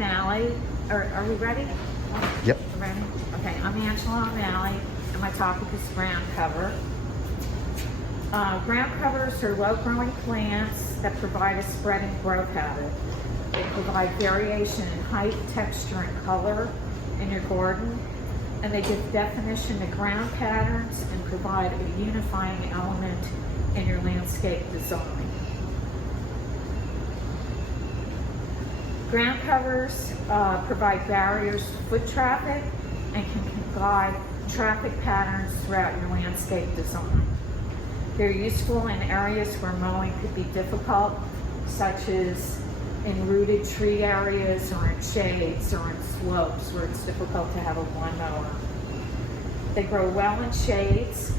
O'Malley. Are we ready? Yep. Ready? Okay, I'm Angela O'Malley, and my topic is ground cover. Ground covers are low-growing plants that provide a spreading growth habit. They provide variation in height, texture, and color in your garden, and they give definition to ground patterns and provide a unifying element in your landscape design. Ground covers provide barriers to foot traffic and can guide traffic patterns throughout your landscape design. They're useful in areas where mowing could be difficult, such as in rooted tree areas or in shades or in slopes where it's difficult to have a lawnmower. They grow well in shades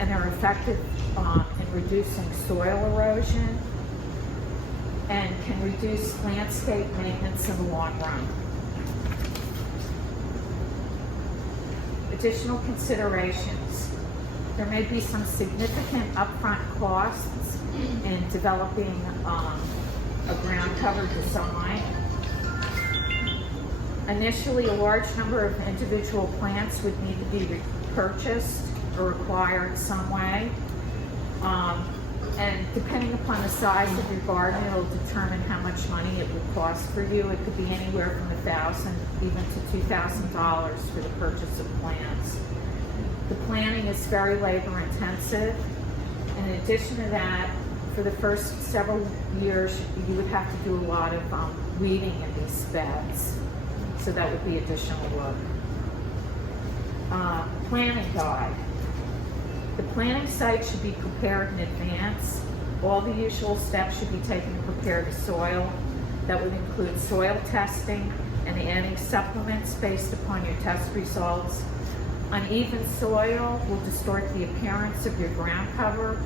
and are effective in reducing soil erosion and can reduce landscape maintenance in the long run. Additional considerations. There may be some significant upfront costs in developing a ground cover design. Initially, a large number of individual plants would need to be purchased or acquired some way. And depending upon the size of your garden, it'll determine how much money it will cost for you. It could be anywhere from $1,000 even to $2,000 for the purchase of plants. The planting is very labor intensive. In addition to that, for the first several years, you would have to do a lot of weeding in these beds. So that would be additional work. Planting guide. The planting site should be prepared in advance. All the usual steps should be taken to prepare the soil. That would include soil testing and adding supplements based upon your test results. Uneven soil will distort the appearance of your ground cover.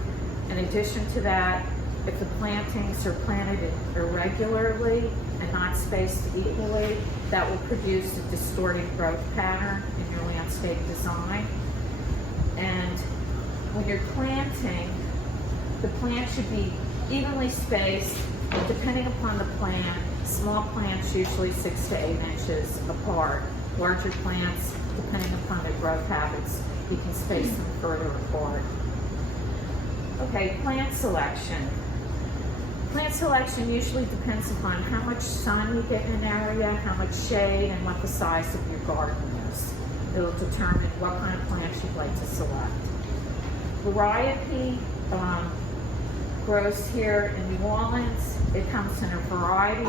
In addition to that, if the plantings are planted irregularly and not spaced equally, that will produce a distorted growth pattern in your landscape design. And when you're planting, the plant should be evenly spaced, depending upon the plant. Small plants usually 6 to 8 inches apart. Larger plants, depending upon their growth habits, you can space them further apart. Okay, plant selection. Plant selection usually depends upon how much sun you get in an area, how much shade, and what the size of your garden is. It'll determine what kind of plants you'd like to select. Variety grows here in New Orleans. It comes in a variety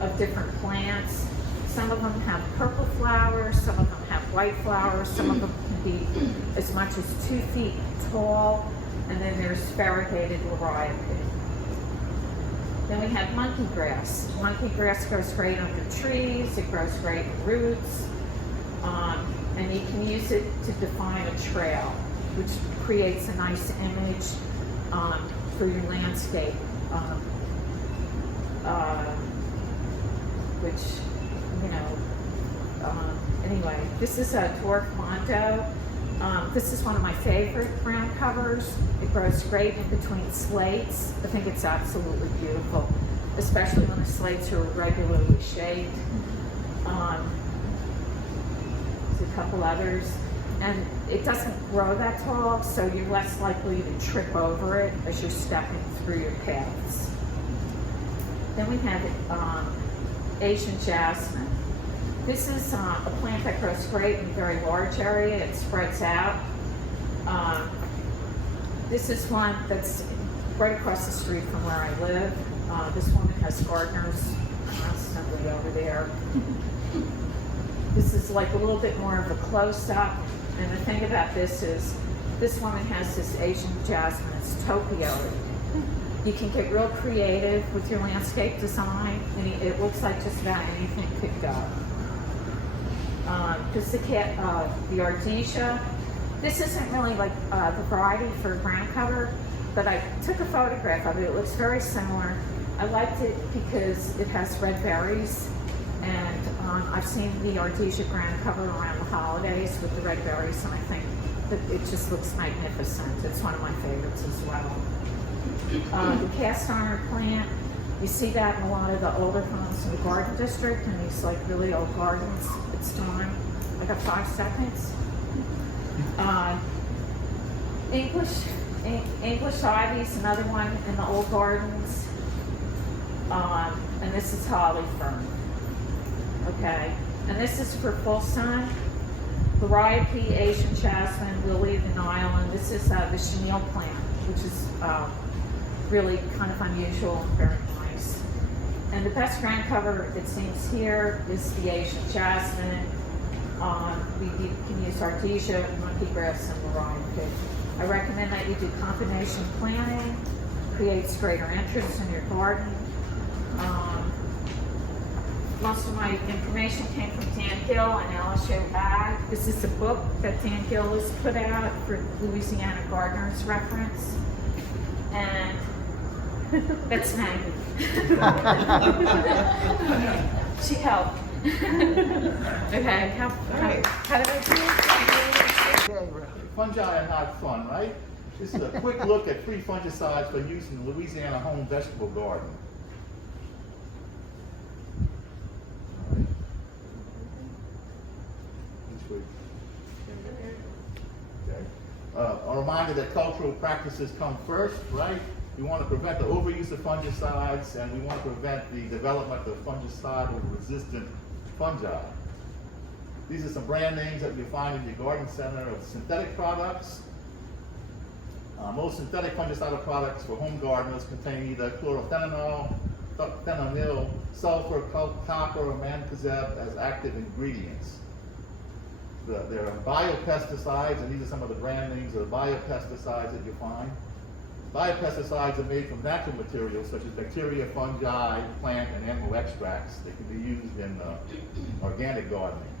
of different plants. Some of them have purple flowers, some of them have white flowers, some of them can be as much as 2 feet tall, and then there's variegated variety. Then we have monkey grass. Monkey grass grows great under trees, it grows great in roots, and you can use it to define a trail, which creates a nice image for your landscape, which, you know, anyway, this is a dwarf mondo. This is one of my favorite ground covers. It grows great in between slates. I think it's absolutely beautiful, especially when the slates are regularly shaped. There's a couple others. And it doesn't grow that tall, so you're less likely to trip over it as you're stepping through your paths. Then we have Asian jasmine. This is a plant that grows great in a very large area. It spreads out. This is one that's right across the street from where I live. This woman has gardeners constantly over there. This is like a little bit more of a close-up. And the thing about this is, this woman has this Asian jasmine. It's topiary. You can get real creative with your landscape design, and it looks like just about anything could go. The ardesia. This isn't really like the variety for ground cover, but I took a photograph of it. It looks very similar. I liked it because it has red berries, and I've seen the ardesia ground cover around the holidays with the red berries, and I think that it just looks magnificent. It's one of my favorites as well. The cast iron plant. You see that in a lot of the older homes in the garden district and these like really old gardens. It's time. I got 5 seconds. English ivy is another one in the old gardens. And this is holly fern. Okay. And this is for full sun. Variety, Asian jasmine, lily of the Nile, and this is the chenille plant, which is really kind of unusual and very nice. And the best ground cover, it seems here, is the Asian jasmine. We can use artesia, monkey grass, and variety. I recommend that you do combination planting, creates greater interest in your garden. Most of my information came from Dan Gill and LSU Ag. This is a book that Dan Gill has put out for Louisiana gardeners reference. And that's Maggie. She helped. Okay, how did I do? Fungi are not fun, right? This is a quick look at 3 fungicides for use in the Louisiana home vegetable garden. A reminder that cultural practices come first, right? We want to prevent the overuse of fungicides, and we want to prevent the development of fungicidal resistant fungi. These are some brand names that you find in your garden center of synthetic products. Most synthetic fungicidal products for home gardeners contain either chlorophenol, phenonyl, sulfur, copper, or mancozeb as active ingredients. There are biopesticides, and these are some of the brand names of the biopesticides that you find. Biopesticides are made from natural materials such as bacteria, fungi, plant, and animal extracts. They can be used in organic gardening.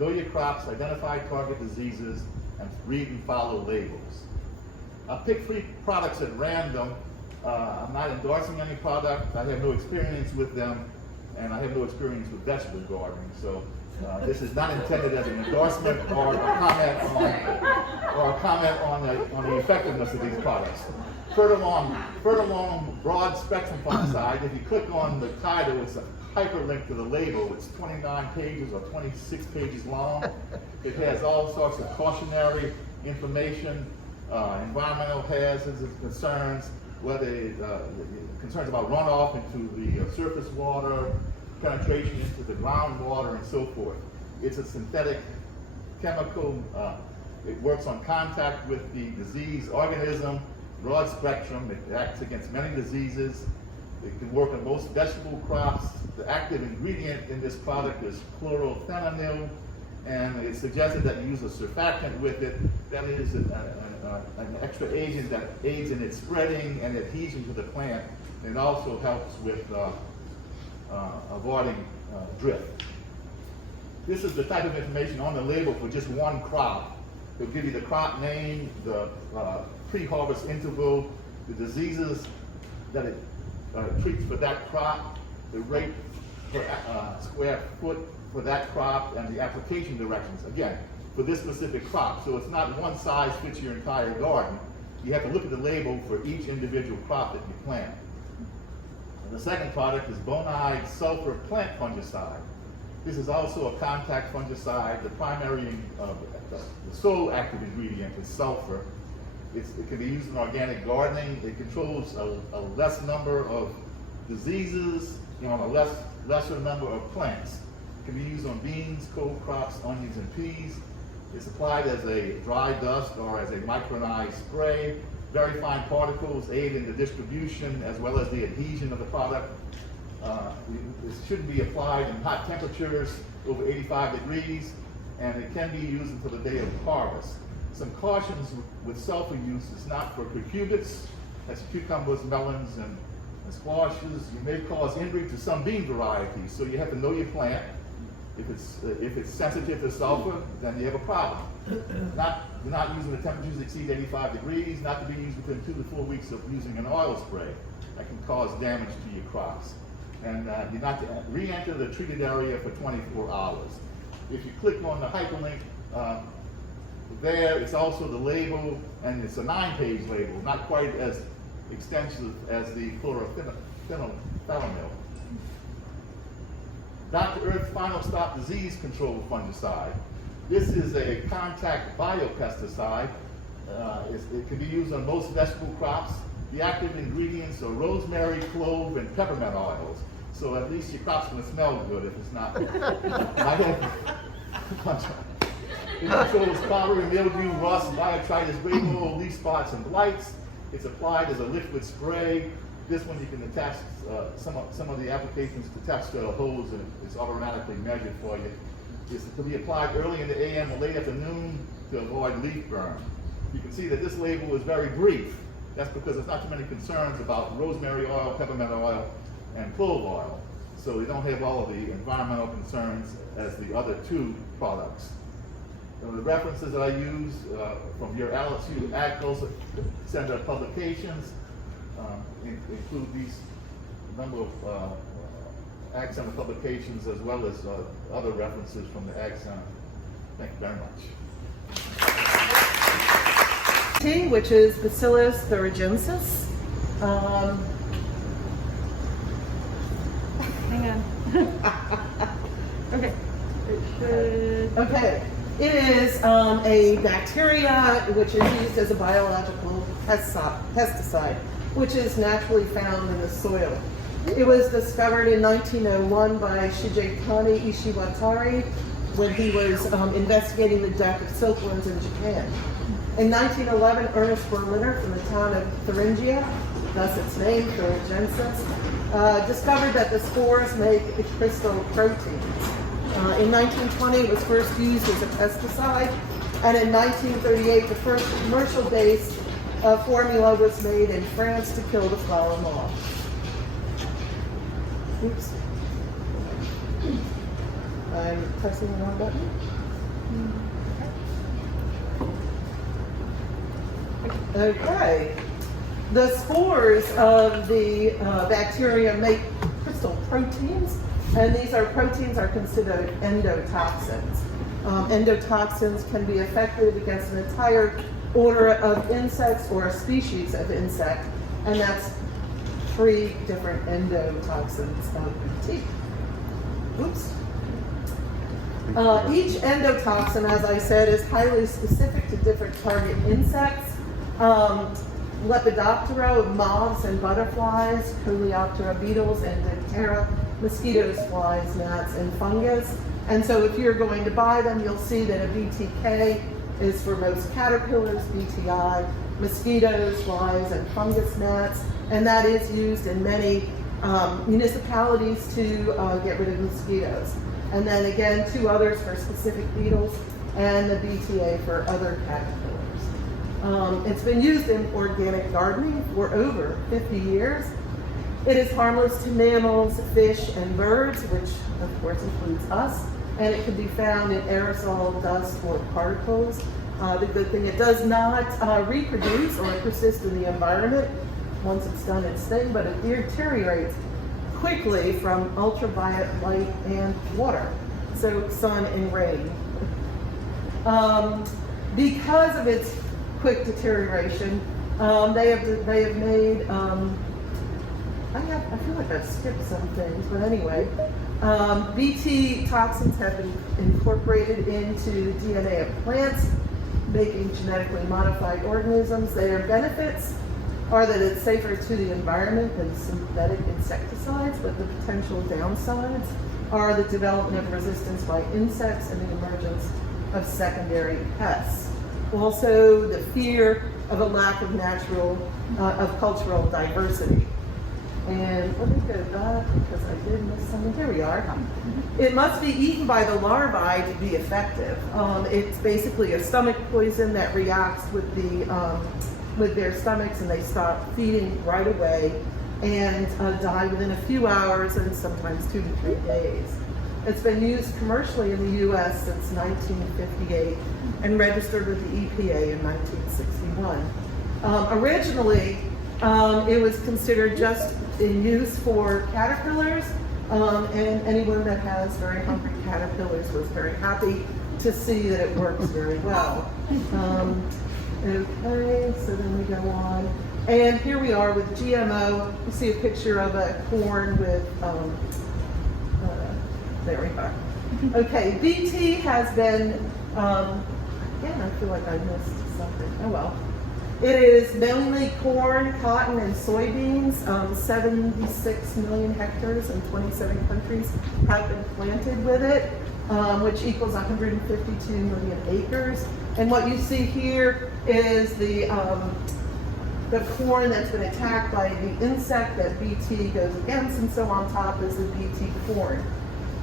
Know your crops, identify target diseases, and read and follow labels. I'll pick 3 products at random. I'm not endorsing any product. I have no experience with them, and I have no experience with vegetable gardening. So this is not intended as an endorsement or a comment on the effectiveness of these products. Fertilon broad spectrum fungicide. If you click on the title, it's a hyperlink to the label. It's 29 pages or 26 pages long. It has all sorts of cautionary information, environmental hazards and concerns, whether concerns about runoff into the surface water, penetration into the groundwater, and so forth. It's a synthetic chemical. It works on contact with the disease organism, broad spectrum. It acts against many diseases. It can work on most vegetable crops. The active ingredient in this product is chlorophenol, and it's suggested that you use a surfactant with it. That is an extra agent that aids in its spreading and adhesion to the plant, and also helps with avoiding drift. This is the type of information on the label for just one crop. It'll give you the crop name, the pre-harvest interval, the diseases that it treats for that crop, the rate per square foot for that crop, and the application directions, again, for this specific crop. So it's not one size fits your entire garden. You have to look at the label for each individual crop that you plant. And the second product is Bonide sulfur plant fungicide. This is also a contact fungicide. The primary, the sole active ingredient is sulfur. It can be used in organic gardening. It controls a less number of diseases, on a lesser number of plants. It can be used on beans, cold crops, onions, and peas. It's applied as a dry dust or as a micronized spray. Very fine particles aid in the distribution as well as the adhesion of the product. It shouldn't be applied in hot temperatures over 85 degrees, and it can be used until the day of harvest. Some cautions with sulfur use: it's not for cucurbits, that's cucumbers, melons, and squashes. You may cause injury to some bean varieties, so you have to know your plant. If it's sensitive to sulfur, then you have a problem. You're not using the temperatures that exceed 85 degrees, not to be used within 2 to 4 weeks of using an oil spray. That can cause damage to your crops. And you're not to re-enter the treated area for 24 hours. If you click on the hyperlink there, it's also the label, and it's a 9-page label, not quite as extensive as the chlorophenol fallow milk. Dr. Earth Final Stop Disease Control Fungicide. This is a contact biopesticide. It can be used on most vegetable crops. The active ingredients are rosemary, clove, and peppermint oils. So at least your crop's gonna smell good if it's not. It controls powdery mildew, rust, biotritis, gray mold, leaf spots, and blights. It's applied as a liquid spray. This one you can attach some of the applications to attach to a hose, and it's automatically measured for you. It's to be applied early in the AM or late afternoon to avoid leaf burn. You can see that this label is very brief. That's because there's not too many concerns about rosemary oil, peppermint oil, and clove oil. So they don't have all of the environmental concerns as the other two products. The references that I use from your LSU AgCo Center publications include these number of Ag Center publications as well as other references from the Ag Center. Thank you very much. Which is Bacillus thuringiensis. Hang on. Okay. Okay. It is a bacteria which is used as a biological pesticide, which is naturally found in the soil. It was discovered in 1901 by Shigetani Ishiwatari when he was investigating the death of silkworms in Japan. In 1911, Ernest Berliner from the town of Thuringia, thus its name, thuringiensis, discovered that the spores make crystal proteins. In 1920, it was first used as a pesticide, and in 1938, the first commercial-based formula was made in France to kill the flower moth. Oops. I'm pressing the wrong button. Okay. The spores of the bacteria make crystal proteins, and these proteins are considered endotoxins. Endotoxins can be effective against an entire order of insects or a species of insect, and that's 3 different endotoxins of BT. Oops. Each endotoxin, as I said, is highly specific to different target insects. Lepidoptera, moths and butterflies, Coleoptera beetles, and Diptera, mosquitoes, flies, gnats, and fungus. And so if you're going to buy them, you'll see that a BTK is for most caterpillars, BTI, mosquitoes, flies, and fungus gnats, and that is used in many municipalities to get rid of mosquitoes. And then again, 2 others for specific beetles, and the BTA for other caterpillars. It's been used in organic gardening for over 50 years. It is harmless to mammals, fish, and birds, which of course includes us, and it can be found in aerosol, dust, or particles. The good thing, it does not reproduce or persist in the environment once it's done its thing, but it deteriorates quickly from ultraviolet light and water, so sun and rain. Because of its quick deterioration, they have made, I feel like I've skipped some things, but anyway, BT toxins have been incorporated into DNA of plants, making genetically modified organisms. Their benefits are that it's safer to the environment than synthetic insecticides, but the potential downsides are the development of resistance by insects and the emergence of secondary pests. Also, the fear of a lack of cultural diversity. And let me go back because I did miss something. Here we are. It must be eaten by the larvae to be effective. It's basically a stomach poison that reacts with their stomachs, and they stop feeding right away and die within a few hours and sometimes 2 to 3 days. It's been used commercially in the U.S. since 1958 and registered with the EPA in 1961. Originally, it was considered just in use for caterpillars, and anyone that has very hungry caterpillars was very happy to see that it works very well. Okay, so then we go on. And here we are with GMO. You see a picture of a corn with, there we are. Okay, BT has been, again, I feel like I missed something. Oh well. It is mainly corn, cotton, and soybeans. 76 million hectares in 27 countries have been planted with it, which equals 152 million acres. And what you see here is the corn that's been attacked by the insect that BT goes against, and so on top is the BT corn.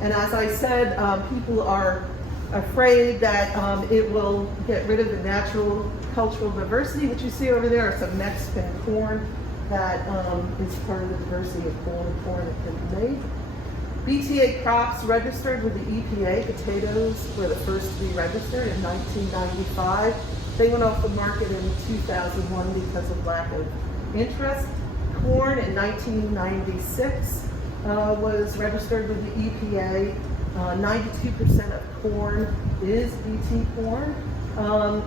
And as I said, people are afraid that it will get rid of the natural cultural diversity, which you see over there are some Mexican corn that is part of the diversity of corn that can be made. BTA crops registered with the EPA, potatoes were the first to be registered in 1995. They went off the market in 2001 because of lack of interest. Corn in 1996 was registered with the EPA. 92% of corn is BT corn.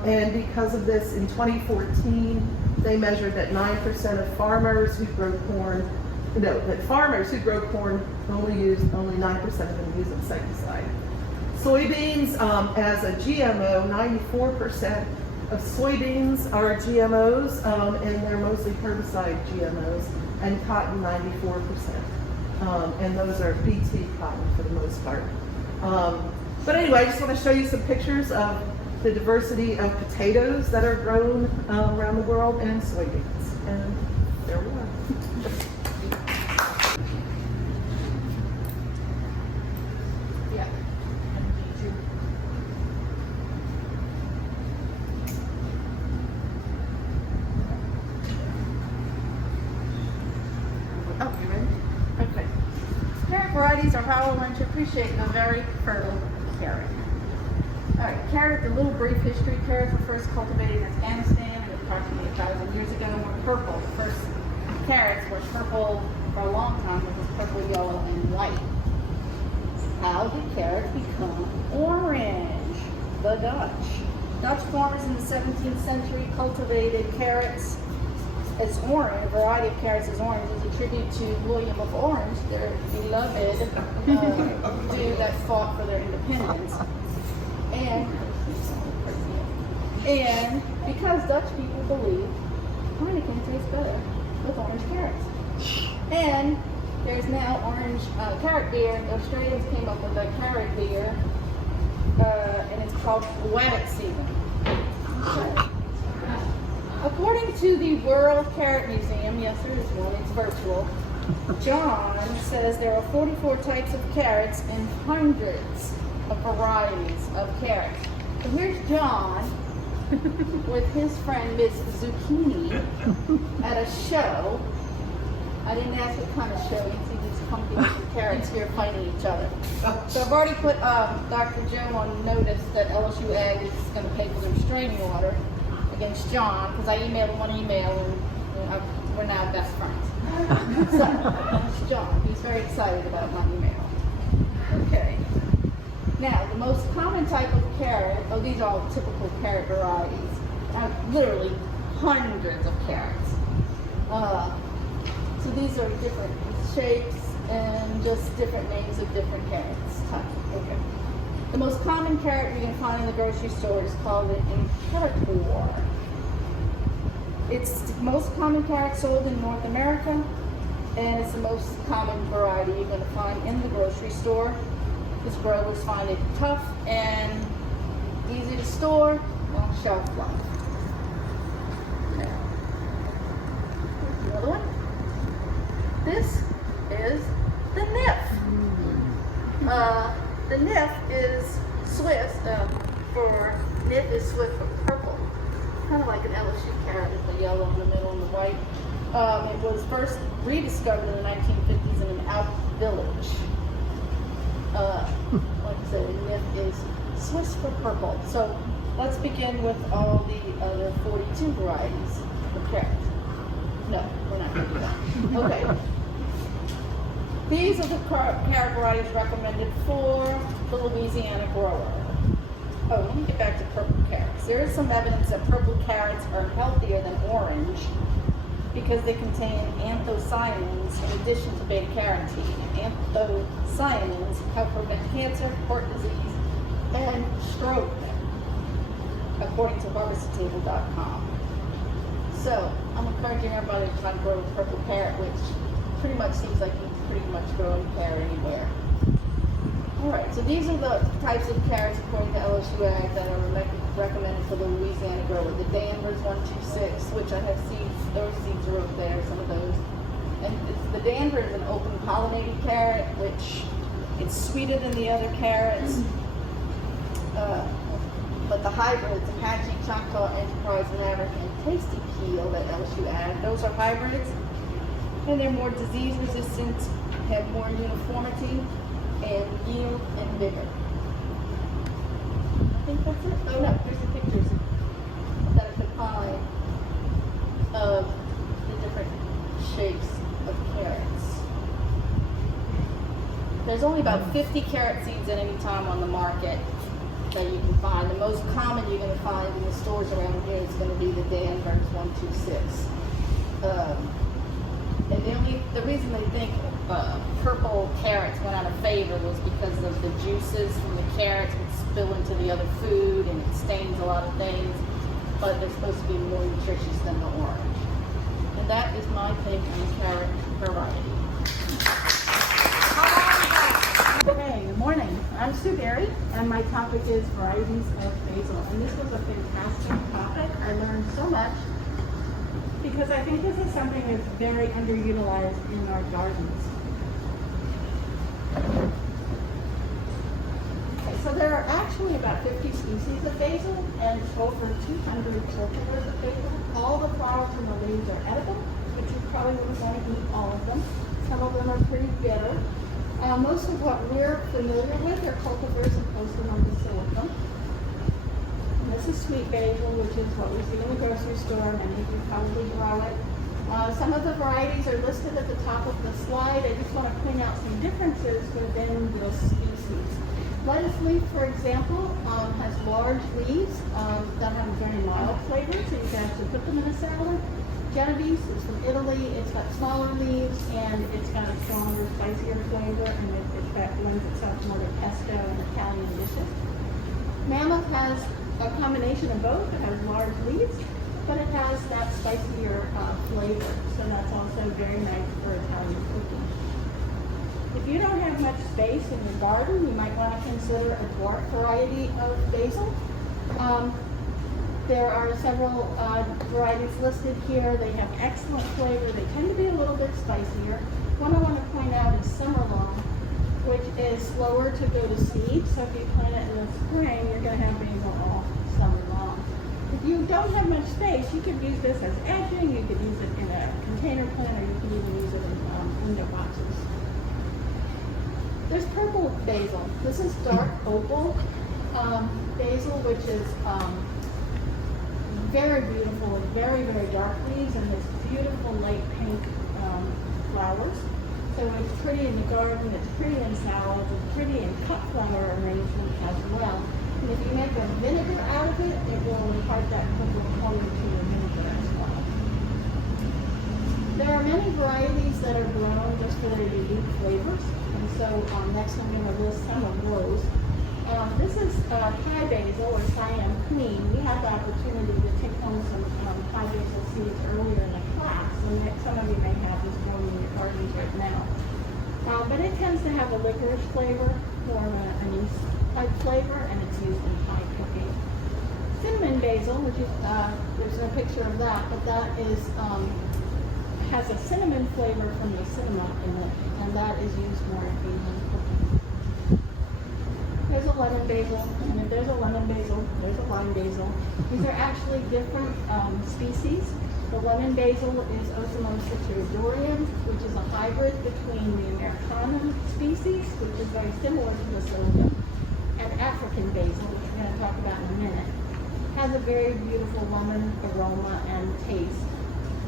And because of this, in 2014, they measured that 9% of farmers who grow corn, that farmers who grow corn only 9% of them use insecticide. Soybeans as a GMO, 94% of soybeans are GMOs, and they're mostly herbicide GMOs, and cotton 94%. And those are BT cotton for the most part. But anyway, I just want to show you some pictures of the diversity of potatoes that are grown around the world and soybeans. And there we are. Yeah. Oh, you ready? Okay. Carrot varieties are how I learned to appreciate the very fertile carrot. All right, carrot, the little brief history. Carrots were first cultivated in Afghanistan approximately 1,000 years ago and were purple. The first carrots were purple for a long time. It was purple, yellow, and white. How did carrots become orange? The Dutch. Dutch farmers in the 17th century cultivated carrots as orange. A variety of carrots as orange is a tribute to William of Orange, their beloved dude that fought for their independence. And because Dutch people believe Heineken tastes better with orange carrots. And there's now orange carrot beer. The Australians came up with a carrot beer, and it's called Waddexy. According to the World Carrot Museum, yes there is one, it's virtual, John says there are 44 types of carrots and hundreds of varieties of carrots. So here's John with his friend Miss Zucchini at a show. I didn't ask what kind of show. You can see these companies with carrots here fighting each other. So I've already put Dr. Joe on notice that LSU Ag is going to pay for the restraining order against John because I emailed him one email and we're now best friends. So that's John. He's very excited about my email. Okay. Now, the most common type of carrot, these are all typical carrot varieties. Literally hundreds of carrots. So these are different shapes and just different names of different carrots. Okay. The most common carrot you can find in the grocery store is called an imperator. It's the most common carrot sold in North America, and it's the most common variety you're going to find in the grocery store. Because growers find it tough and easy to store, long shelf life. Now, another one. This is the nif. The nif is Swiss for nif is Swiss for purple, kind of like an LSU carrot with the yellow in the middle and the white. It was first rediscovered in the 1950s in an Alp village. Like I said, nif is Swiss for purple. So let's begin with all the other 42 varieties of carrots. No, we're not going to do that. Okay. These are the carrot varieties recommended for the Louisiana grower. Oh, let me get back to purple carrots. There is some evidence that purple carrots are healthier than orange because they contain anthocyanins in addition to beta-carotene. And anthocyanins help prevent cancer, heart disease, and stroke, according to harvesttable.com. So I'm encouraging everybody to try to grow a purple carrot, which pretty much seems like you can pretty much grow a carrot anywhere. Alright, so these are the types of carrots according to LSU Ag that are recommended for the Louisiana grower. The Danvers 126, which I have seeds, those seeds are over there, some of those. And the Danvers is an open pollinated carrot, which it's sweeter than the other carrots. But the hybrids, Apache, Choctaw, Enterprise, Maverick, and Tasty Peel that LSU Ag, those are hybrids. And they're more disease resistant, have more uniformity, and yield and vigor. I think that's it. Oh no, there's the pictures that I could find of the different shapes of carrots. There's only about 50 carrot seeds at any time on the market that you can find. The most common you're going to find in the stores around here is going to be the Danvers 126. And the reason they think purple carrots went out of favor was because of the juices from the carrots would spill into the other food and it stains a lot of things, but they're supposed to be more nutritious than the orange. And that is my take on carrot variety. Okay, good morning. I'm Sue Berry, and my topic is varieties of basil. And this was a fantastic topic. I learned so much because I think this is something that's very underutilized in our gardens. Okay, so there are actually about 50 species of basil and over 200 cultivars of basil. All the flowers and the leaves are edible, but you probably wouldn't want to eat all of them. Some of them are pretty bitter. Most of what we're familiar with are cultivars opposed to silicon. And this is sweet basil, which is what we see in the grocery store, and many of you probably grow it. Some of the varieties are listed at the top of the slide. I just want to point out some differences within the species. Lettuce leaf, for example, has large leaves that have a very mild flavor, so you can actually put them in a salad. Genovese is from Italy. It's got smaller leaves and it's got a stronger, spicier flavor, and that lends itself more to pesto and Italian dishes. Mammoth has a combination of both. It has large leaves, but it has that spicier flavor, so that's also very nice for Italian cooking. If you don't have much space in your garden, you might want to consider a dwarf variety of basil. There are several varieties listed here. They have excellent flavor. They tend to be a little bit spicier. One I want to point out is Summerlong, which is slower to go to seed. So if you plant it in the spring, you're going to have basil all summer long. If you don't have much space, you could use this as edging. You could use it in a container plant, or you could even use it in window boxes. There's purple basil. This is dark opal basil, which is very beautiful and very, very dark leaves and this beautiful light pink flowers. So it's pretty in the garden, it's pretty in salads, it's pretty in cut flower arrangement as well. And if you make a vinegar out of it, it will impart that purple color to your vinegar as well. There are many varieties that are grown just for their unique flavors. And so next I'm going to list some of those. This is Thai basil or Siam Queen. We had the opportunity to take home some Thai basil seeds earlier in the class, and some of you may have this growing in your gardens right now. But it tends to have a licorice flavor, more of an anise type flavor, and it's used in Thai cooking. Cinnamon basil, which is there's no picture of that, but that is has a cinnamon flavor from the cinnamon in it, and that is used more in Asian cooking. There's a lemon basil, and if there's a lemon basil, there's a lime basil. These are actually different species. The lemon basil is Osmos citriodorium, which is a hybrid between the Americanum species, which is very similar to the Basilicum, and African basil, which we're going to talk about in a minute. It has a very beautiful lemon aroma and taste.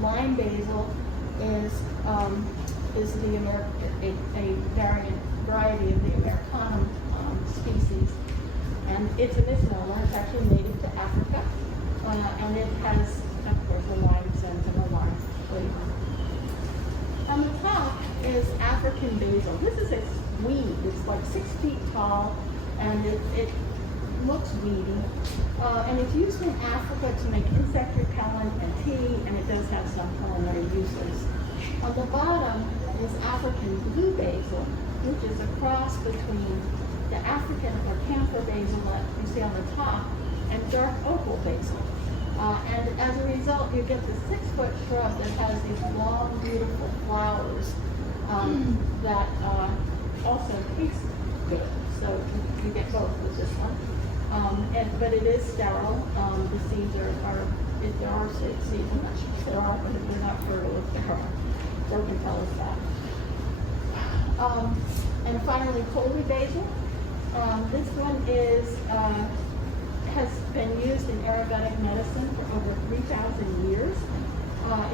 Lime basil is a variety of the Americanum species, and it's a misnomer. It's actually native to Africa, and it has, of course, the lime scent and the lime please. On the top is African basil. This is a weed. It's like 6 feet tall, and it looks weedy. And it's used in Africa to make insect repellent and tea, and it does have some culinary uses. On the bottom is African blue basil, which is a cross between the African or camphor basil that you see on the top and dark opal basil. And as a result, you get the 6-foot shrub that has these long, beautiful flowers that also taste good. So you get both with this one. But it is sterile. The seeds if there are seeds, I'm not sure if there are, but if they're not fertile, if there are. Joe can tell us that. And finally, holy basil. This one has been used in Ayurvedic medicine for over 3,000 years.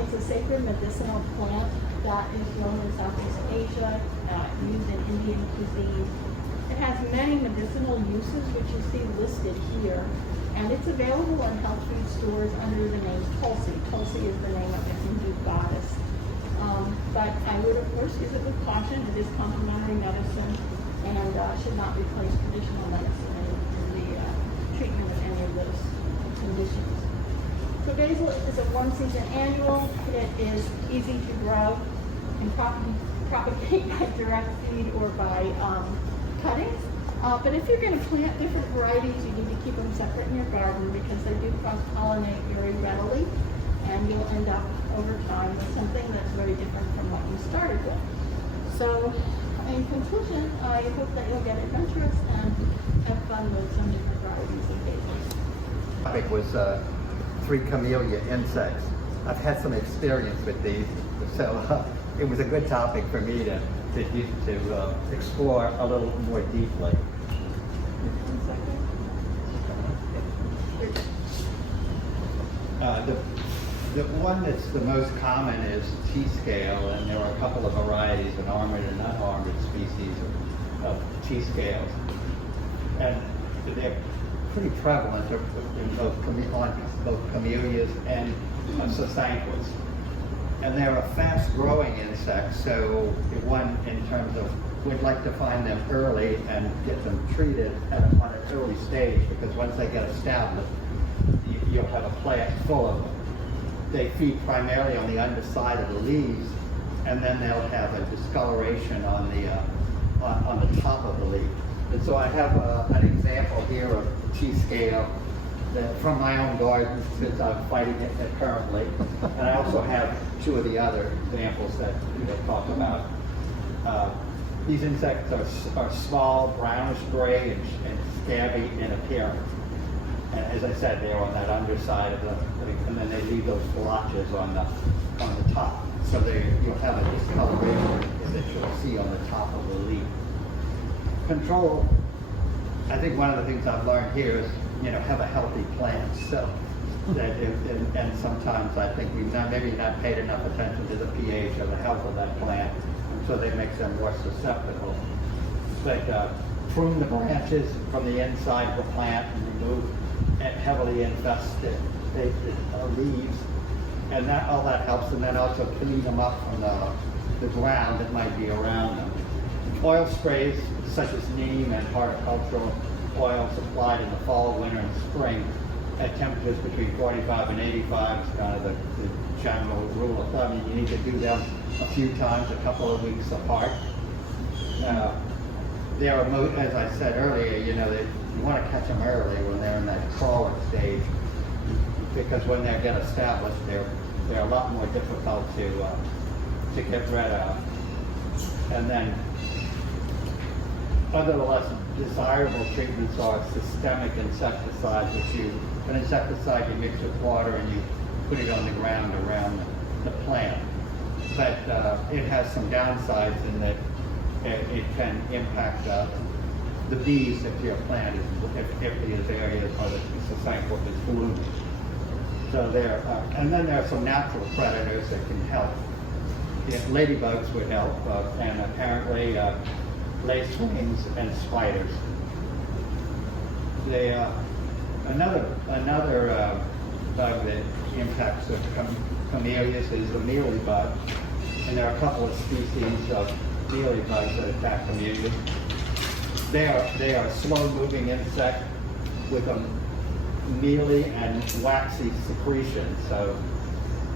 It's a sacred medicinal plant that is grown in Southeast Asia, used in Indian cuisine. It has many medicinal uses, which you see listed here, and it's available in health food stores under the name Tulsi. Tulsi is the name of the Hindu goddess. But I would, of course, use it with caution. It is complementary medicine and should not replace traditional medicine in the treatment of any of those conditions. So basil is a one-season annual. It is easy to grow and propagate by direct feed or by cuttings. But if you're going to plant different varieties, you need to keep them separate in your garden because they do cross-pollinate very readily, and you'll end up over time with something that's very different from what you started with. So in conclusion, I hope that you'll get adventurous and have fun with some different varieties of basil. The topic was 3 camellia insects. I've had some experience with these, so it was a good topic for me to explore a little more deeply. The one that's the most common is T-scale, and there are a couple of varieties, an armored and unarmored species of T-scales. And they're pretty prevalent in both camellias and sasanquas. And they're a fast-growing insect, so one, in terms of, we'd like to find them early and get them treated on an early stage, because once they get established, you'll have a plant full of them. They feed primarily on the underside of the leaves, and then they'll have a discoloration on the top of the leaf. And so I have an example here of T-scale from my own garden, since I'm fighting it currently. And I also have 2 of the other examples that we'll talk about. These insects are small, brownish gray, and scabby in appearance. And as I said, they're on that underside of and then they leave those blotches on the top. So you'll have a discoloration that you'll see on the top of the leaf. Control, I think one of the things I've learned here is, have a healthy plant. So that and sometimes I think we've maybe not paid enough attention to the pH or the health of that plant, and so they make them more susceptible. But prune the branches from the inside of the plant and remove heavily infested leaves, and all that helps. And then also clean them up from the ground that might be around them. Oil sprays such as neem and horticultural oils applied in the fall, winter, and spring at temperatures between 45 and 85 is kind of the general rule of thumb. You need to do them a few times, a couple of weeks apart. They are, as I said earlier, you want to catch them early when they're in that crawling stage, because when they get established, they're a lot more difficult to get rid of. And then other less desirable treatments are systemic insecticides, an insecticide you mix with water and you put it on the ground around the plant. But it has some downsides in that it can impact the bees if your plant if these areas or the sasanqua is blooming. So and then there are some natural predators that can help. Ladybugs would help, and apparently lacewings and spiders. Another bug that impacts camellias is the mealybug, and there are a couple of species of mealybugs that attack camellias. They are a slow-moving insect with a mealy and waxy secretion. So,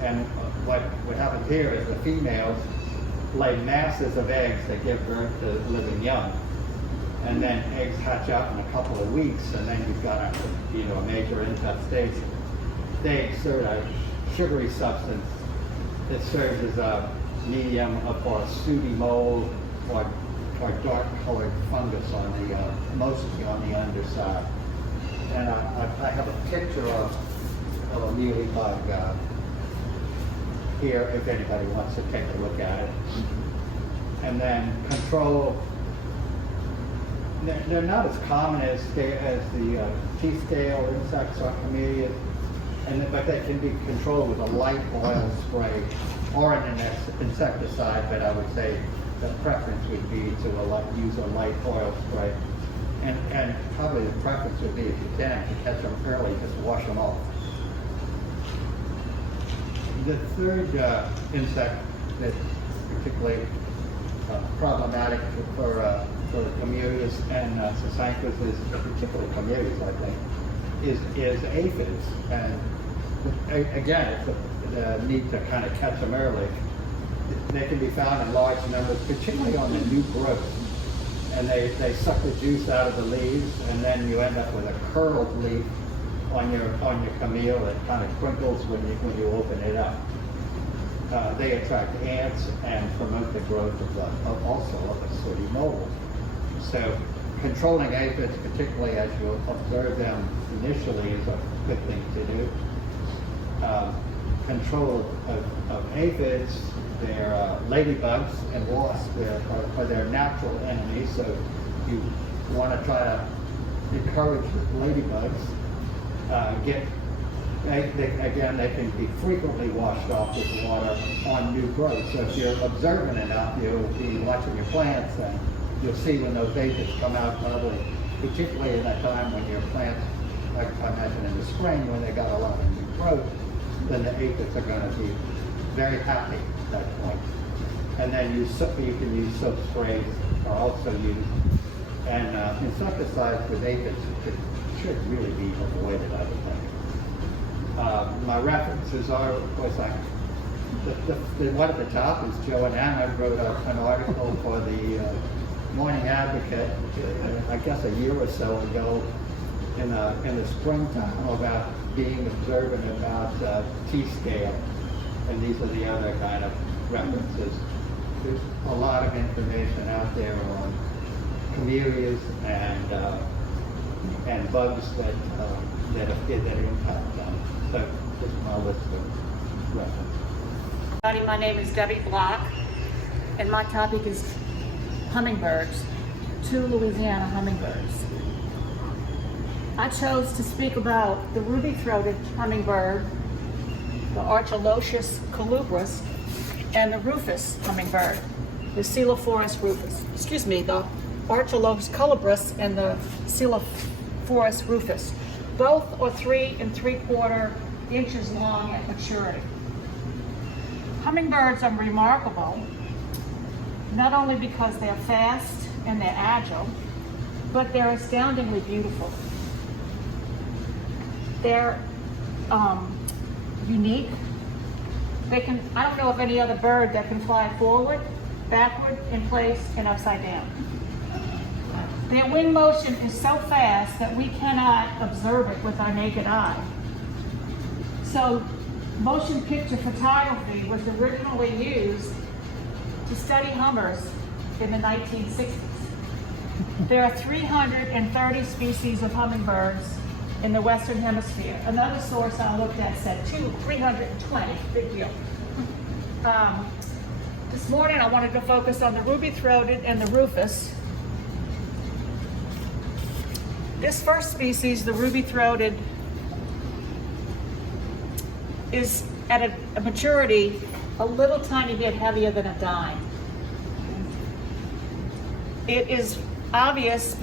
and what happens here is the females lay masses of eggs that give birth to living young, and then eggs hatch out in a couple of weeks, and then you've got a major infestation. They exert a sugary substance that serves as a medium for sooty mold or dark-colored fungus on the mostly on the underside. And I have a picture of a mealybug here if anybody wants to take a look at it. And then control. They're not as common as the tea-scale insects or camellias, but they can be controlled with a light oil spray or an insecticide. But I would say the preference would be to use a light oil spray, and probably the preference would be, if you can, to catch them early, just wash them off. The third insect that's particularly problematic for camellias and sasanquas, is particularly camellias, I think, is aphids. And again, it's the need to kind of catch them early. They can be found in large numbers, particularly on the new growth. And they suck the juice out of the leaves, and then you end up with a curled leaf on your camellia that kind of crinkles when you open it up. They attract ants and promote the growth of a sooty mold. So controlling aphids, particularly as you observe them initially, is a good thing to do. Control of aphids, they're ladybugs and wasps are their natural enemies, so you want to try to encourage ladybugs. They can be frequently washed off with water on new growth. So if you're observant enough, you'll be watching your plants, and you'll see when those aphids come out, probably particularly in that time when your plants, like I mentioned in the spring, when they got a lot of new growth, then the aphids are going to be very happy at that point. And then you can use soap sprays are also used, and insecticides with aphids should really be avoided, I would think. My references are, of course, the one at the top is Joanna wrote an article for the Morning Advocate, I guess a year or so ago, in the springtime, about being observant about T-scale, and these are the other kind of references. There's a lot of information out there on camellias and bugs that impact them. So this is my list of references. My name is Debbie Block, and my topic is hummingbirds, 2 Louisiana hummingbirds. I chose to speak about the ruby-throated hummingbird, the Archolochus colubris, and the rufous hummingbird, the Coelophorus rufus. The Archolochus colubris and the Coelophorus rufus. Both are 3 3/4 inches long at maturity. Hummingbirds are remarkable, not only because they're fast and they're agile, but they're astoundingly beautiful. They're unique. I don't know of any other bird that can fly forward, backward, in place, and upside down. Their wing motion is so fast that we cannot observe it with our naked eye. So motion picture photography was originally used to study hummers in the 1960s. There are 330 species of hummingbirds in the Western Hemisphere. Another source I looked at said 320, big deal. This morning I wanted to focus on the ruby-throated and the rufous. This first species, the ruby-throated, is at a maturity a little tiny bit heavier than a dime. It is obvious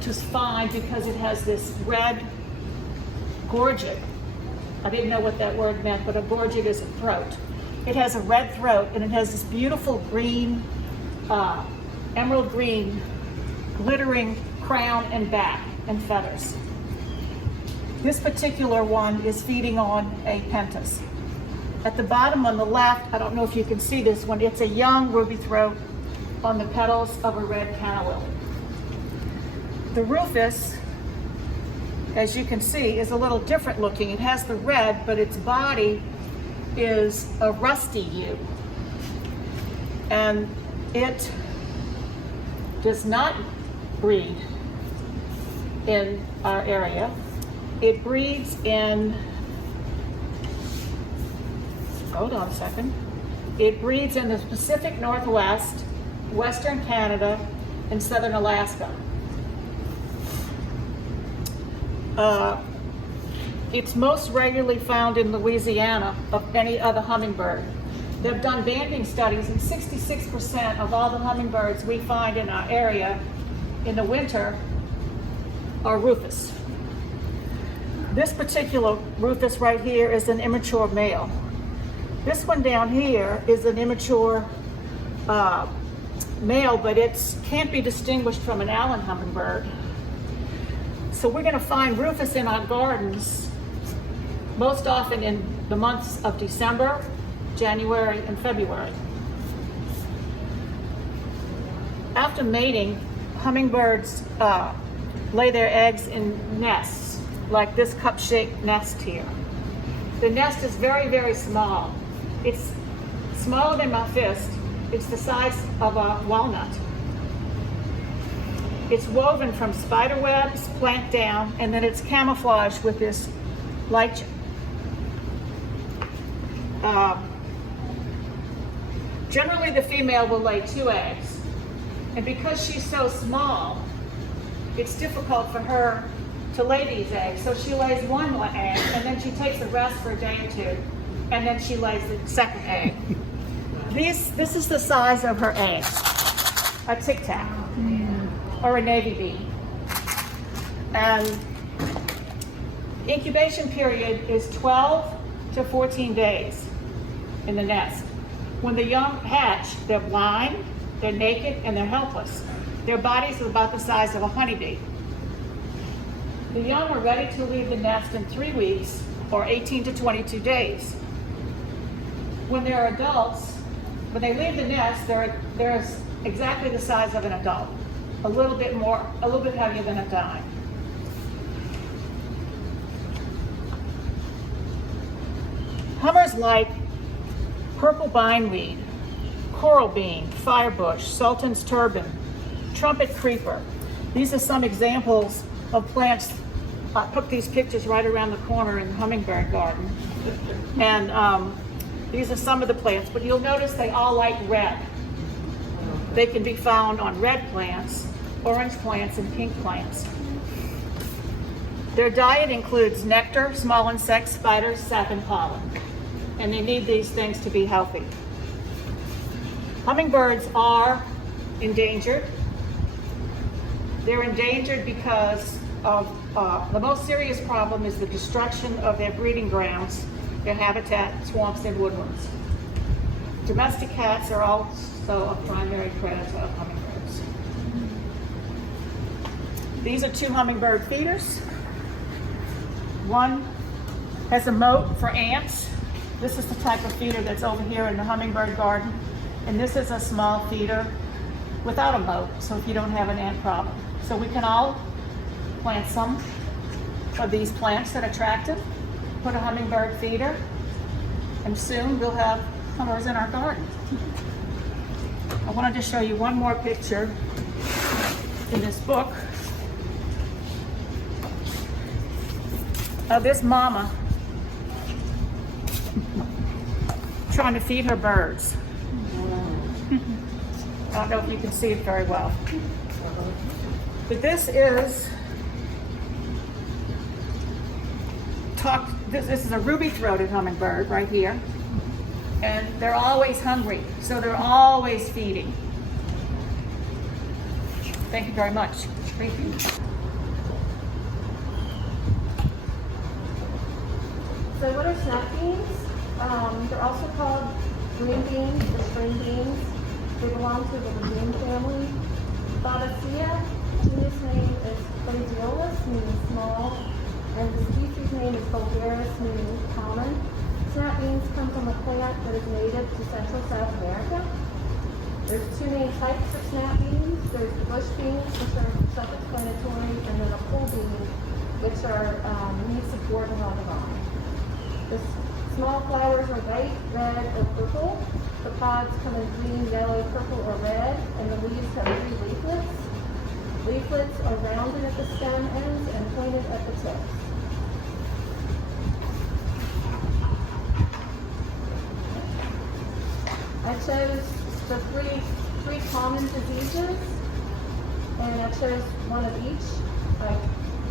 to find because it has this red gorget I didn't know what that word meant, but a gorget is a throat. It has a red throat, and it has this beautiful green, emerald green, glittering crown and back and feathers. This particular one is feeding on a pentas. At the bottom on the left, I don't know if you can see this one, it's a young ruby throat on the petals of a red canna lily. The rufous, as you can see, is a little different looking. It has the red, but its body is a rusty hue. And it does not breed in our area. It breeds in, hold on a second. It breeds in the Pacific Northwest, Western Canada, and Southern Alaska. It's most regularly found in Louisiana of any other hummingbird. They've done banding studies, and 66% of all the hummingbirds we find in our area in the winter are rufous. This particular rufous right here is an immature male. This one down here is an immature male, but it can't be distinguished from an Allen hummingbird. So we're going to find rufous in our gardens most often in the months of December, January, and February. After mating, hummingbirds lay their eggs in nests, like this cup-shaped nest here. The nest is very, very small. It's smaller than my fist. It's the size of a walnut. It's woven from spider webs, plant down, and then it's camouflaged with this lichen. Generally, the female will lay 2 eggs. And because she's so small, it's difficult for her to lay these eggs. So she lays 1 egg, and then she takes a rest for a day or 2, and then she lays the second egg. This is the size of her egg, a Tic Tac or a navy bean. And incubation period is 12 to 14 days in the nest. When the young hatch, they're blind, they're naked, and they're helpless. Their bodies are about the size of a honeybee. The young are ready to leave the nest in 3 weeks or 18 to 22 days. When they're adults, when they leave the nest, they're exactly the size of an adult. A little bit heavier than a dime. Hummers like purple bindweed, coral bean, firebush, sultan's turban, trumpet creeper. These are some examples of plants. I took these pictures right around the corner in the hummingbird garden. And these are some of the plants, but you'll notice they all like red. They can be found on red plants, orange plants, and pink plants. Their diet includes nectar, small insects, spiders, sap, and pollen. And they need these things to be healthy. Hummingbirds are endangered. They're endangered because of the most serious problem is the destruction of their breeding grounds, their habitat, swamps, and woodlands. Domestic cats are also a primary predator of hummingbirds. These are 2 hummingbird feeders. One has a moat for ants. This is the type of feeder that's over here in the hummingbird garden. And this is a small feeder without a moat, so if you don't have an ant problem. So we can all plant some of these plants that are attractive, put a hummingbird feeder, and soon we'll have hummers in our garden. I wanted to show you one more picture in this book of this mama trying to feed her birds. I don't know if you can see it very well. But this is this is a ruby-throated hummingbird right here. And they're always hungry, so they're always feeding. Thank you very much. Thank you. So They're also called green beans or string beans. They belong to the legume family. Basil, genus name is Basil, meaning small, and the species name is vulgaris, meaning common. Snap beans come from a plant that is native to Central South America. There's two main types of snap beans. There's the bush beans, which are self-explanatory, and then a pole bean, which are leaf supporting on the vine. The small flowers are white, red, or purple. The pods come in green, yellow, purple, or red, and the leaves have 3 leaflets. Leaflets are rounded at the stem ends and pointed at the tips. I chose the three common diseases, and I chose one of each.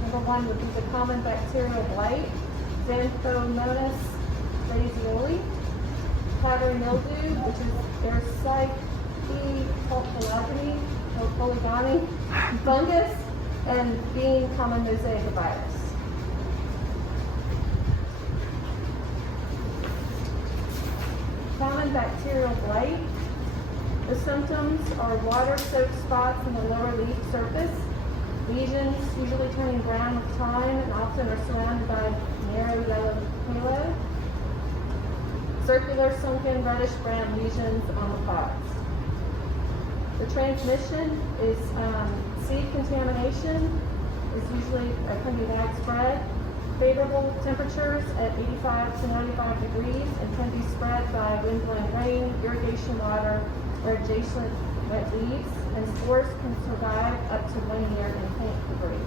Number 1 would be the common bacterial blight, Xanthomonas basilii, powdery mildew, which is polygonii fungus, and bean common mosaic virus. Common bacterial blight. The symptoms are water-soaked spots in the lower leaf surface, lesions usually turning brown with time and often are surrounded by narrow yellow halo, circular sunken reddish-brown lesions on the pods. The transmission is seed contamination is usually can be widespread. Favorable temperatures at 85 to 95 degrees and can be spread by wind-blown rain, irrigation water, or adjacent wet leaves, and spores can survive up to 1 year in plant debris.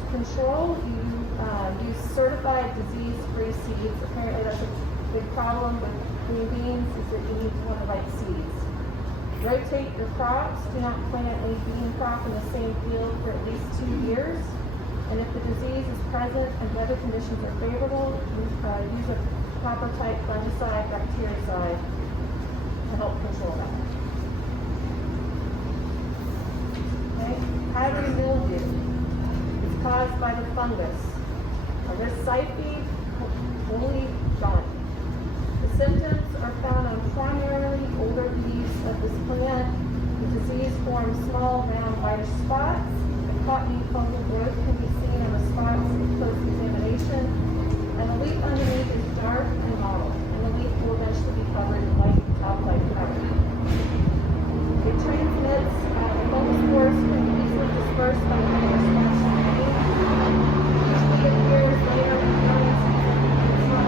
To control, you use certified disease-free seeds. Apparently that's a big problem with green beans is that you need to have the right seeds. Rotate your crops. Do not plant a bean crop in the same field for at least 2 years. And if the disease is present and weather conditions are favorable, use a proper type fungicide, bactericide to help control that. Okay. Powdery mildew is caused by the fungus, Riciphe polygonii. The symptoms are found on primarily older leaves of this plant. The disease forms small, round, whitish spots. Cottony fungal growth can be seen on the spots in close examination, and the leaf underneath is dark and mottled, and the leaf will eventually be covered in light top-like powder. It transmits, the fungal spores can be easily dispersed by having a splash of rain. Usually it appears later in the growing season, and it's not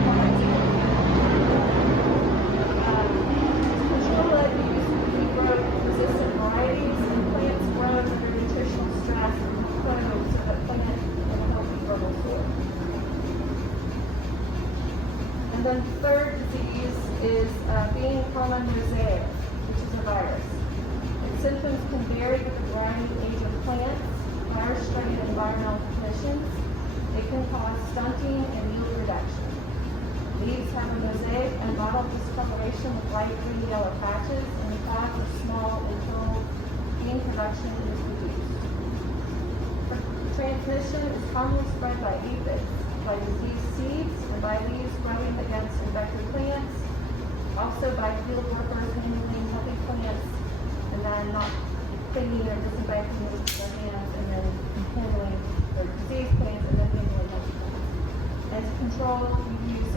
current to other plants. To control it, we use regrowth resistant varieties and plants grown under nutritional stress and cloned so that plant in a healthy fertile soil. And then third disease is bean common mosaic, which is a virus. Its symptoms can vary with the variety and age of plants, virus-struggling environmental conditions. It can cause stunting and yield reduction. Leaves have a mosaic and mottled discoloration with light green yellow patches, and the pods are small internal. Bean production is reduced. Transmission is commonly spread by aphids, by diseased seeds, and by leaves growing against infected plants. Also by field workers handling healthy plants and then not cleaning or disinfecting with their hands and then handling their diseased plants and then handling healthy plants. And to control, you use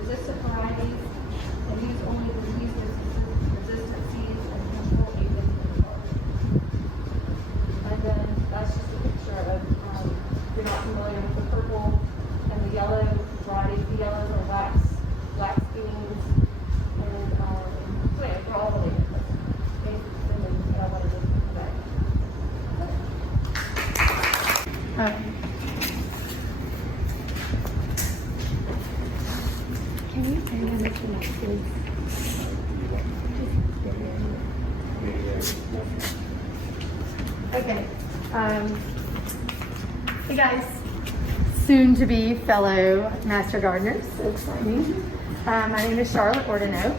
resistant varieties and use only disease-resistant seeds and control aphids control. And then that's just a picture of, if you're not familiar with the purple and the yellow varieties, the yellows are wax beans, and they're all related. But basically, what I wanted to do today. Can you turn on the next, please? Okay. Hey guys, soon to be fellow master gardeners. So exciting. My name is Charlotte Ordino,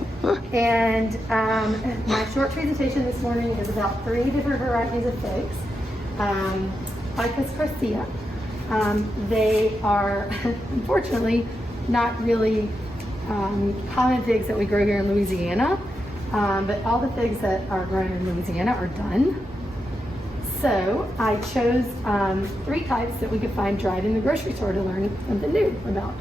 and my short presentation this morning is about 3 different varieties of figs. Ficus crassia. They are unfortunately not really common figs that we grow here in Louisiana, but all the figs that are grown in Louisiana are done. So I chose 3 types that we could find dried in the grocery store to learn something new about.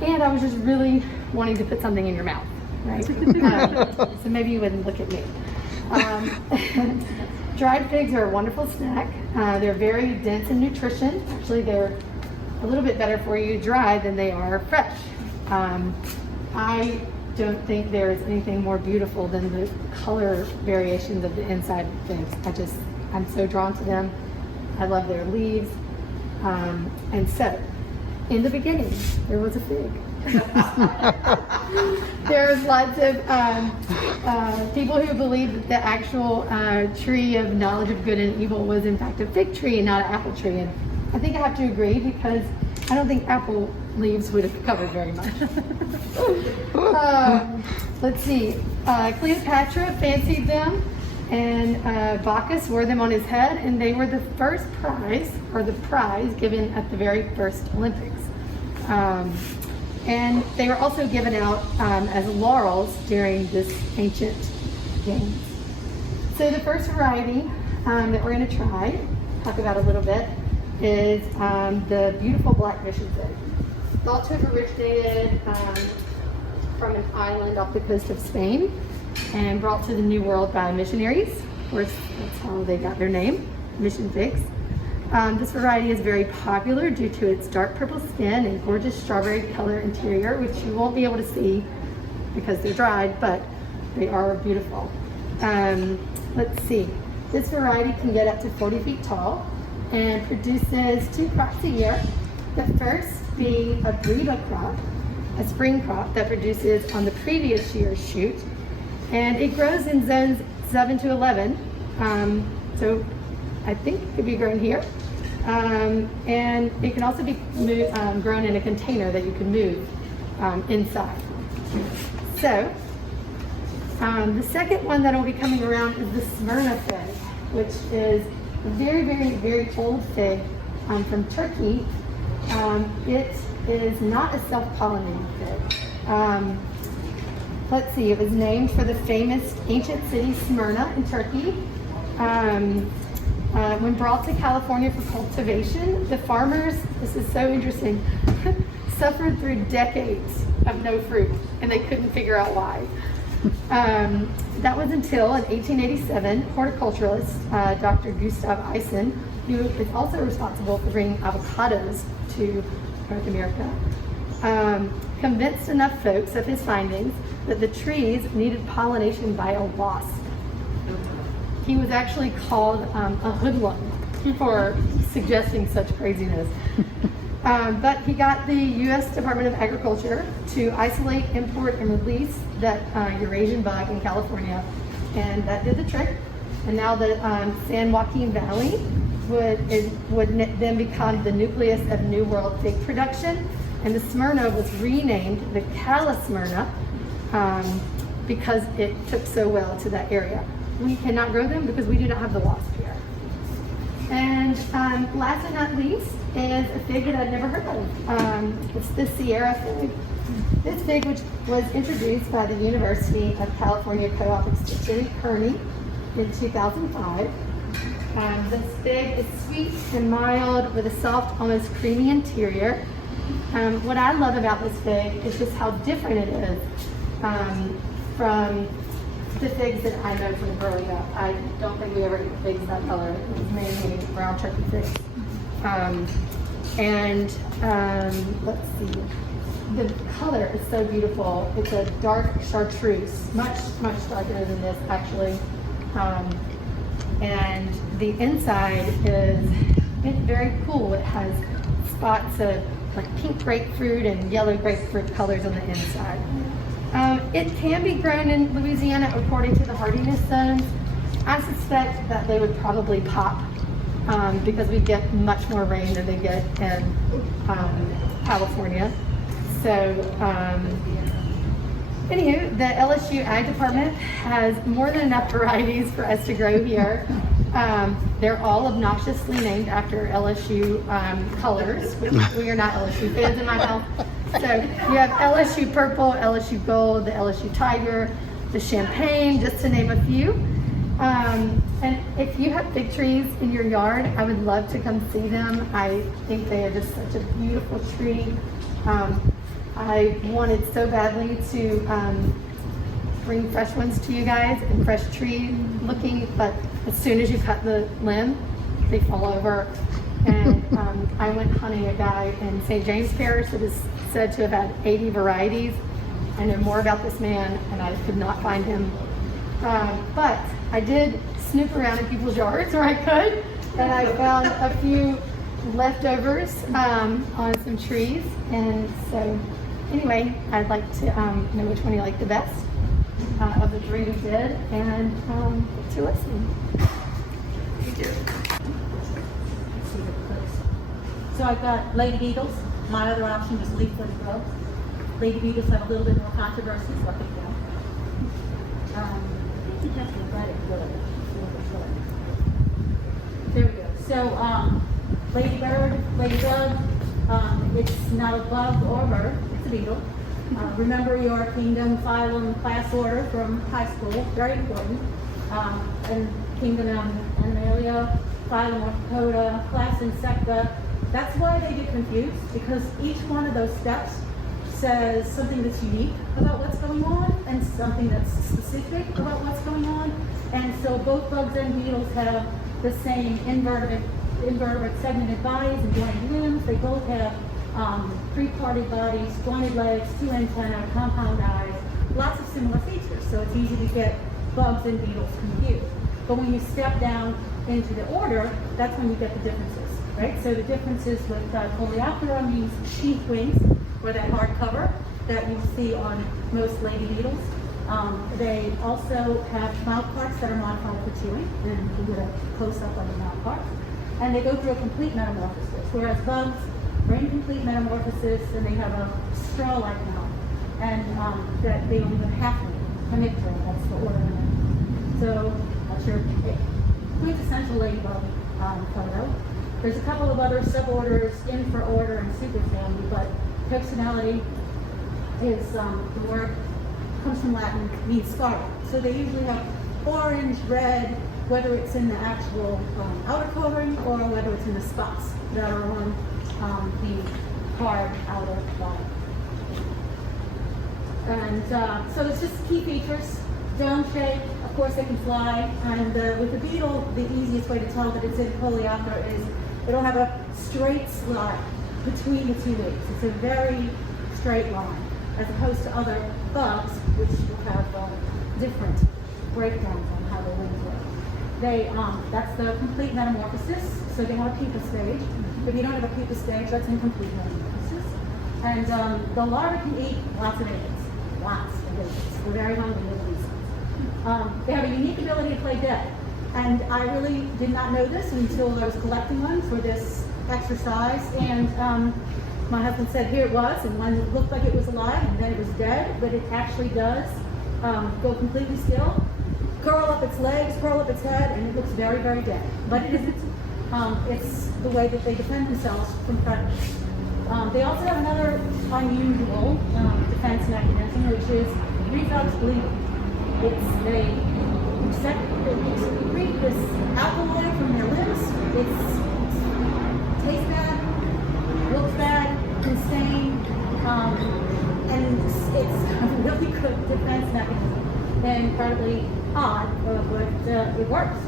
And I was just really wanting to put something in your mouth, right? So maybe you wouldn't look at me. Dried figs are a wonderful snack. They're very dense in nutrition. Actually, they're a little bit better for you dry than they are fresh. I don't think there's anything more beautiful than the color variations of the inside of figs. I'm so drawn to them. I love their leaves. And so, in the beginning, there was a fig. There was lots of people who believed that the actual tree of knowledge of good and evil was in fact a fig tree and not an apple tree. And I think I have to agree, because I don't think apple leaves would have covered very much. Let's see. Cleopatra fancied them, and Bacchus wore them on his head, and they were the first prize, or the prize given at the very first Olympics. And they were also given out as laurels during this ancient game. So the first variety that we're going to talk about a little bit, is the beautiful black mission fig. Thought to have originated from an island off the coast of Spain and brought to the New World by missionaries. Of course, that's how they got their name, mission figs. This variety is very popular due to its dark purple skin and gorgeous strawberry color interior, which you won't be able to see because they're dried, but they are beautiful. Let's see. This variety can get up to 40 feet tall and produces 2 crops a year. The first being a breva crop, a spring crop that produces on the previous year's shoot, and it grows in zones 7 to 11. So I think it could be grown here. And it can also be grown in a container that you can move inside. So the second one that will be coming around is the Smyrna fig, which is a very, very, very old fig from Turkey. It is not a self-pollinating fig. Let's see, it was named for the famous ancient city Smyrna in Turkey. When brought to California for cultivation, the farmers, this is so interesting, suffered through decades of no fruit, and they couldn't figure out why. That was until in 1887, horticulturalist Dr. Gustav Eisen, who is also responsible for bringing avocados to North America, convinced enough folks of his findings that the trees needed pollination by a wasp. He was actually called a hoodlum for suggesting such craziness. But he got the U.S. Department of Agriculture to isolate, import, and release that Eurasian bug in California, and that did the trick. And now the San Joaquin Valley would then become the nucleus of New World fig production, and the Smyrna was renamed the Cala Smyrna because it took so well to that area. We cannot grow them because we do not have the wasp here. And last but not least is a fig that I've never heard of. It's the Sierra fig. This fig, which was introduced by the University of California Co-op Institute, Kearney, in 2005. This fig is sweet and mild with a soft, almost creamy interior. What I love about this fig is just how different it is from the figs that I know from growing up. I don't think we ever eat figs that color. It was mainly brown turkey figs. Let's see. The color is so beautiful. It's a dark chartreuse, much, much darker than this actually. And the inside is very cool. It has spots of like pink grapefruit and yellow grapefruit colors on the inside. It can be grown in Louisiana according to the hardiness zones. I suspect that they would probably pop because we get much more rain than they get in California. So, anywho, the LSU Ag Department has more than enough varieties for us to grow here. They're all obnoxiously named after LSU colors. We are not LSU fans in my house. So you have LSU purple, LSU gold, the LSU tiger, the champagne, just to name a few. And if you have fig trees in your yard, I would love to come see them. I think they are just such a beautiful tree. I wanted so badly to bring fresh ones to you guys and fresh tree looking, but as soon as you cut the limb, they fall over. And I went hunting a guy in St. James Parish that is said to have had 80 varieties. I know more about this man, and I could not find him. But I did snoop around in people's yards where I could, and I found a few leftovers on some trees. And so anyway, I'd like to know which one you like the best of the three we did, and to listen. Thank you. So I've got lady beetles. My other option was leaf-footed grubs. Lady beetles have a little bit more controversy, so I picked them. There we go. So, ladybird, ladybug, it's not a bug or a bird, it's a beetle. Remember your kingdom, phylum, class order from high school, very important. And kingdom Animalia, phylum Orthopoda, class Insecta. That's why they get confused, because each one of those steps says something that's unique about what's going on and something that's specific about what's going on. And so both bugs and beetles have the same invertebrate segmented bodies and jointed limbs. They both have three-parted bodies, jointed legs, two antennae, compound eyes, lots of similar features. So it's easy to get bugs and beetles confused. But when you step down into the order, that's when you get the differences, right? So the differences with Coleoptera means sheath wings, or that hard cover that you see on most lady beetles. They also have mouth parts that are modified for chewing, and you get a close-up on the mouth parts. And they go through a complete metamorphosis, whereas bugs are incomplete metamorphosis, and they have a straw-like mouth, and that they only have half of it, hemiptera, that's the order of it. So that's your quintessential ladybug photo. There's a couple of other suborders, infraorder, and superfamily, but personality is the word comes from Latin, means scarlet. So they usually have orange, red, whether it's in the actual outer covering or whether it's in the spots that are on the hard outer body. And so it's just key features. Dome shape, of course they can fly, and with the beetle, the easiest way to tell that it's in Coleoptera is it'll have a straight slide between the two wings. It's a very straight line, as opposed to other bugs, which will have different breakdowns on how their wings work. That's the complete metamorphosis, so they have a pupa stage. If you don't have a pupa stage, that's incomplete metamorphosis. And the larvae can eat lots of eggs, lots of eggs. They're very hungry little beasts. They have a unique ability to play dead. And I really did not know this until I was collecting one for this exercise. And my husband said, here it was, and one looked like it was alive, and then it was dead, but it actually does go completely still, curl up its legs, curl up its head, and it looks very, very dead. But it isn't. It's the way that they defend themselves from predators. They also have another unusual defense mechanism, which is reflex bleeding. They secrete this alkaloid from their limbs. It tastes bad, looks bad, can stain, and it's a really good defense mechanism. And incredibly odd, but it works.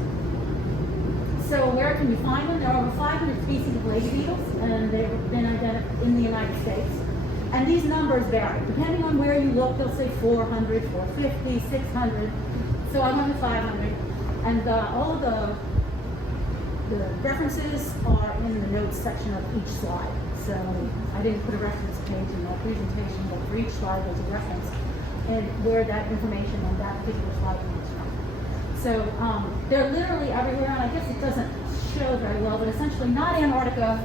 So where can you find them? There are over 500 species of lady beetles, and they've been identified in the United States. And these numbers vary. Depending on where you look, they'll say 400, 450, 600. So I'm on the 500. And all of the references are in the notes section of each slide. So I didn't put a reference page in that presentation, but for each slide there's a reference and where that information on that particular slide comes from. So they're literally everywhere, and I guess it doesn't show very well, but essentially not Antarctica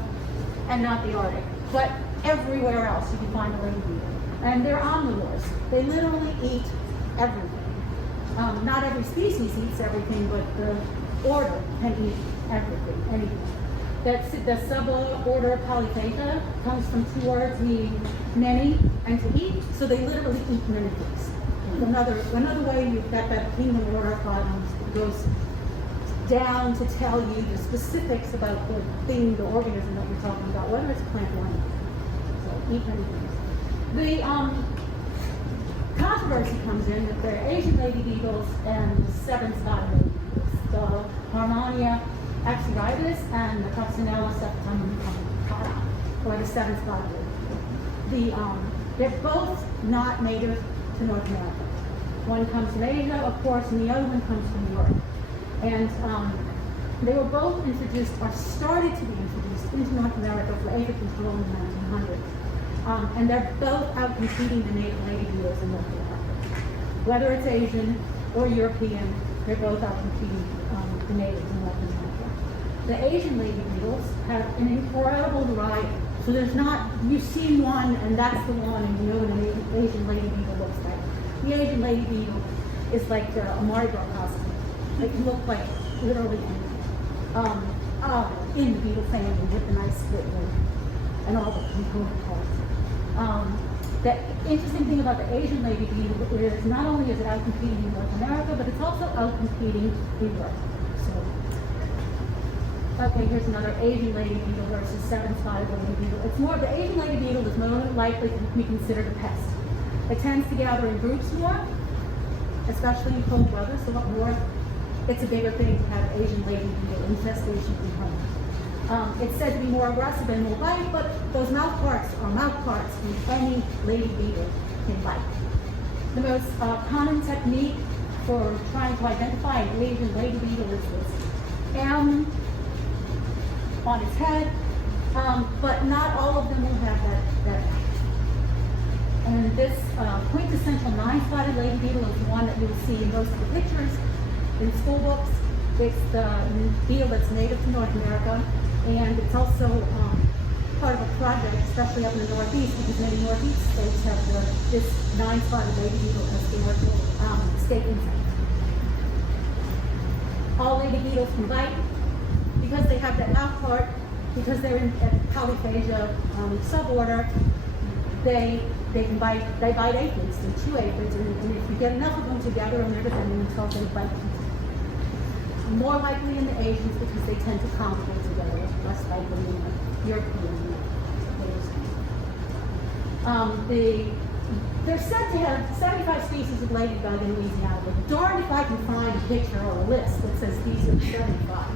and not the Arctic, but everywhere else you can find a lady beetle. And they're omnivores. They literally eat everything. Not every species eats everything, but the order can eat everything, anything. The suborder Polyphaga comes from two words meaning many and to eat, so they literally eat many things. Another way you've got that kingdom order goes down to tell you the specifics about the thing, the organism that you're talking about, whether it's plant or animal. So eat many things. The controversy comes in that the Asian lady beetles and the seven-spotted lady beetles, the Harmonia axioides and the Coccinella septimicata, or the seven-spotted lady beetle. They're both not native to North America. One comes from Asia, of course, and the other one comes from Europe. And they were both introduced, or started to be introduced, into North America for aphid control in the 1900s. And they're both out competing the native lady beetles in North America. Whether it's Asian or European, they're both out competing the natives in North America. The Asian lady beetles have an incredible variety. So there's not, you've seen one and that's the one and you know what an Asian lady beetle looks like. The Asian lady beetle is like a Mardi Gras costume. It can look like literally anything. In the beetle family with the nice split wing and all the component parts. The interesting thing about the Asian lady beetle is not only is it out competing in North America, but it's also out competing in Europe. So, okay, here's another Asian lady beetle versus seven-spotted lady beetle. It's more, the Asian lady beetle is more likely to be considered a pest. It tends to gather in groups more, especially in cold weather, so up north, it's a bigger thing to have Asian lady beetle infestation in home. It's said to be more aggressive and will bite, but those mouth parts are mouth parts and any lady beetle can bite. The most common technique for trying to identify an Asian lady beetle is this M on its head, but not all of them will have that. And this quintessential nine-spotted lady beetle is the one that you'll see in most of the pictures in school books. It's the beetle that's native to North America, and it's also part of a project, especially up in the Northeast, because many Northeast states have this nine-spotted lady beetle as the state insect. All lady beetles can bite because they have that mouth part, because they're in Polyphaga suborder. They can bite. They bite aphids. They chew aphids, and if you get enough of them together and they're defending themselves, they bite people. More likely in the Asians because they tend to congregate together, less likely in the European natives. They're said to have 75 species of ladybug in Louisiana, but darn if I can find a picture or a list that says these are 75.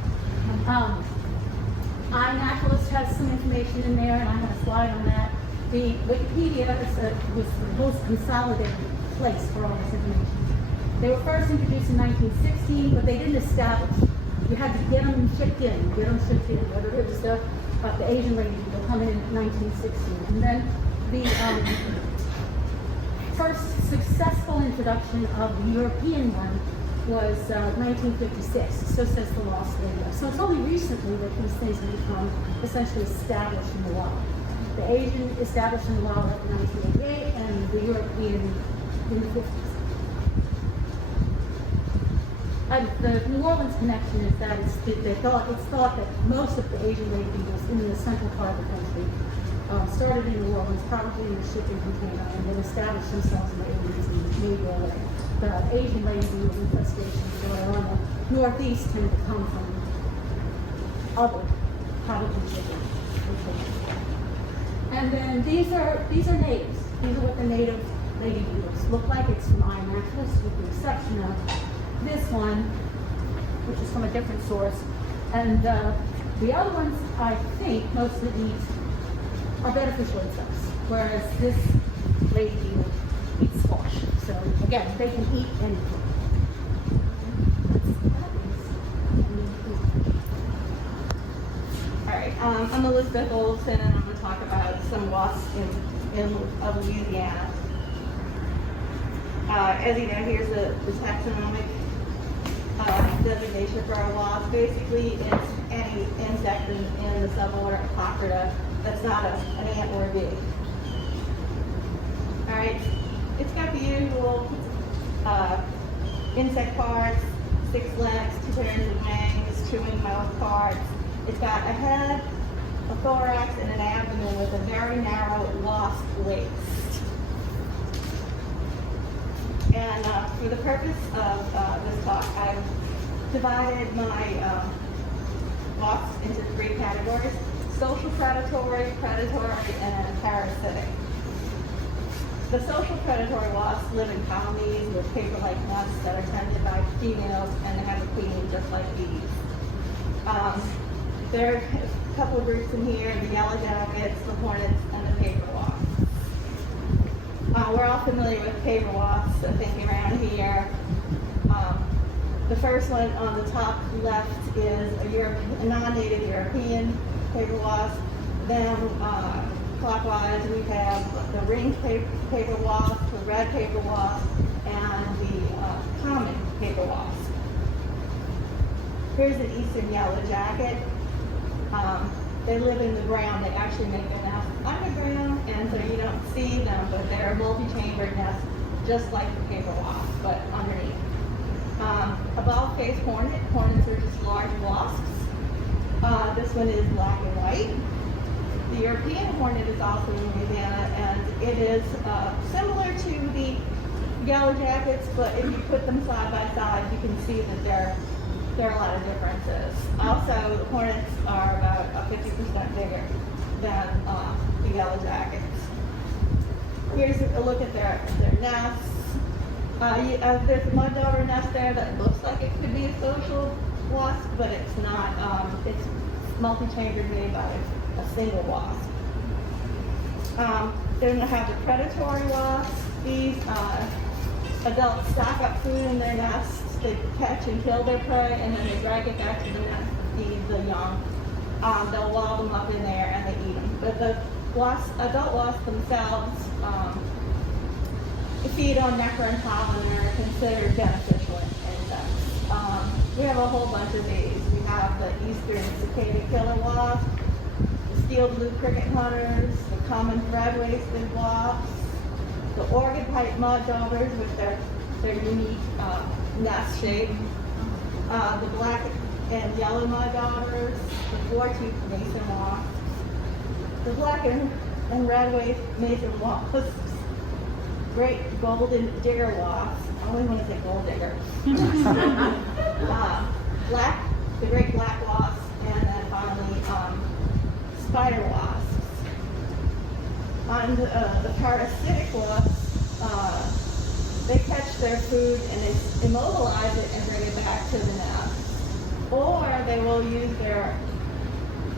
iNaturalist has some information in there, and I have a slide on that. The Wikipedia was the most consolidated place for all this information. They were first introduced in 1916, but they didn't establish. You had to get them shipped in, whether it was the Asian lady beetle coming in 1916. And then the first successful introduction of the European one was 1956, so says the Lost Radio. So it's only recently that these things have become essentially established in the wild. The Asian established in the wild in 1988, and the European in the 50s. The New Orleans connection is that it's thought that most of the Asian lady beetles in the central part of the country started in New Orleans, probably in a shipping container, and then established themselves in the 80s and maybe away. The Asian lady beetle infestations that are on the northeast tend to come from other, probably shipping. And then these are natives. These are what the native lady beetles look like. It's from iNaturalist, with the exception of this one, which is from a different source. And the other ones, I think, mostly eat are beneficial insects, whereas this lady beetle eats squash. So again, they can eat anything. All right, I'm Elizabeth Olson, and I'm going to talk about some wasps in Louisiana. As you know, here's the taxonomic designation for our wasp. Basically, it's any insect in the suborder Apocrypha that's not an ant or a bee. All right, it's got the usual insect parts, 6 legs, 2 pairs of wings, 2 in mouth parts. It's got a head, a thorax, and an abdomen with a very narrow wasp waist. And for the purpose of this talk, I've divided my wasps into 3 categories: social predatory, and parasitic. The social predatory wasps live in colonies with paper-like nests that are tended by females and they have a queen just like bees. There are a couple of groups in here: the yellow jackets, the hornets, and the paper wasps. We're all familiar with paper wasps, I think, around here. The first one on the top left is a non-native European paper wasp. Then clockwise we have the ringed paper wasp, the red paper wasp, and the common paper wasp. Here's an eastern yellow jacket. They live in the ground. They actually make their nest underground, and so you don't see them, but they're multi-chambered nests, just like the paper wasp, but underneath. A bald-faced hornet. Hornets are just large wasps. This one is black and white. The European hornet is also in Louisiana, and it is similar to the yellow jackets, but if you put them side by side, you can see that there are a lot of differences. Also, the hornets are about 50% bigger than the yellow jackets. Here's a look at their nests. There's a mud dauber nest there that looks like it could be a social wasp, but it's not. It's multi-chambered, made by a single wasp. Then we have the predatory wasps. These adults stock up food in their nests. They catch and kill their prey, and then they drag it back to the nest to feed the young. They'll wall them up in there and they eat them. But the adult wasps themselves feed on nectar and pollen and are considered beneficial insects. We have a whole bunch of these. We have the eastern cicada killer wasp, the steel blue cricket hunters, the common thread-waisted wasps, the organ pipe mud daubers with their unique nest shape, the black and yellow mud daubers, the four-toothed mason wasps, the black and red mason wasps, great golden digger wasps. I only want to say gold digger. The great black wasps, and then finally spider wasps. On the parasitic wasps, they catch their food and they immobilize it and bring it back to the nest. Or they will use their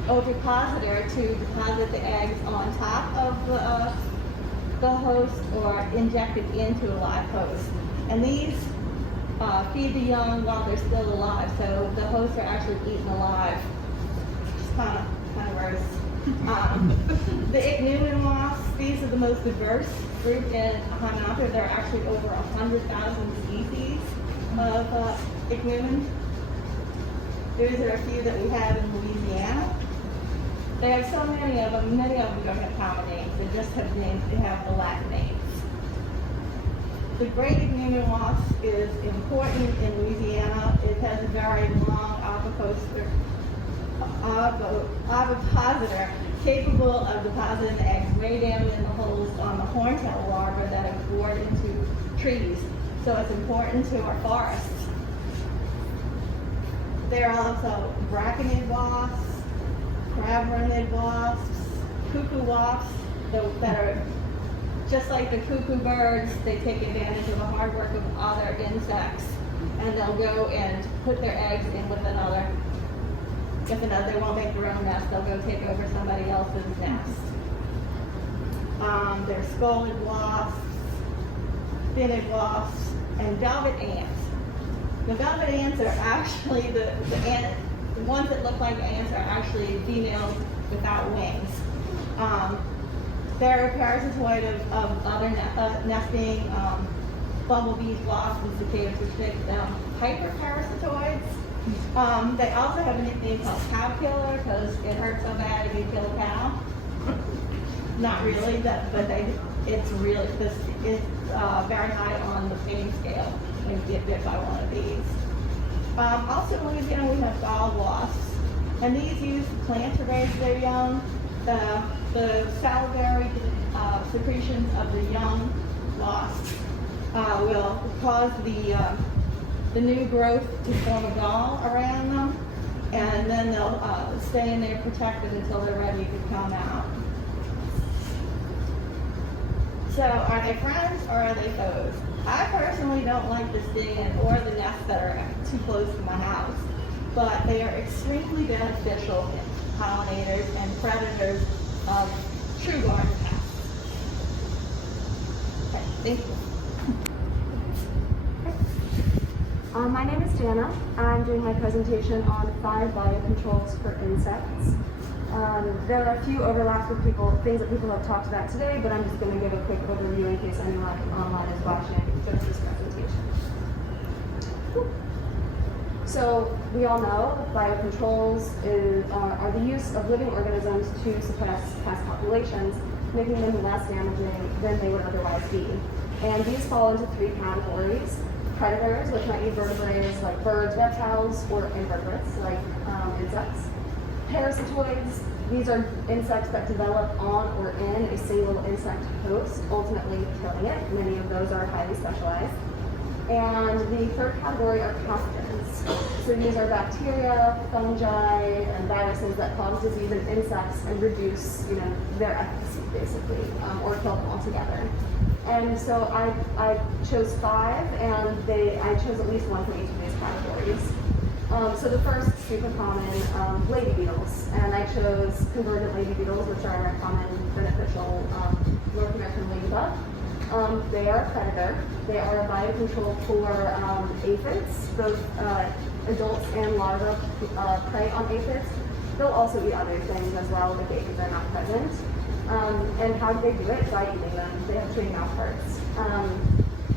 ovipositor to deposit the eggs on top of the host or inject it into a live host. And these feed the young while they're still alive, so the hosts are actually eaten alive. It's kind of gross. The ichneumon wasps, these are the most diverse group in Hymenoptera. There are actually over 100,000 species of ichneumon. These are a few that we have in Louisiana. They have so many of them don't have common names. They just have names, they have the Latin names. The great ichneumon wasp is important in Louisiana. It has a very long ovipositor capable of depositing the eggs way down in the holes on the horntail larvae that are bored into trees. So it's important to our forests. There are also braconid wasps, crab-runted wasps, cuckoo wasps that are just like the cuckoo birds. They take advantage of the hard work of other insects, and they'll go and put their eggs in with another. If they won't make their own nest, they'll go take over somebody else's nest. There's scolded wasps, finned wasps, and velvet ants. The velvet ants are actually the ones that look like ants are actually females without wings. They're a parasitoid of other nesting bumblebees, wasps, and cicadas, which makes them hyperparasitoids. They also have a nickname called cow killer because it hurts so bad if you kill a cow. Not really, but it's very high on the pain scale when you get bit by one of these. Also in Louisiana, we have gall wasps, and these use plants to raise their young. The salivary secretions of the young wasps will cause the new growth to form a gall around them, and then they'll stay in there protected until they're ready to come out. So are they friends or are they foes? I personally don't like the stinging or the nests that are too close to my house, but they are extremely beneficial pollinators and predators of true garden pests. Okay, thank you. My name is Jana. I'm doing my presentation on 5 biocontrols for insects. There are a few overlaps with things that people have talked about today, but I'm just going to give a quick overview in case anyone online is watching just this presentation. So we all know biocontrols are the use of living organisms to suppress pest populations, making them less damaging than they would otherwise be. And these fall into 3 categories. Predators, which might be vertebrates like birds, reptiles, or invertebrates like insects. Parasitoids, these are insects that develop on or in a single insect host, ultimately killing it. Many of those are highly specialized. And the 3rd category are pathogens. So these are bacteria, fungi, and viruses that cause disease in insects and reduce, their efficacy basically, or kill them altogether. And so I chose 5, and I chose at least one from each of these categories. So the first, super common, lady beetles. And I chose convergent lady beetles, which are a common beneficial North American ladybug. They are a predator. They are a biocontrol for aphids. Both adults and larvae prey on aphids. They'll also eat other things as well if aphids are not present. And how do they do it? By eating them. They have 3 mouth parts.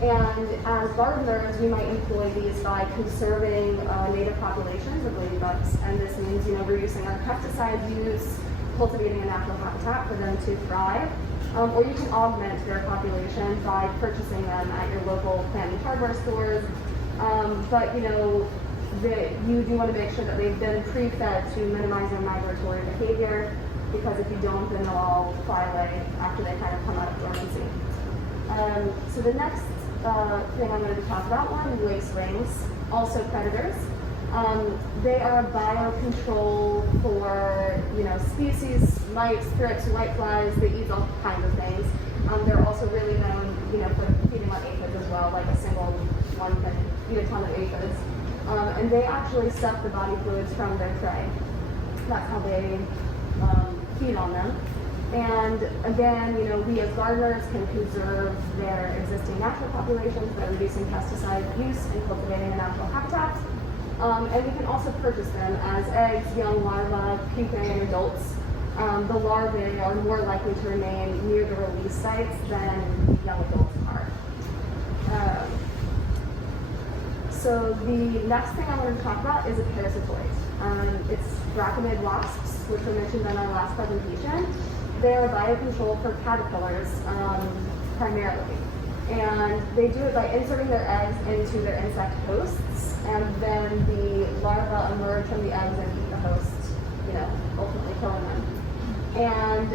And as gardeners, we might employ these by conserving native populations of ladybugs. And this means, reducing our pesticide use, cultivating a natural habitat for them to thrive. Or you can augment their population by purchasing them at your local plant and hardware stores. But you do want to make sure that they've been pre-fed to minimize their migratory behavior, because if you don't, then they'll all fly away after they kind of come out of dormancy. So the next thing I'm going to talk about, lacewings, also predators. They are a biocontrol for, species, mites, thrips, whiteflies. They eat all kinds of things. They're also really known, for feeding on aphids as well, like a single one can eat a ton of aphids. And they actually suck the body fluids from their prey. That's how they feed on them. And again, we as gardeners can conserve their existing natural populations by reducing pesticide use and cultivating a natural habitat. And we can also purchase them as eggs, young larvae, pupae, and adults. The larvae are more likely to remain near the release sites than young adults are. So the next thing I want to talk about is a parasitoid. It's brachymed wasps, which were mentioned in our last presentation. They are biocontrol for caterpillars, primarily. And they do it by inserting their eggs into their insect hosts, and then the larvae emerge from the eggs and eat the host, ultimately killing them. And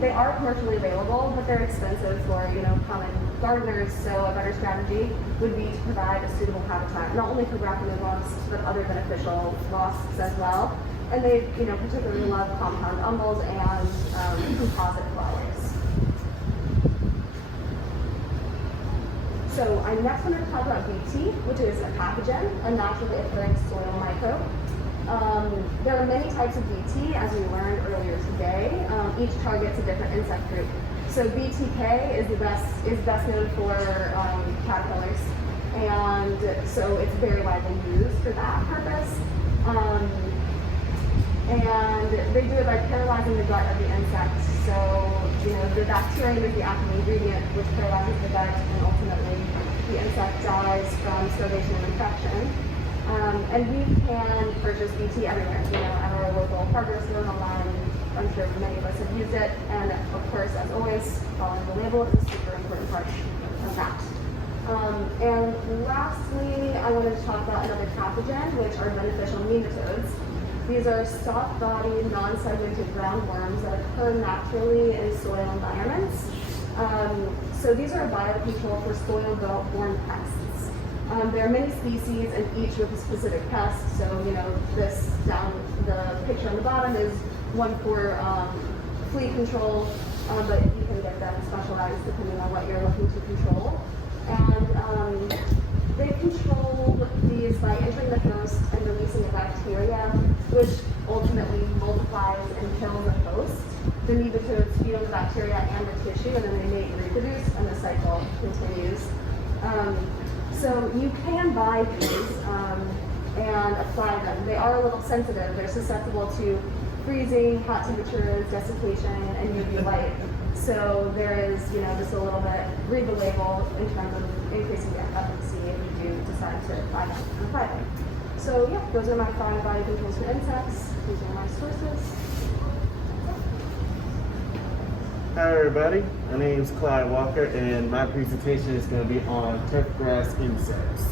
they are commercially available, but they're expensive for, common gardeners, so a better strategy would be to provide a suitable habitat, not only for brachymed wasps, but other beneficial wasps as well. And they, particularly love compound umbels and composite flowers. So I'm next going to talk about BT, which is a pathogen, a naturally occurring soil microbe. There are many types of BT, as we learned earlier today. Each targets a different insect group. So BTK is best known for caterpillars, and so it's very widely used for that purpose. And they do it by paralyzing the gut of the insect. So, the bacterium is the active ingredient which paralyzes the gut, and ultimately the insect dies from starvation and infection. And we can purchase BT everywhere, at our local hardware store, online. I'm sure many of us have used it. And of course, as always, following the label is a super important part of that. And lastly, I wanted to talk about another pathogen, which are beneficial nematodes. These are soft-bodied, non-segmented roundworms that occur naturally in soil environments. So these are a biocontrol for soil-borne pests. There are many species and each with a specific pest. So, you know, this down the picture on the bottom is one for flea control, but you can get them specialized depending on what you're looking to control. And they control these by entering the host and releasing a bacteria, which ultimately multiplies and kills the host. The nematodes feed on the bacteria and the tissue, and then they mate and reproduce, and the cycle continues. So you can buy these and apply them. They are a little sensitive. They're susceptible to freezing, hot temperatures, desiccation, and UV light. So there is, you know, just a little bit, read the label in terms of increasing the efficacy if you do decide to buy them and apply them. So yeah, those are my 5 biocontrols for insects. These are my sources. Hi everybody, my name is Clyde Walker and my presentation is going to be on turfgrass insects.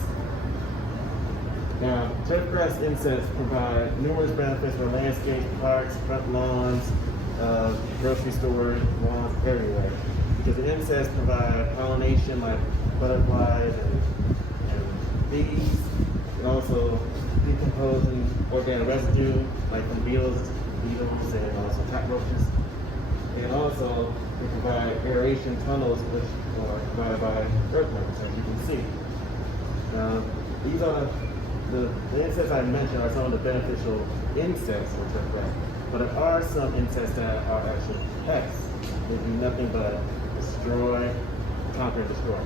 Now, turfgrass insects provide numerous benefits for landscapes, parks, front lawns, grocery stores, lawns, everywhere. Because the insects provide pollination like butterflies and bees, and also decomposing organic residue like from beetles and also cockroaches. And also, they provide aeration tunnels, which are provided by earthworms, as you can see. Now, these are the insects I mentioned are some of the beneficial insects for turfgrass, but there are some insects that are actually pests. They do nothing but destroy, conquer, and destroy.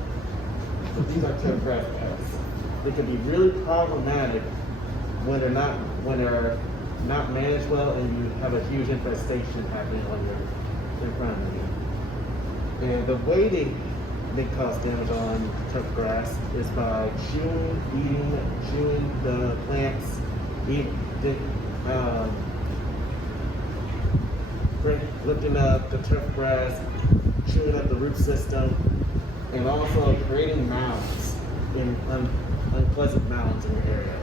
But these are turfgrass pests. They can be really problematic when they're not managed well, and you have a huge infestation happening on your in front of you. And the way they cause damage on turfgrass is by chewing the plants, lifting up the turfgrass, chewing up the root system, and also creating mounds, unpleasant mounds in your area.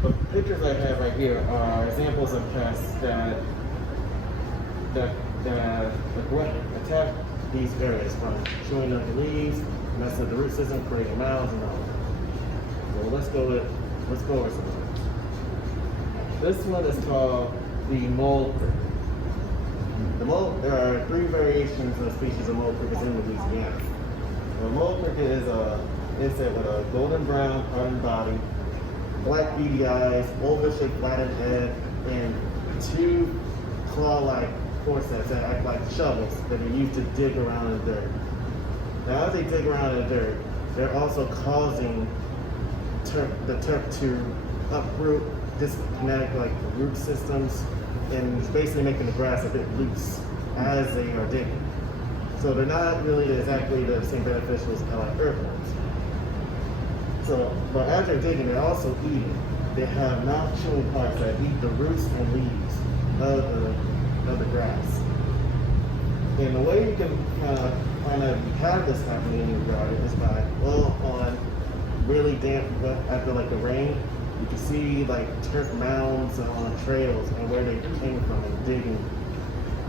The pictures I have right here are examples of pests that attack these areas, from chewing up the leaves, messing up the root system, creating mounds, and all that. So let's go over some of them. This one is called the mole cricket. There are 3 variations of species of mole crickets in Louisiana. The mole cricket is an insect with a golden brown patterned body, black beady eyes, oval-shaped flattened head, and 2 claw-like forceps that act like shovels that are used to dig around in the dirt. Now, as they dig around in the dirt, they're also causing the turf to uproot, disconnect like the root systems, and it's basically making the grass a bit loose as they are digging. So they're not really exactly the same beneficials as earthworms. So, but as they're digging, they're also eating. They have mouth-chewing parts that eat the roots and leaves of the grass. And the way you can kind of have this happening in your garden is by, on really damp, after like the rain, you can see like turf mounds on trails and where they came from and digging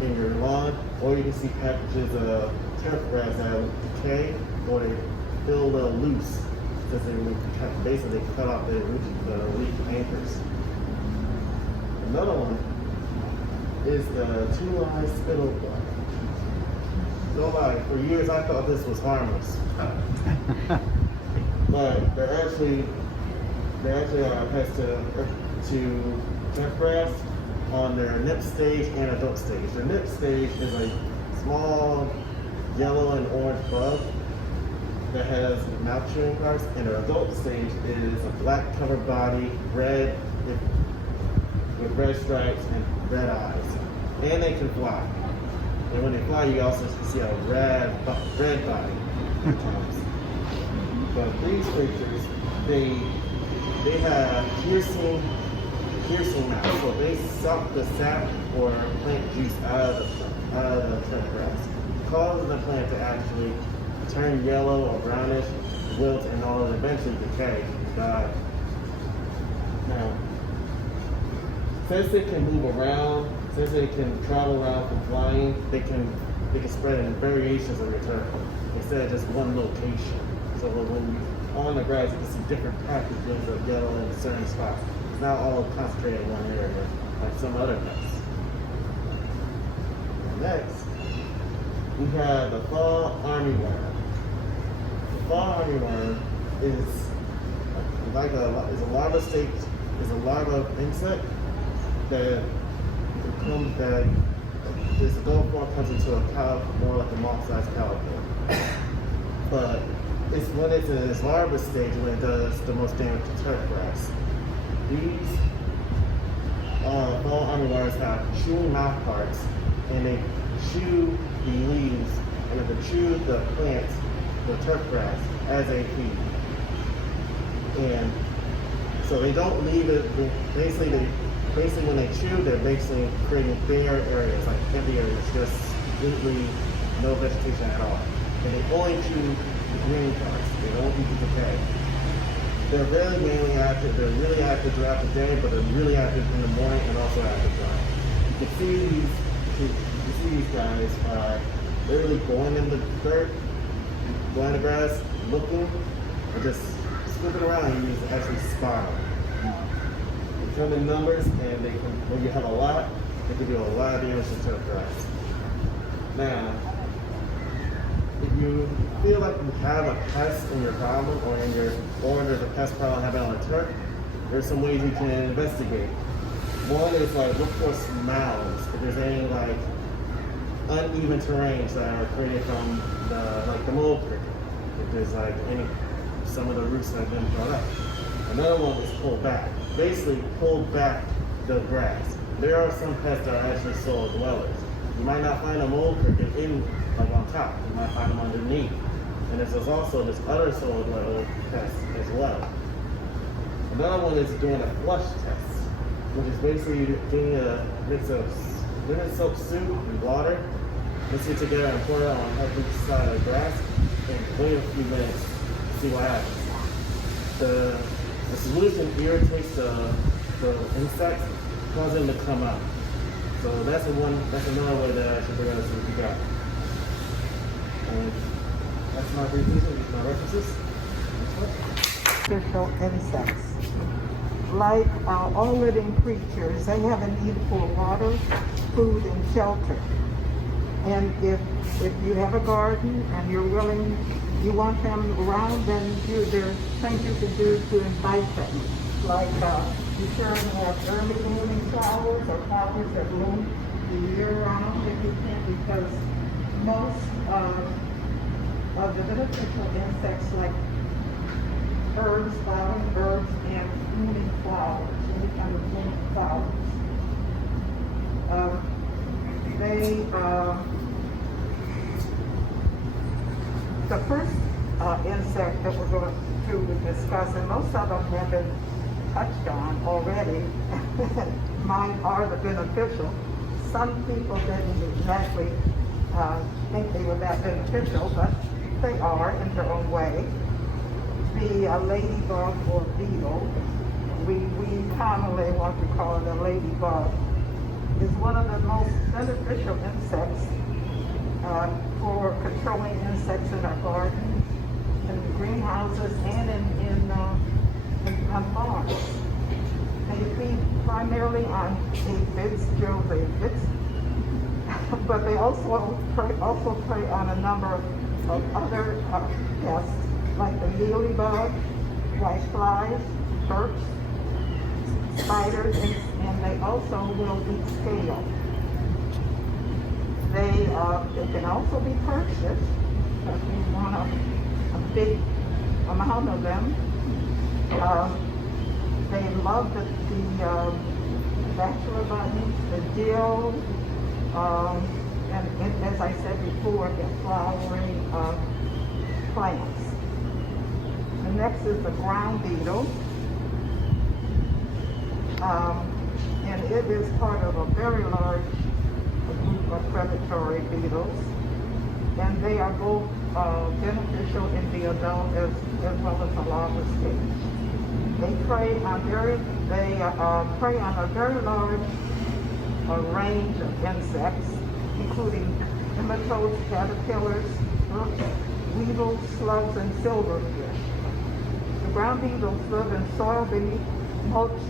in your lawn, or you can see patches of turf grass that decay or they feel a little loose because they basically cut off the leaf anchors. Another one is the 2-line spittle bug. Don't lie, for years I thought this was harmless. But they're actually a pest to turfgrass on their nip stage and adult stage. The nip stage is a small yellow and orange bug that has mouth chewing parts, and the adult stage is a black covered body, red with red stripes and red eyes. And they can fly. And when they fly, you also see a red body at times. But these creatures, they have piercing mouths. So they suck the sap or plant juice out of the plant grass, causing the plant to actually turn yellow or brownish, wilt, and all eventually decay, die. Now, since they can move around, since they can travel around from flying, they can spread in variations of your turf instead of just one location. So when you're on the grass, you can see different patches of yellow in certain spots. It's not all concentrated in one area like some other pests. Next, we have the fall armyworm. The fall armyworm is a larva stage, is a larva insect that becomes that this adult form comes into a more like a moth-sized caterpillar. But it's when it's in its larva stage when it does the most damage to turf grass. These fall armyworms have chewing mouth parts, and they chew the leaves and they chew the plants, the turf grass, as they feed. And so they don't leave it. Basically when they chew, they're basically creating bare areas, like empty areas, just completely no vegetation at all. And they only chew the green parts. They don't eat the decay. They're very mainly active. They're really active throughout the day, but they're really active in the morning and also after dark. You can see these guys are literally going in the dirt, going in the grass, looking, or just snooping around, and you can actually spot them. They come in numbers, and they can, when you have a lot, they can do a lot of damage to turf grass. Now, if you feel like you have a pest in your problem, or there's a pest problem happening on the turf, there's some ways you can investigate. One is like look for smells. If there's any like uneven terrains that are created from the mole cricket. If there's like some of the roots that have been brought up. Another one is pull back. Basically pull back the grass. There are some pests that are actually soil dwellers. You might not find a mole cricket on top. You might find them underneath. And there's also this other soil dweller pest as well. Another one is doing a flush test, which is basically getting a mix of lemon soap soup and water, mix it together and pour it on each side of the grass, and wait a few minutes to see what happens. The solution irritates the insects, causing them to come out. So that's another way that I should bring out to what you got. And that's my presentation, these are my references. Beneficial insects. Like all living creatures, they have a need for water, food, and shelter. And if you have a garden and you want them around, then there's things you can do to invite them. Like you sure have early blooming flowers or flowers that bloom the year round if you can, because most of the beneficial insects like herbs, flowering herbs, and blooming flowers, any kind of blooming flowers. The first insect that we're going to discuss, and most of them have been touched on already, mine are the beneficial. Some people didn't exactly think they were that beneficial, but they are in their own way. The ladybug or beetle, we commonly want to call it a ladybug, is one of the most beneficial insects for controlling insects in our gardens, in greenhouses, and on farms. They feed primarily on aphids, Jill's aphids, but they also prey on a number of other pests, like the mealybug, whiteflies, perch, spiders, and they also will eat scale. They can also be purchased if you want a big amount of them. They love the bachelor buttons, the dill, and as I said before, the flowering plants. The next is the ground beetle, and it is part of a very large group of predatory beetles, and they are both beneficial in the adult as well as the larva stage. They prey on a very large range of insects, including nematodes, caterpillars, weevils, slugs, and silverfish. The ground beetles live in soil beneath mulch,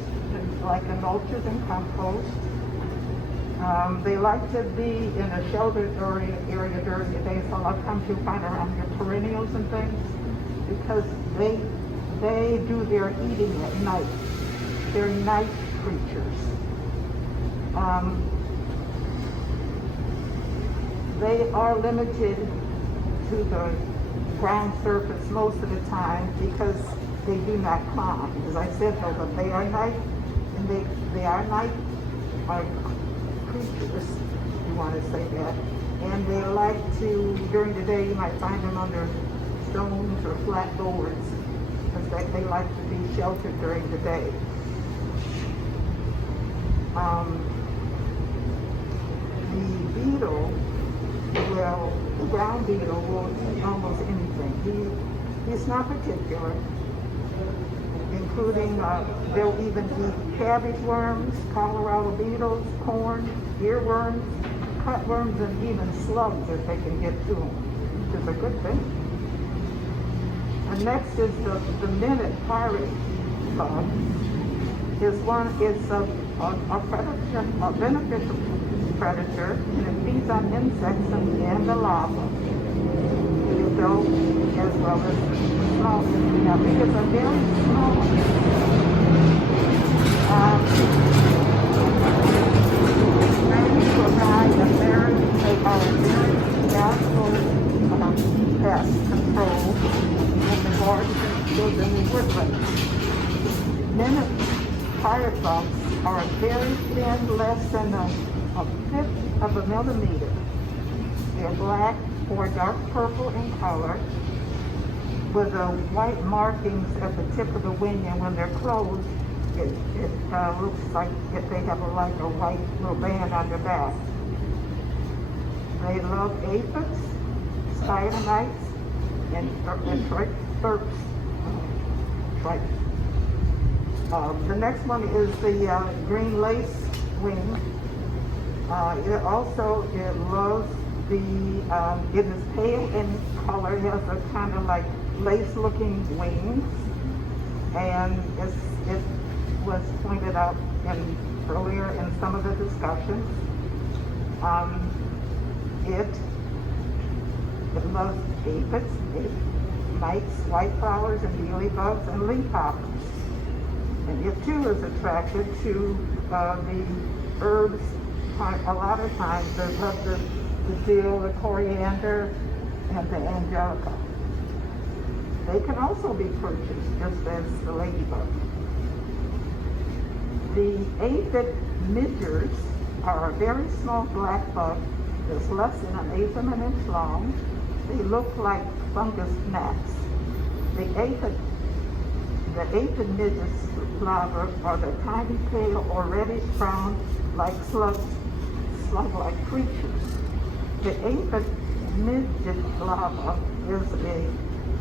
like in mulches and compost. They like to be in a sheltered area during the day, so a lot of times you'll find around your perennials and things, because they do their eating at night. They're night creatures. They are limited to the ground surface most of the time because they do not climb. As I said though, but they are night, and they are night creatures, if you want to say that. And they like to, during the day you might find them under stones or flat boards, because they like to be sheltered during the day. The beetle the ground beetle will eat almost anything. He's not particular, including, they'll even eat cabbage worms, Colorado beetles, corn, earworms, cutworms, and even slugs if they can get to them, which is a good thing. And next is the minute pirate bug. It's a predator, a beneficial predator, and it feeds on insects and the larva, the adult as well as the small. Now these are very small. They provide a very valuable pest control in the gardens and the woodlands. Minute pirate bugs are very thin, less than a fifth of a millimeter. They're black or dark purple in color, with white markings at the tip of the wing, and when they're closed, it looks like they have like a white little band on their back. They love aphids, spider mites, and thrips. The next one is the green lace wing. It loves it is pale in color. It has a kind of like lace-looking wings, and it was pointed out earlier in some of the discussions. It loves aphids, mites, white flowers, and mealybugs, and leafhoppers. And it too is attracted to the herbs. A lot of times they love the dill, the coriander, and the angelica. They can also be purchased just as the ladybug. The aphid midgers are a very small black bug that's less than an eighth of an inch long. They look like fungus gnats. The aphid midges larvae are the tiny pale or reddish brown like slug-like creatures. The aphid midget larva is a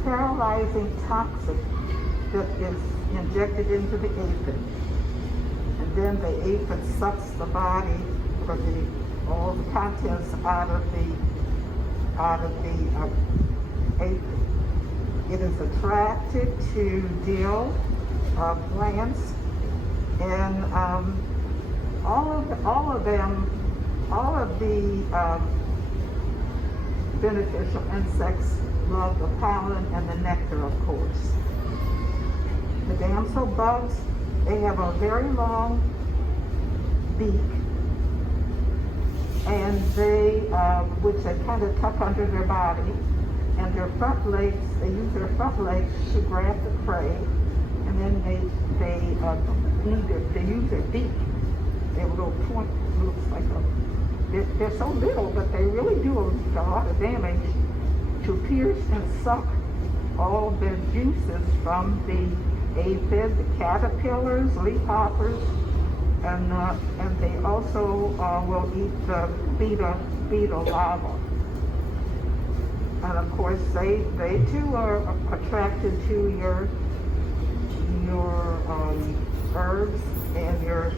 paralyzing toxin that is injected into the aphid, and then the aphid sucks the body or all the contents out of the aphid. It is attracted to dill plants, and all of the beneficial insects love the pollen and the nectar, of course. The damsel bugs, they have a very long beak, and which they kind of tuck under their body, and their front legs, they use their front legs to grab the prey, and then they use their beak. They have a little point, looks like they're so little, but they really do a lot of damage to pierce and suck all the juices from the aphid, the caterpillars, leafhoppers, and they also will eat the beetle larva. And of course, they too are attracted to your herbs, and your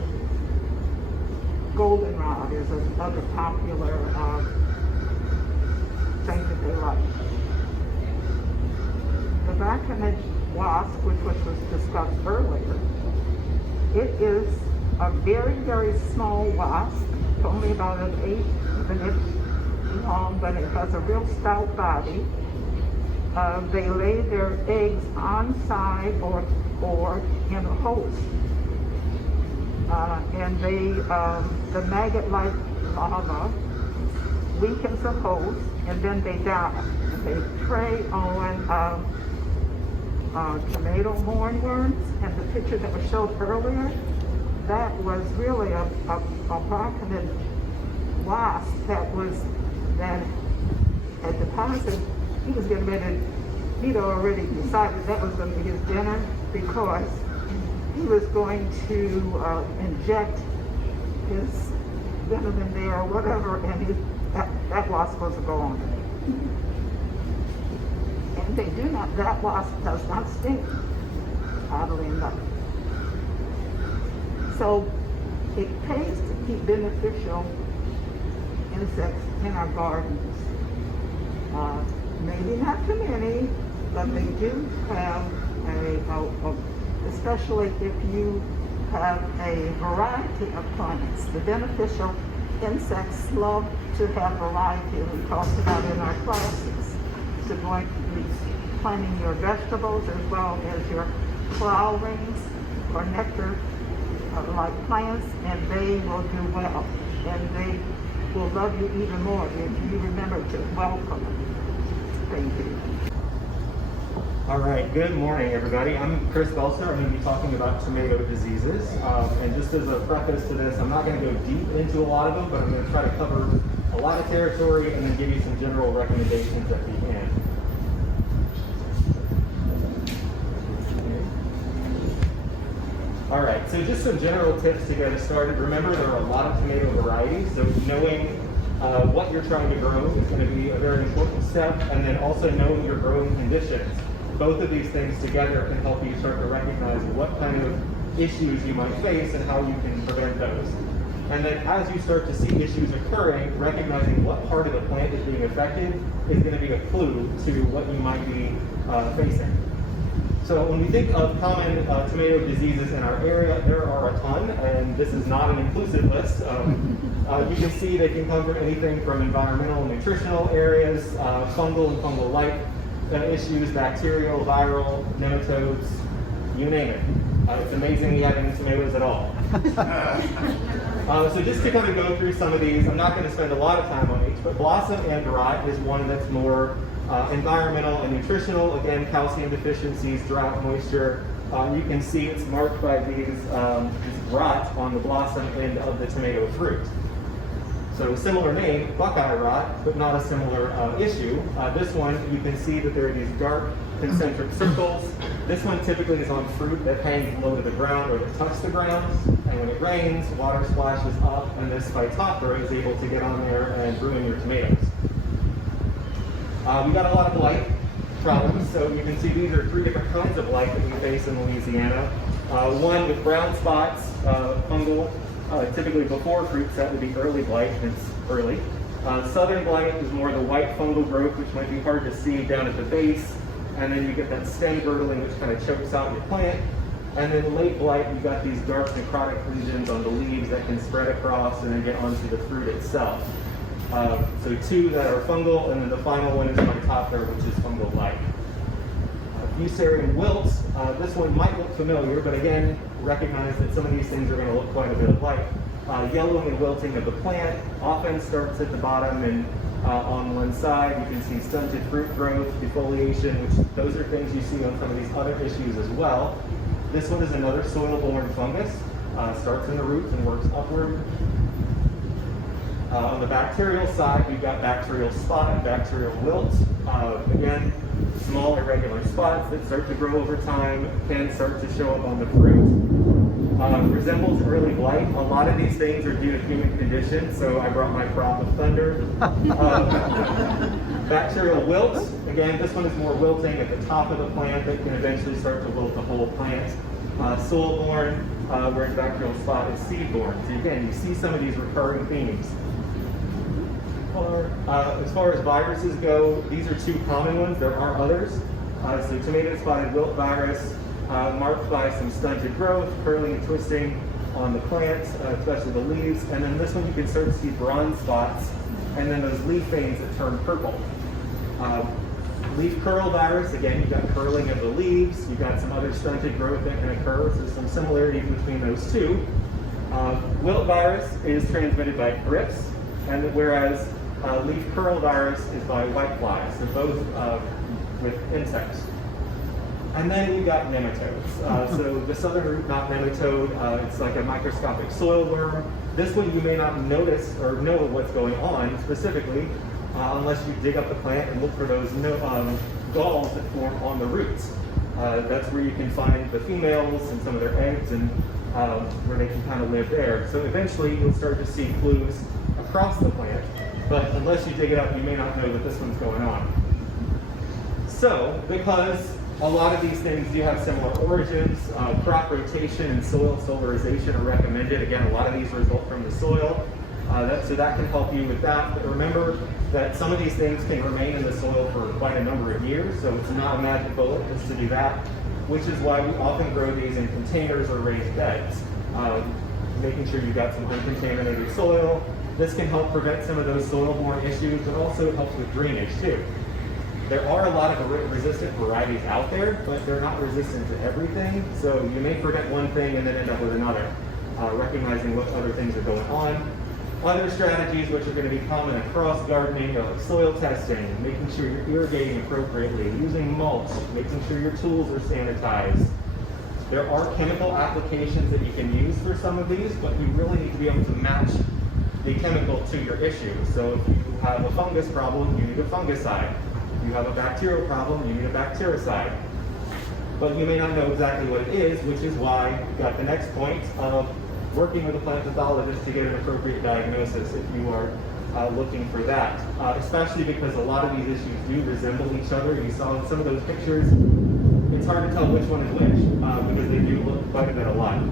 goldenrod is another popular thing that they like. The Vaccinate wasp, which was discussed earlier, it is a very, very small wasp, only about an eighth of an inch long, but it has a real stout body. They lay their eggs on side or in a host. And the maggot-like larva weakens the host, and then they die. And they prey on tomato hornworms, and the picture that was showed earlier, that was really a Vaccinate wasp that had deposited. He was getting ready, he'd already decided that was going to be his dinner, because he was going to inject his venom in there or whatever, and that wasp was gone. And that wasp does not sting, oddly enough. So it pays to keep beneficial insects in our gardens. Maybe not too many, but they do have especially if you have a variety of plants. The beneficial insects love to have variety, we talked about in our classes. So going to be planting your vegetables as well as your flowering or nectar like plants, and they will do well. And they will love you even more if you remember to welcome them. Thank you. All right, good morning, everybody. I'm Chris Belser. I'm going to be talking about tomato diseases. And just as a preface to this, I'm not going to go deep into a lot of them, but I'm going to try to cover a lot of territory and then give you some general recommendations at the end. All right, so just some general tips to get us started. Remember, there are a lot of tomato varieties, so knowing what you're trying to grow is going to be a very important step, and then also knowing your growing conditions. Both of these things together can help you start to recognize what kind of issues you might face and how you can prevent those. And then as you start to see issues occurring, recognizing what part of the plant is being affected is going to be a clue to what you might be facing. So when we think of common tomato diseases in our area, there are a ton, and this is not an inclusive list. You can see they can come from anything from environmental and nutritional areas, fungal and fungal-like issues, bacterial, viral, nematodes, you name it. It's amazing we have any tomatoes at all. So just to kind of go through some of these, I'm not going to spend a lot of time on each, but blossom and rot is one that's more environmental and nutritional. Again, calcium deficiencies, drought, moisture. You can see it's marked by these rot on the blossom end of the tomato fruit. So similar name, buckeye rot, but not a similar issue. This one, you can see that there are these dark concentric circles. This one typically is on fruit that hangs low to the ground or that touch the ground. And when it rains, water splashes up, and this phytophthora is able to get on there and ruin your tomatoes. We've got a lot of blight problems. So you can see these are 3 different kinds of blight that we face in Louisiana. One with brown spots, fungal. Typically before fruit set would be early blight, it's early. Southern blight is more the white fungal growth, which might be hard to see down at the base. And then you get that stem girdling, which kind of chokes out your plant. And then late blight, you've got these dark necrotic lesions on the leaves that can spread across and then get onto the fruit itself. So 2 that are fungal, and then the final one is phytophthora, which is fungal-like. Fusarium wilt, this one might look familiar, but again, recognize that some of these things are going to look quite a bit alike. Yellowing and wilting of the plant often starts at the bottom and on one side. You can see stunted fruit growth, defoliation, which those are things you see on some of these other issues as well. This one is another soil-borne fungus. Starts in the roots and works upward. On the bacterial side, we've got bacterial spot and bacterial wilt. Again, small irregular spots that start to grow over time can start to show up on the fruit. Resembles early blight. A lot of these things are due to human conditions, so I brought my crop of thunder. Bacterial wilt, again, this one is more wilting at the top of the plant that can eventually start to wilt the whole plant. Soil-borne, where the bacterial spot is seed-borne. So again, you see some of these recurring themes. As far as viruses go, these are two common ones. There are others. So tomato spotted wilt virus, marked by some stunted growth, curling and twisting on the plants, especially the leaves. And then this one you can start to see bronze spots, and then those leaf veins that turn purple. Leaf curl virus, again, you've got curling of the leaves, you've got some other stunted growth that can occur, so there's some similarities between those two. Wilt virus is transmitted by thrips, and whereas leaf curl virus is by whiteflies, so both with insects. And then you've got nematodes. So the southern root knot nematode, it's like a microscopic soil worm. This one you may not notice or know what's going on specifically unless you dig up the plant and look for those galls that form on the roots. That's where you can find the females and some of their eggs and where they can kind of live there. So eventually you'll start to see flues across the plant, but unless you dig it up, you may not know that this one's going on. So, because a lot of these things do have similar origins, crop rotation and soil solarization are recommended. Again, a lot of these result from the soil, so that can help you with that. But remember that some of these things can remain in the soil for quite a number of years, so it's not a magic bullet just to do that, which is why we often grow these in containers or raised beds, making sure you've got some uncontaminated soil. This can help prevent some of those soil-borne issues, but also helps with drainage too. There are a lot of resistant varieties out there, but they're not resistant to everything, so you may prevent one thing and then end up with another, recognizing what other things are going on. Other strategies which are going to be common across gardening are like soil testing, making sure you're irrigating appropriately, using mulch, making sure your tools are sanitized. There are chemical applications that you can use for some of these, but you really need to be able to match the chemical to your issue. So if you have a fungus problem, you need a fungicide. If you have a bacterial problem, you need a bactericide. But you may not know exactly what it is, which is why you've got the next point of working with a plant pathologist to get an appropriate diagnosis if you are looking for that. Especially because a lot of these issues do resemble each other. You saw in some of those pictures, it's hard to tell which one is which because they do look quite a bit alike.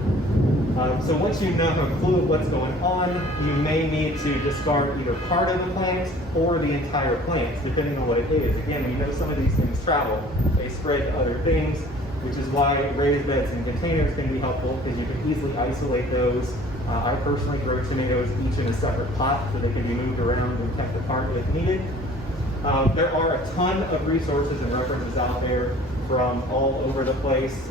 So once you have a clue of what's going on, you may need to discard either part of the plant or the entire plant, depending on what it is. Again, we know some of these things travel. They spread to other things, which is why raised beds and containers can be helpful because you can easily isolate those. I personally grow tomatoes each in a separate pot so they can be moved around and kept apart if needed. There are a ton of resources and references out there from all over the place.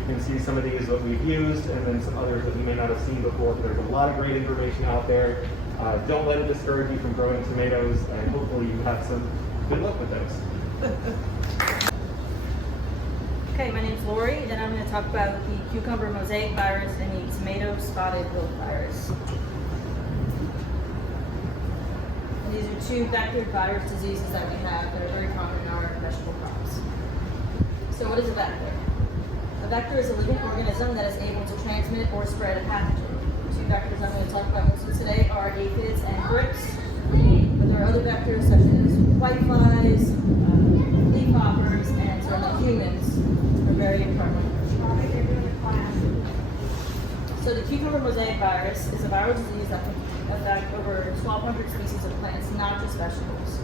You can see some of these that we've used and then some others that you may not have seen before. There's a lot of great information out there. Don't let it discourage you from growing tomatoes, and hopefully you have some good luck with those. Okay, my name's Lori, and I'm going to talk about the cucumber mosaic virus and the tomato spotted wilt virus. And these are two bacteriovirus diseases that we have that are very common in our vegetable crops. So what is a vector? A vector is a living organism that is able to transmit or spread a pathogen. The two vectors I'm going to talk about mostly today are aphids and thrips, but there are other vectors such as whiteflies, leafhoppers, and certainly humans are very important. So the cucumber mosaic virus is a viral disease that can affect over 1,200 species of plants, not just vegetables.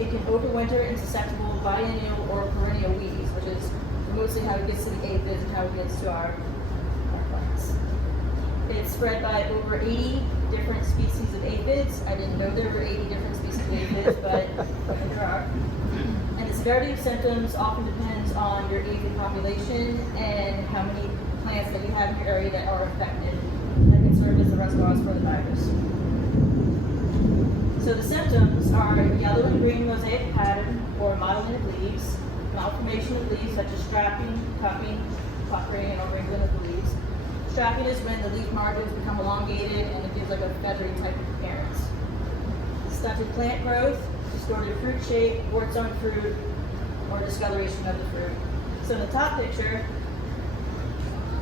It can overwinter in susceptible biennial or perennial weeds, which is mostly how it gets to the aphids and how it gets to our plants. It's spread by over 80 different species of aphids. I didn't know there were 80 different species of aphids, but there are. And the severity of symptoms often depends on your aphid population and how many plants that you have in your area that are affected that can serve as the reservoirs for the virus. So the symptoms are yellow and green mosaic pattern or mottling of leaves, malformation of leaves such as strapping, cupping, puckering, and wrinkling of the leaves. Strapping is when the leaf margins become elongated and it gives like a feathery type of appearance. Stunted plant growth, distorted fruit shape, warts on fruit, or discoloration of the fruit. So in the top picture,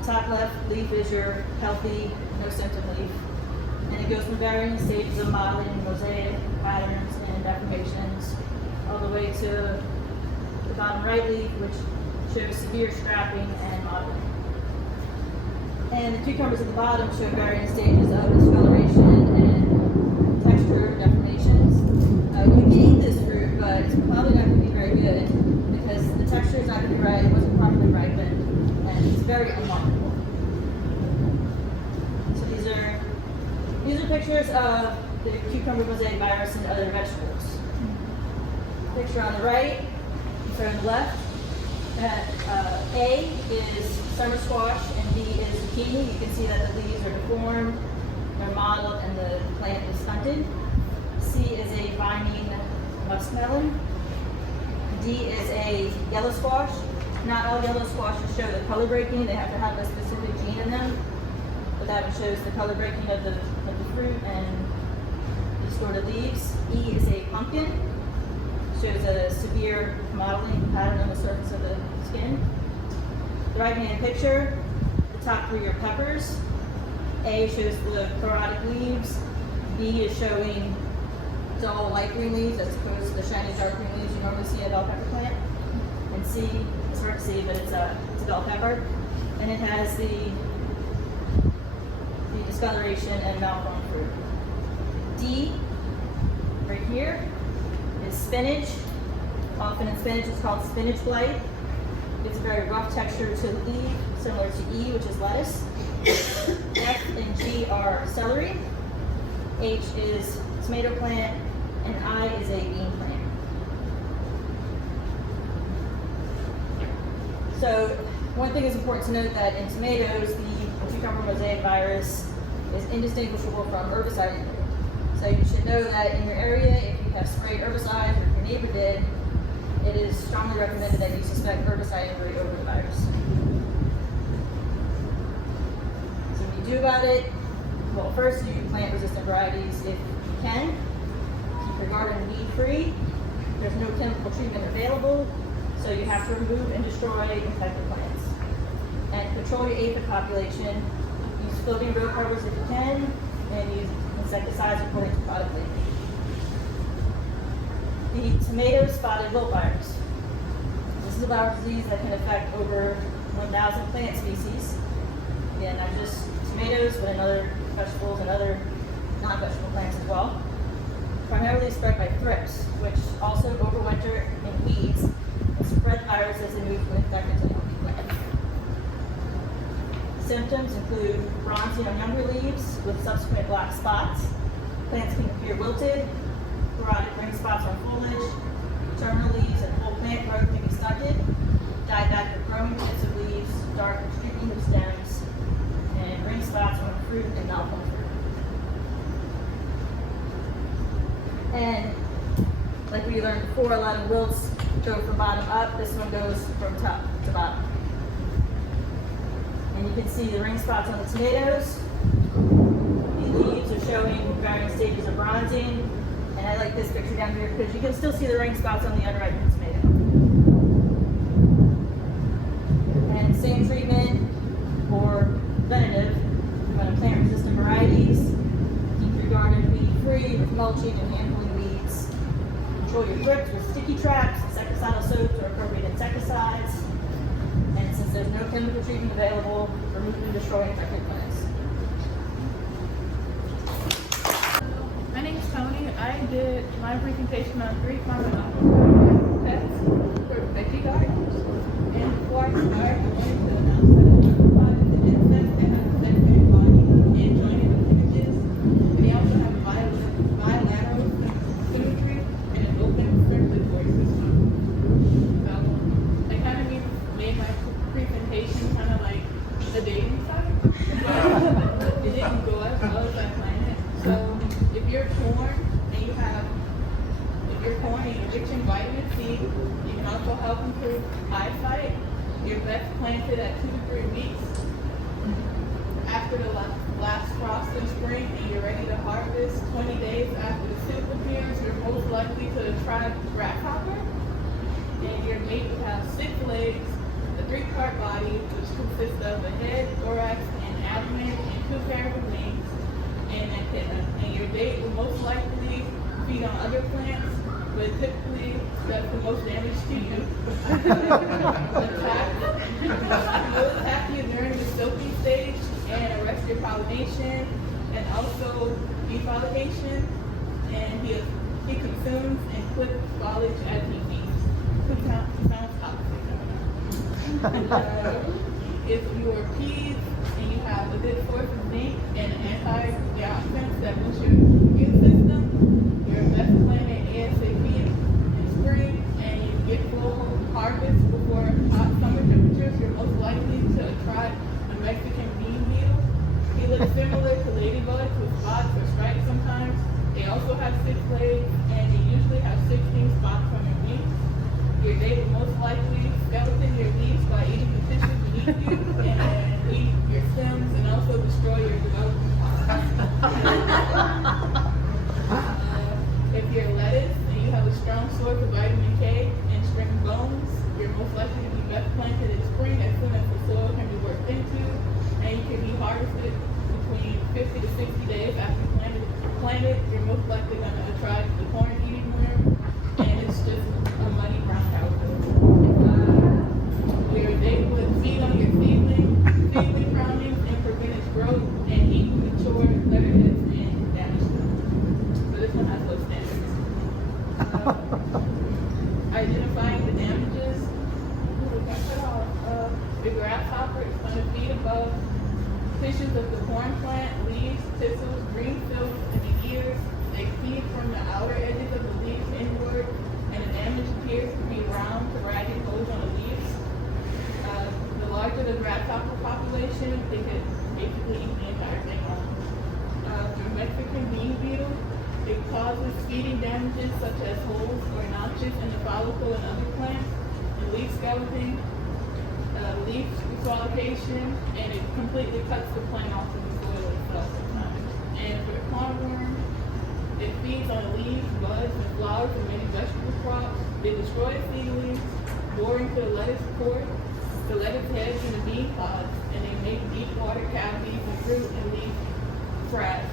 top left leaf is your healthy, no symptom leaf. And it goes from varying stages of modeling, mosaic patterns, and deformations, all the way to the bottom right leaf, which shows severe scrapping and modeling. And the cucumbers at the bottom show varying stages of discoloration and texture deformations. You can eat this fruit, but it's probably not going to be very good because the texture is not going to be right, it wasn't properly ripened, and it's very unmarketable. So these are pictures of the cucumber mosaic virus and other vegetables. Picture on the right, picture on the left. A is summer squash and B is zucchini. You can see that the leaves are deformed, they're mottled, and the plant is stunted. C is a vining muskmelon. D is a yellow squash. Not all yellow squashes show the color breaking. They have to have a specific gene in them. But that one shows the color breaking of the fruit and distorted leaves. E is a pumpkin. Shows a severe modeling pattern on the surface of the skin. The right-hand picture, the top three are peppers. A shows the chlorotic leaves. B is showing dull light green leaves as opposed to the shiny dark green leaves you normally see in a bell pepper plant. And C, it's hard to see, but it's a bell pepper. And it has the discoloration and malformed fruit. D, right here, is spinach. Often in spinach it's called spinach blight. It's a very rough texture to the leaf, similar to E, which is lettuce. F and G are celery. H is tomato plant, and I is a bean plant. So one thing is important to note that in tomatoes, the cucumber mosaic virus is indistinguishable from herbicide injury. So you should know that in your area, if you have sprayed herbicide or if your neighbor did, it is strongly recommended that you suspect herbicide injury over the virus. So what do you do about it? Well, first you plant resistant varieties if you can. Keep your garden weed-free. There's no chemical treatment available, so you have to remove and destroy infected plants. And control your aphid population. Use floating row covers if you can, and use insecticides according to product label. The tomato spotted wilt virus. This is a viral disease that can affect over 1,000 plant species. Again, not just tomatoes, but in other vegetables and other non-vegetable plants as well. Primarily spread by thrips, which also overwinter in weeds and spread the virus as they move from infected to healthy plants. Symptoms include bronzing on younger leaves with subsequent black spots. Plants can appear wilted, chlorotic ring spots on foliage, terminal leaves and whole plant growth may be stunted, dieback or growing tips of leaves, dark or streaking of stems, and ring spots on fruit and malformed fruit. And like we learned before, a lot of wilts go from bottom up. This one goes from top to bottom. And you can see the ring spots on the tomatoes. The leaves are showing varying stages of bronzing. And I like this picture down here because you can still see the ring spots on the unripened tomato. And same treatment or preventative. You want to plant resistant varieties. Keep your garden weed-free with mulching and hand-pulling weeds. Control your thrips with sticky traps, insecticidal soaps, or appropriate insecticides. And since there's no chemical treatment available, remove and destroy infected plants. My name is Tony. I did my presentation on 3 common pests for veggie gardens. And before I start, I wanted to announce that I'm part of the insect and have secondary body and joining appendages. And they also have bilateral symmetry and an open circulatory system. I kind of made my presentation kind of like a dating site. But it didn't go as well as I planned it. So if you're torn and you're rich in vitamin C, you can also help improve eyesight. You're best planted at 2 to 3 weeks after the last frost in spring, and you're ready to harvest 20 days after the silk appears. You're most likely to try grasshopper, and your mate will have 6 legs, a 3-part body, which consists of a head, thorax, and abdomen, and 2 pairs of wings, and then can most likely feed on other plants, but typically that's the most damage to you. Will attack you during the soaking stage and arrest your pollination and also defoliation. And he consumes and clips foliage as he feeds. Sounds toxic. If you are peas and you have a good source of zinc and antioxidants that boost your immune system, your best planted ASAP in spring, and you get full harvest before hot summer temperatures, you're most likely to attract a Mexican bean beetle. He looks similar to ladybugs with spots or stripes sometimes. They also have 6 legs, and they usually have 16 spots on their wings. They will most likely skeleton your leaves by eating the tissues beneath you and eat your stems and also destroy your developing parts. If you're lettuce and you have a strong source of vitamin K and strength bones, you're most likely to be best planted in spring as soon as the soil can be worked into, and you can be harvested between 50 to 60 days after you planted. You're most likely going to attract the corn-eating worm, and it's just a muddy brown cow. They would feed on your seedling crownings and prevent its growth and eat mature letterheads and damage them. So this one has low standards. Identifying the damages. The grasshopper is going to feed above tissues of the corn plant, leaves, thistles, green silks, and the ears. They feed from the outer edges of the leaves inward, and the damage appears to be round to ragged holes on the leaves. The larger the grasshopper population, they could basically eat the entire thing off. The Mexican bean beetle, it causes feeding damages such as holes or notches in the follicle and other plants, and leaf skeleton, leaf disqualification, and it completely cuts the plant off of the soil itself sometimes. And for the cornworm, it feeds on leaves, buds, and flowers of many vegetable crops. They destroy seedlings, bore into the lettuce port, the lettuce heads, and the bean pods, and they make deep water cavities in fruit and leaf frass.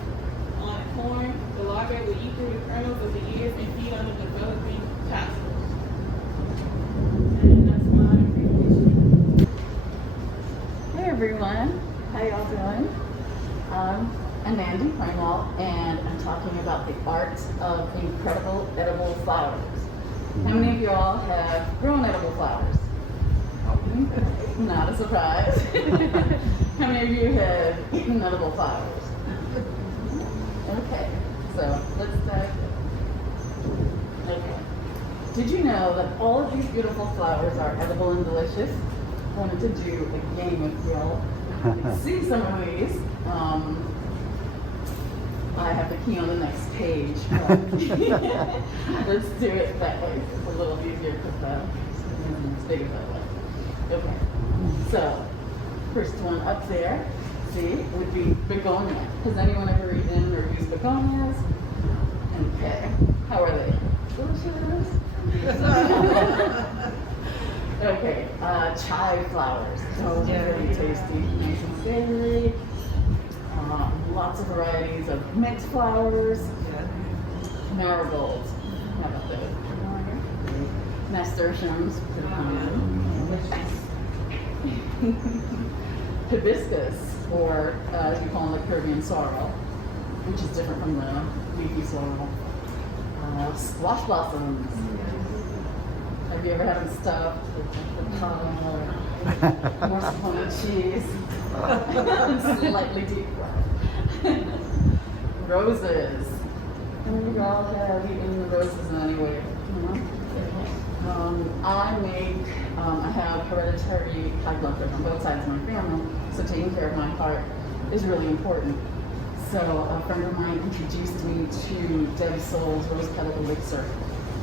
On corn, the larvae will eat through the kernels of the ears and feed on the developing tassels. And that's my presentation. Hey everyone, how y'all doing? I'm Mandy Primal, and I'm talking about the art of incredible edible flowers. How many of y'all have grown edible flowers? Not a surprise. How many of you have eaten edible flowers? Okay, so let's dive in. Okay. Did you know that all of these beautiful flowers are edible and delicious? I wanted to do a game with y'all. See some of these. I have the key on the next page. Let's do it that way. It's a little easier because it's bigger that way. Okay. So, first one up there, see, would be begonia. Has anyone ever eaten or used begonias? Okay. How are they? Delicious. Okay. Chive flowers. Those are really tasty, nice and savory. Lots of varieties of mixed flowers. Marigolds. How about those? Nasturtiums. Pretty common. Hibiscus, or as you call them, the Caribbean sorrel, which is different from the leafy sorrel. Squash blossoms. Have you ever had them stuffed with mascarpone cheese? Slightly deep fried. Roses. How many of y'all have eaten the roses in any way? I have hereditary high blood pressure on both sides of my family, so taking care of my heart is really important. So a friend of mine introduced me to Deb Soul's rose petal elixir,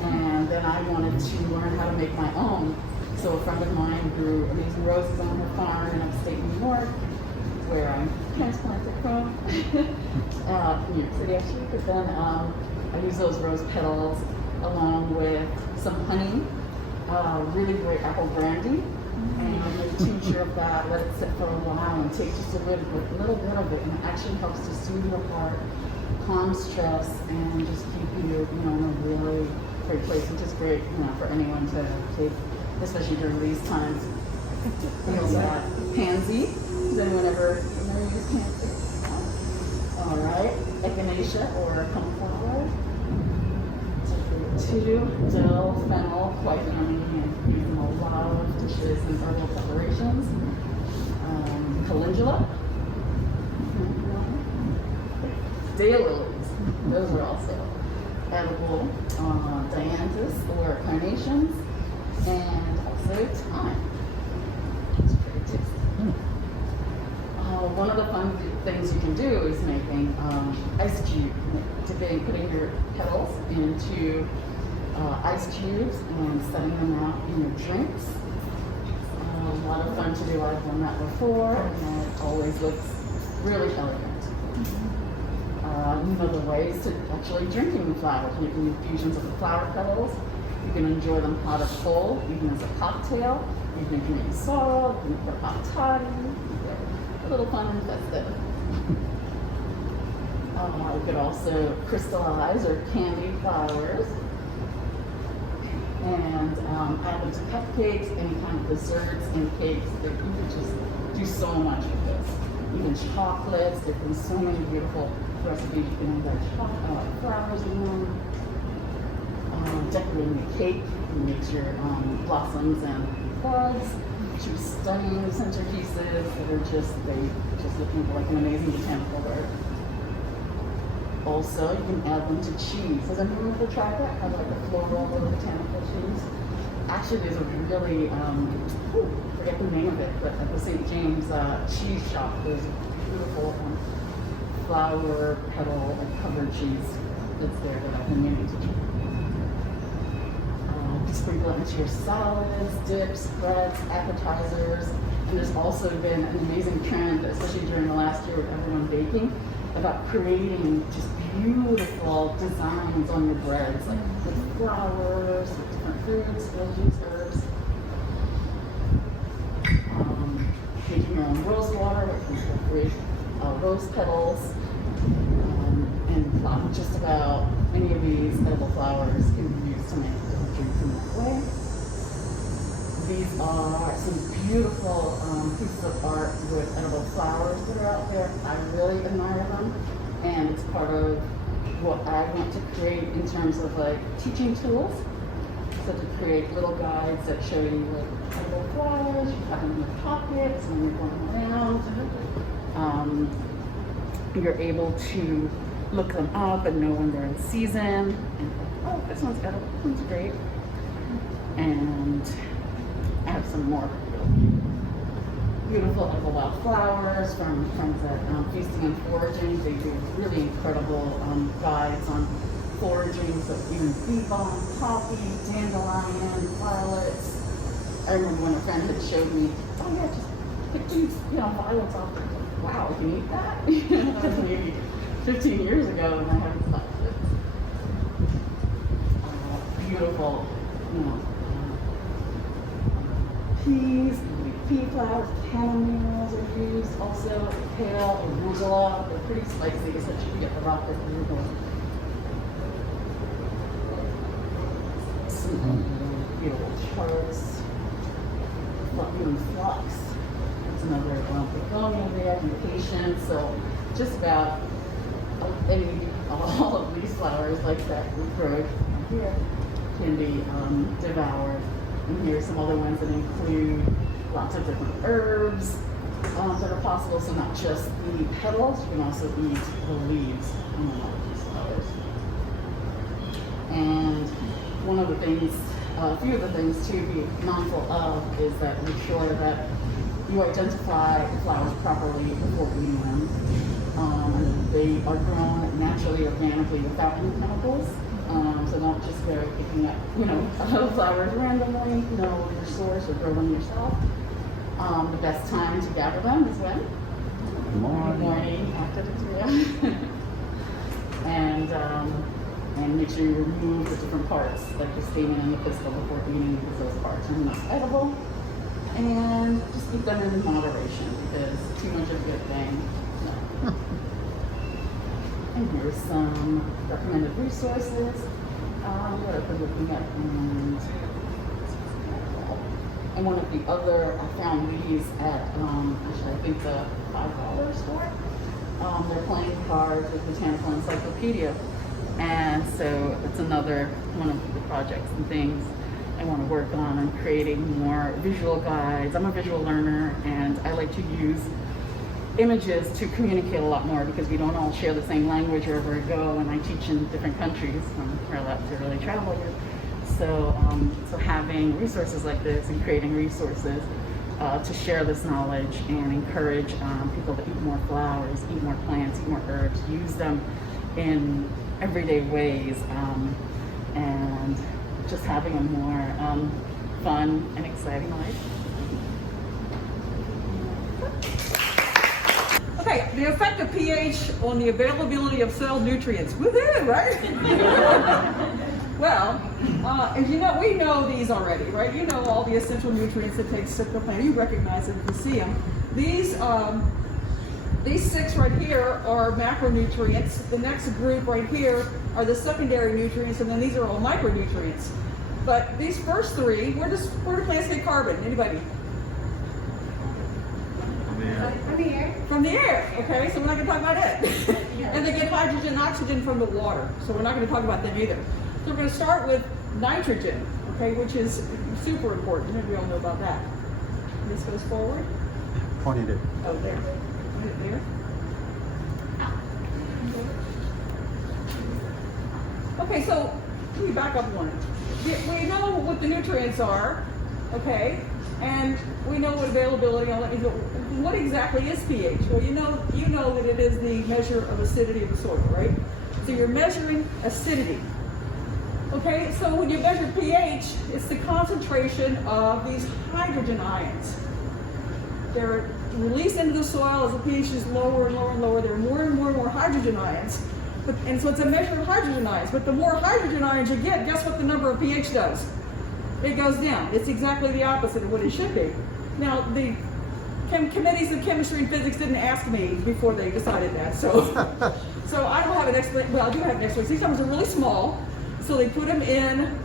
and then I wanted to learn how to make my own. So a friend of mine grew amazing roses on her farm in upstate New York, where I'm transplanted from, New York City actually. But then I use those rose petals along with some honey, really great apple brandy, and a tincture of that. Let it sit for a while and take just a little bit of it, and it actually helps to soothe your heart, calm stress and just keep you, you know, in a really great place, which is great, you know, for anyone to take, especially during these times. We also have pansy. Does anyone ever use pansy? All right, echinacea or coneflower. 2, dill, fennel, quite yummy and used in a lot of dishes and herbal preparations. Calendula. Daylilies. Those are also edible. Dianthus or carnations, and also thyme. It's pretty tasty. One of the fun things you can do is making ice cube, putting your petals into ice cubes and setting them out in your drinks. A lot of fun to do. I've done that before, and it always looks really elegant. You know the ways to actually drinking the flowers, making infusions of the flower petals. You can enjoy them hot or cold, even as a cocktail. You can make them sorrel, you can put hot toddy. A little fun and festive. You could also crystallize or candy flowers and add them to cupcakes, any kind of desserts and cakes. You could just do so much with this. Even chocolates, there's been so many beautiful recipes. You can add flowers in them. Decorating the cake makes your blossoms and buds. Two stunning centerpieces that are just looking like an amazing botanical bird. Also, you can add them to cheese. Has anyone ever tried that? Have like a floral or botanical cheese? Actually, there's a really, I forget the name of it, but at the St. James cheese shop, there's a beautiful flower petal covered cheese that's there that I've been meaning to try. Sprinkle it into your salads, dips, breads, appetizers. And there's also been an amazing trend, especially during the last year with everyone baking, about creating just beautiful designs on your breads, like with flowers, with different fruits, veggies, herbs. Making your own rose water, which incorporates rose petals, and just about any of these edible flowers can be used to make drinks in that way. These are some beautiful pieces of art with edible flowers that are out there. I really admire them, and it's part of what I want to create in terms of like teaching tools. So to create little guides that show you like edible flowers, you have them in your pockets when you're going around. You're able to look them up and know when they're in season. And oh, this one's edible, this one's great. And I have some more beautiful edible wildflowers from friends at Feasting and Foraging. They do really incredible guides on foraging, so even bee balm, poppy, dandelion, violets. I remember when a friend had showed me, oh yeah, just pick these, violets off. Wow, you can eat that? That was maybe 15 years ago, and I haven't touched it. Beautiful, peas, pea flowers, camomiles are used. Also, kale, arugula. They're pretty spicy, so you can get the rocket arugula. Some beautiful charts. Even phlox. That's another begonia there, impatiens. So just about all of these flowers like that we grow here can be devoured. And here's some other ones that include lots of different herbs that are possible. So not just the petals, you can also eat the leaves on a lot of these flowers. And one of the things, a few of the things to be mindful of is that make sure that you identify the flowers properly before eating them. They are grown naturally, organically, without any chemicals. So don't just go picking up, flowers randomly. Know your source or grow them yourself. The best time to gather them is when? Morning after the 3 a.m. And make sure you remove the different parts, like the stamen and the pistil, before eating, because those parts are not edible. And just eat them in moderation, because too much of a good thing, no. And here's some recommended resources that I've been looking at. And one of the other, I found these at, actually I think the $5 store. They're playing cards with Botanical Encyclopedia. And so it's another one of the projects and things I want to work on creating more visual guides. I'm a visual learner and I like to use images to communicate a lot more because we don't all share the same language wherever I go, and I teach in different countries. We're allowed to really travel here. So, so having resources like this and creating resources to share this knowledge and encourage people to eat more flowers, eat more plants, eat more herbs, use them in everyday ways, and just having a more fun and exciting life. Okay, the effect of pH on the availability of soil nutrients. Woohoo, right? Well, as you know, we know these already, right? You know all the essential nutrients it takes to the plant. You recognize them if you see them. These 6 right here are macronutrients. The next group right here are the secondary nutrients, and then these are all micronutrients. But these first 3, where do plants get carbon? Anybody? From the air. From the air, okay, so we're not going to talk about it. And they get hydrogen and oxygen from the water, so we're not going to talk about them either. So we're going to start with nitrogen, okay, which is super important. We all know about that. This goes forward. Pointed it. Oh, there. Put it there. Okay, so let me back up one. We know what the nutrients are, okay, and we know what availability. I'll let you go. What exactly is pH? Well, you know that it is the measure of acidity of the soil, right? So you're measuring acidity. Okay, so when you measure pH, it's the concentration of these hydrogen ions. They're released into the soil as the pH is lower and lower and lower. There are more and more hydrogen ions. And so it's a measure of hydrogen ions. But the more hydrogen ions you get, guess what the number of pH does? It goes down. It's exactly the opposite of what it should be. Now, the committees of chemistry and physics didn't ask me before they decided that. So I don't have an explanation. Well, I do have an explanation. These numbers are really small. So they put them in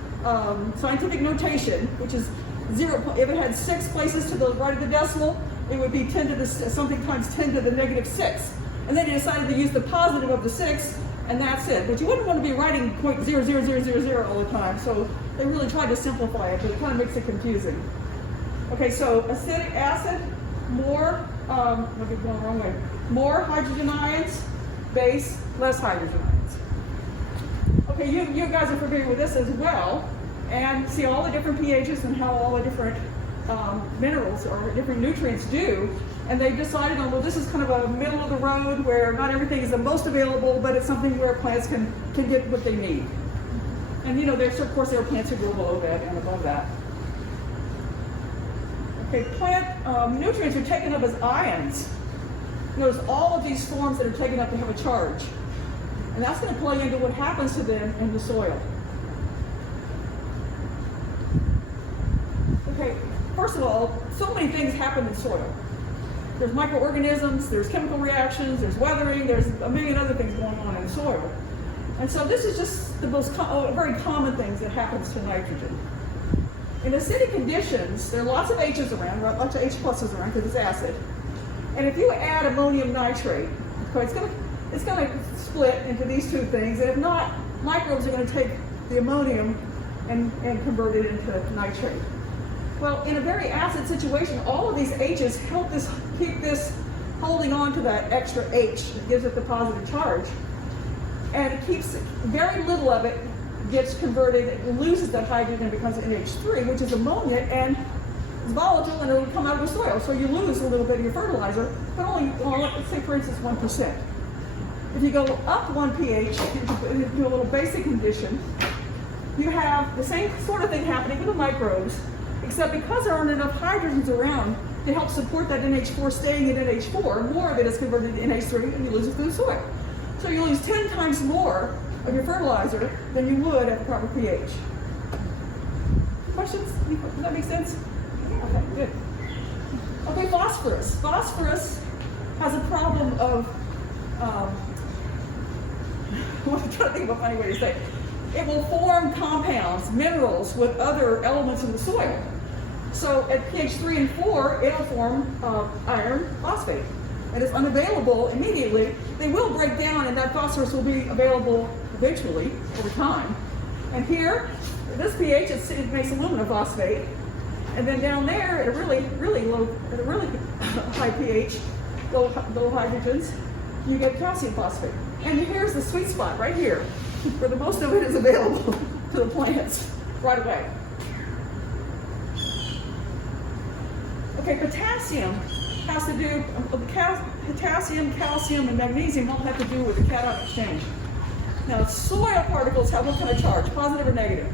scientific notation, which is 0. If it had 6 places to the right of the decimal, it would be 10 to the something times 10 to the -6. And then they decided to use the positive of the 6, and that's it. But you wouldn't want to be writing 0.00000 all the time. So they really tried to simplify it, but it kind of makes it confusing. Okay, so acetic acid, more, maybe going the wrong way. More hydrogen ions, base, less hydrogen ions. Okay, you guys are familiar with this as well, and see all the different pHs and how all the different minerals or different nutrients do. And they decided on, well, this is kind of a middle of the road where not everything is the most available, but it's something where plants can get what they need. And you know, of course there are plants who grow below that and above that. Okay, plant nutrients are taken up as ions. Notice all of these forms that are taken up to have a charge. And that's going to play into what happens to them in the soil. Okay, first of all, so many things happen in soil. There's microorganisms, there's chemical reactions, there's weathering, there's a million other things going on in soil. And so this is just the most very common things that happens to nitrogen. In acidic conditions, there are lots of H's around, lots of H pluses around because it's acid. And if you add ammonium nitrate, okay, it's going to split into these 2 things. And if not, microbes are going to take the ammonium and convert it into nitrate. Well, in a very acid situation, all of these H's help keep this holding on to that extra H that gives it the positive charge. And it keeps, very little of it gets converted, it loses that hydrogen and becomes NH3, which is ammonia, and it's volatile and it'll come out of the soil. So you lose a little bit of your fertilizer, but only, well, let's say for instance 1%. If you go up 1 pH, you do a little basic condition, you have the same sort of thing happening with the microbes, except because there aren't enough hydrogens around to help support that NH4 staying in NH4, more of it is converted to NH3 and you lose it through the soil. So you lose 10 times more of your fertilizer than you would at the proper pH. Questions? Does that make sense? Okay, good. Okay, phosphorus. Phosphorus has a problem of I'm trying to think of a funny way to say it. It will form compounds, minerals with other elements in the soil. So at pH 3 and 4, it'll form iron phosphate. And it's unavailable immediately. They will break down and that phosphorus will be available eventually over time. And here, at this pH, it makes aluminum phosphate. And then down there, at a really high pH, low hydrogens, you get calcium phosphate. And here's the sweet spot right here, where the most of it is available to the plants right away. Okay, potassium has to do, potassium, calcium, and magnesium all have to do with the cation exchange. Now, soil particles have what kind of charge, positive or negative?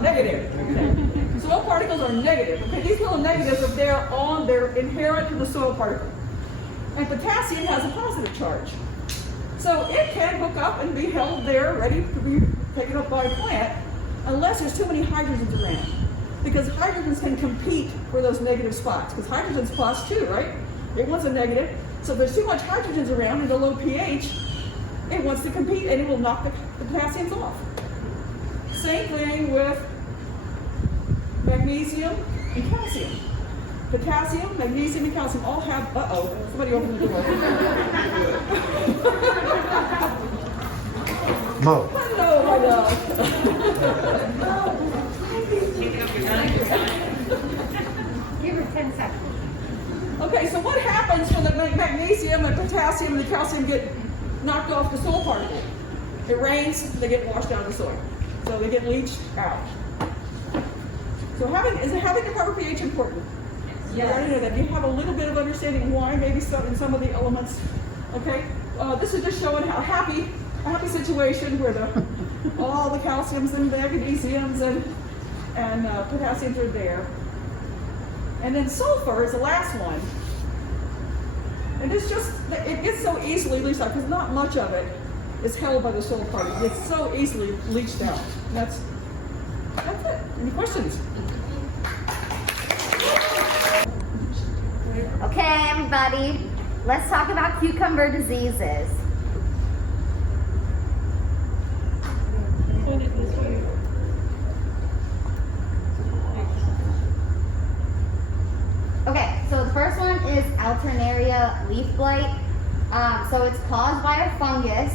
Negative. Okay. Soil particles are negative. Okay, these little negatives are there they're inherent to the soil particle. And potassium has a positive charge. So it can hook up and be held there, ready to be taken up by a plant, unless there's too many hydrogens around. Because hydrogens can compete for those negative spots. Because hydrogen's plus 2, right? It wants a negative. So if there's too much hydrogens around in the low pH, it wants to compete and it will knock the potassiums off. Same thing with magnesium and calcium. Potassium, magnesium, and calcium all have, somebody opened the door. Mo. Hello, my love. Give her 10 seconds. Okay, so what happens when the magnesium and potassium and the calcium get knocked off the soil particle? It rains, they get washed out of the soil. So they get leached out. So is having the proper pH important? Yes. You already know that. You have a little bit of understanding why maybe in some of the elements. Okay? This is just showing how a happy situation where all the calciums and magnesiums and potassiums are there. And then sulfur is the last one. And it gets so easily leached out because not much of it is held by the soil particles. It's so easily leached out. And that's it. Any questions? Okay, everybody, let's talk about cucumber diseases. Okay, so the first one is Alternaria leaf blight. So it's caused by a fungus,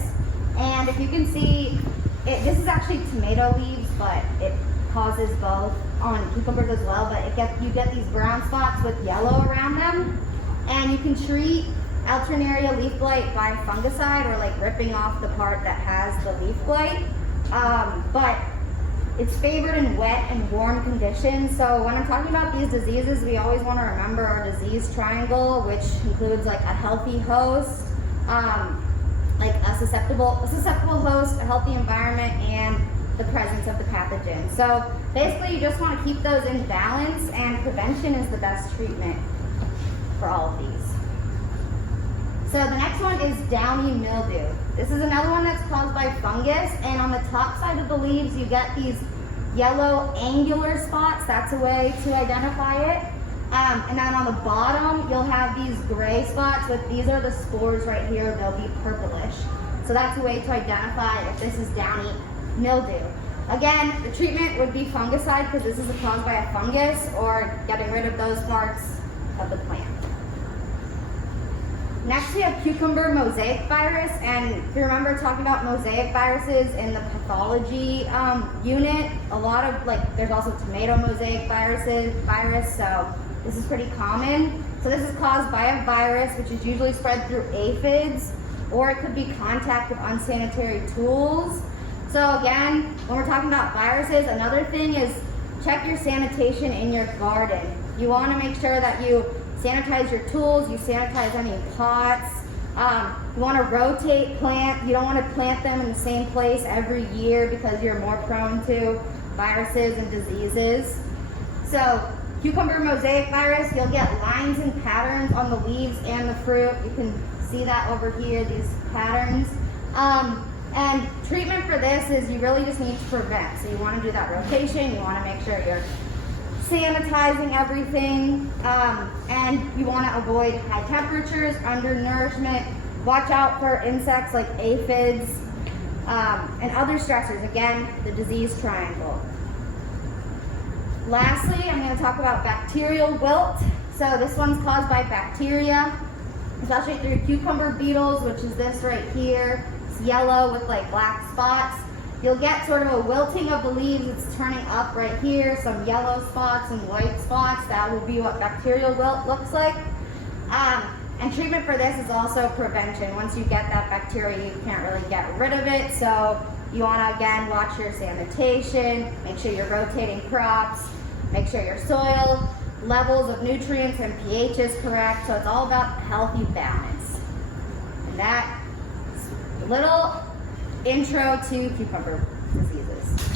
and if you can see, this is actually tomato leaves, but it causes both on cucumbers as well. But you get these brown spots with yellow around them, and you can treat Alternaria leaf blight by fungicide or like ripping off the part that has the leaf blight. But it's favored in wet and warm conditions. So when I'm talking about these diseases, we always want to remember our disease triangle, which includes like a healthy host, like a susceptible host, a healthy environment, and the presence of the pathogen. So basically you just want to keep those in balance, and prevention is the best treatment for all of these. So the next one is downy mildew. This is another one that's caused by fungus, and on the top side of the leaves you get these yellow angular spots. That's a way to identify it. And then on the bottom you'll have these gray spots these are the spores right here. They'll be purplish. So that's a way to identify if this is downy mildew. Again, the treatment would be fungicide because this is caused by a fungus, or getting rid of those parts of the plant. Next we have cucumber mosaic virus, and if you remember talking about mosaic viruses in the pathology unit, a lot of there's also tomato mosaic virus, so this is pretty common. So this is caused by a virus which is usually spread through aphids, or it could be contact with unsanitary tools. So again, when we're talking about viruses, another thing is check your sanitation in your garden. You want to make sure that you sanitize your tools, you sanitize any pots. You want to rotate plants. You don't want to plant them in the same place every year because you're more prone to viruses and diseases. So cucumber mosaic virus, you'll get lines and patterns on the leaves and the fruit. You can see that over here, these patterns. And treatment for this is you really just need to prevent. So you want to do that rotation, you want to make sure you're sanitizing everything, and you want to avoid high temperatures, undernourishment, Watch out for insects like aphids and other stressors. Again, the disease triangle. Lastly, I'm going to talk about bacterial wilt. So this one's caused by bacteria, especially through cucumber beetles, which is this right here. It's yellow with like black spots. You'll get sort of a wilting of the leaves. It's turning up right here, some yellow spots and white spots. That will be what bacterial wilt looks like. And treatment for this is also prevention. Once you get that bacteria, you can't really get rid of it. So you want to, again, watch your sanitation, make sure you're rotating crops, make sure your soil levels of nutrients and pH is correct. So it's all about healthy balance. And that is a little intro to cucumber diseases.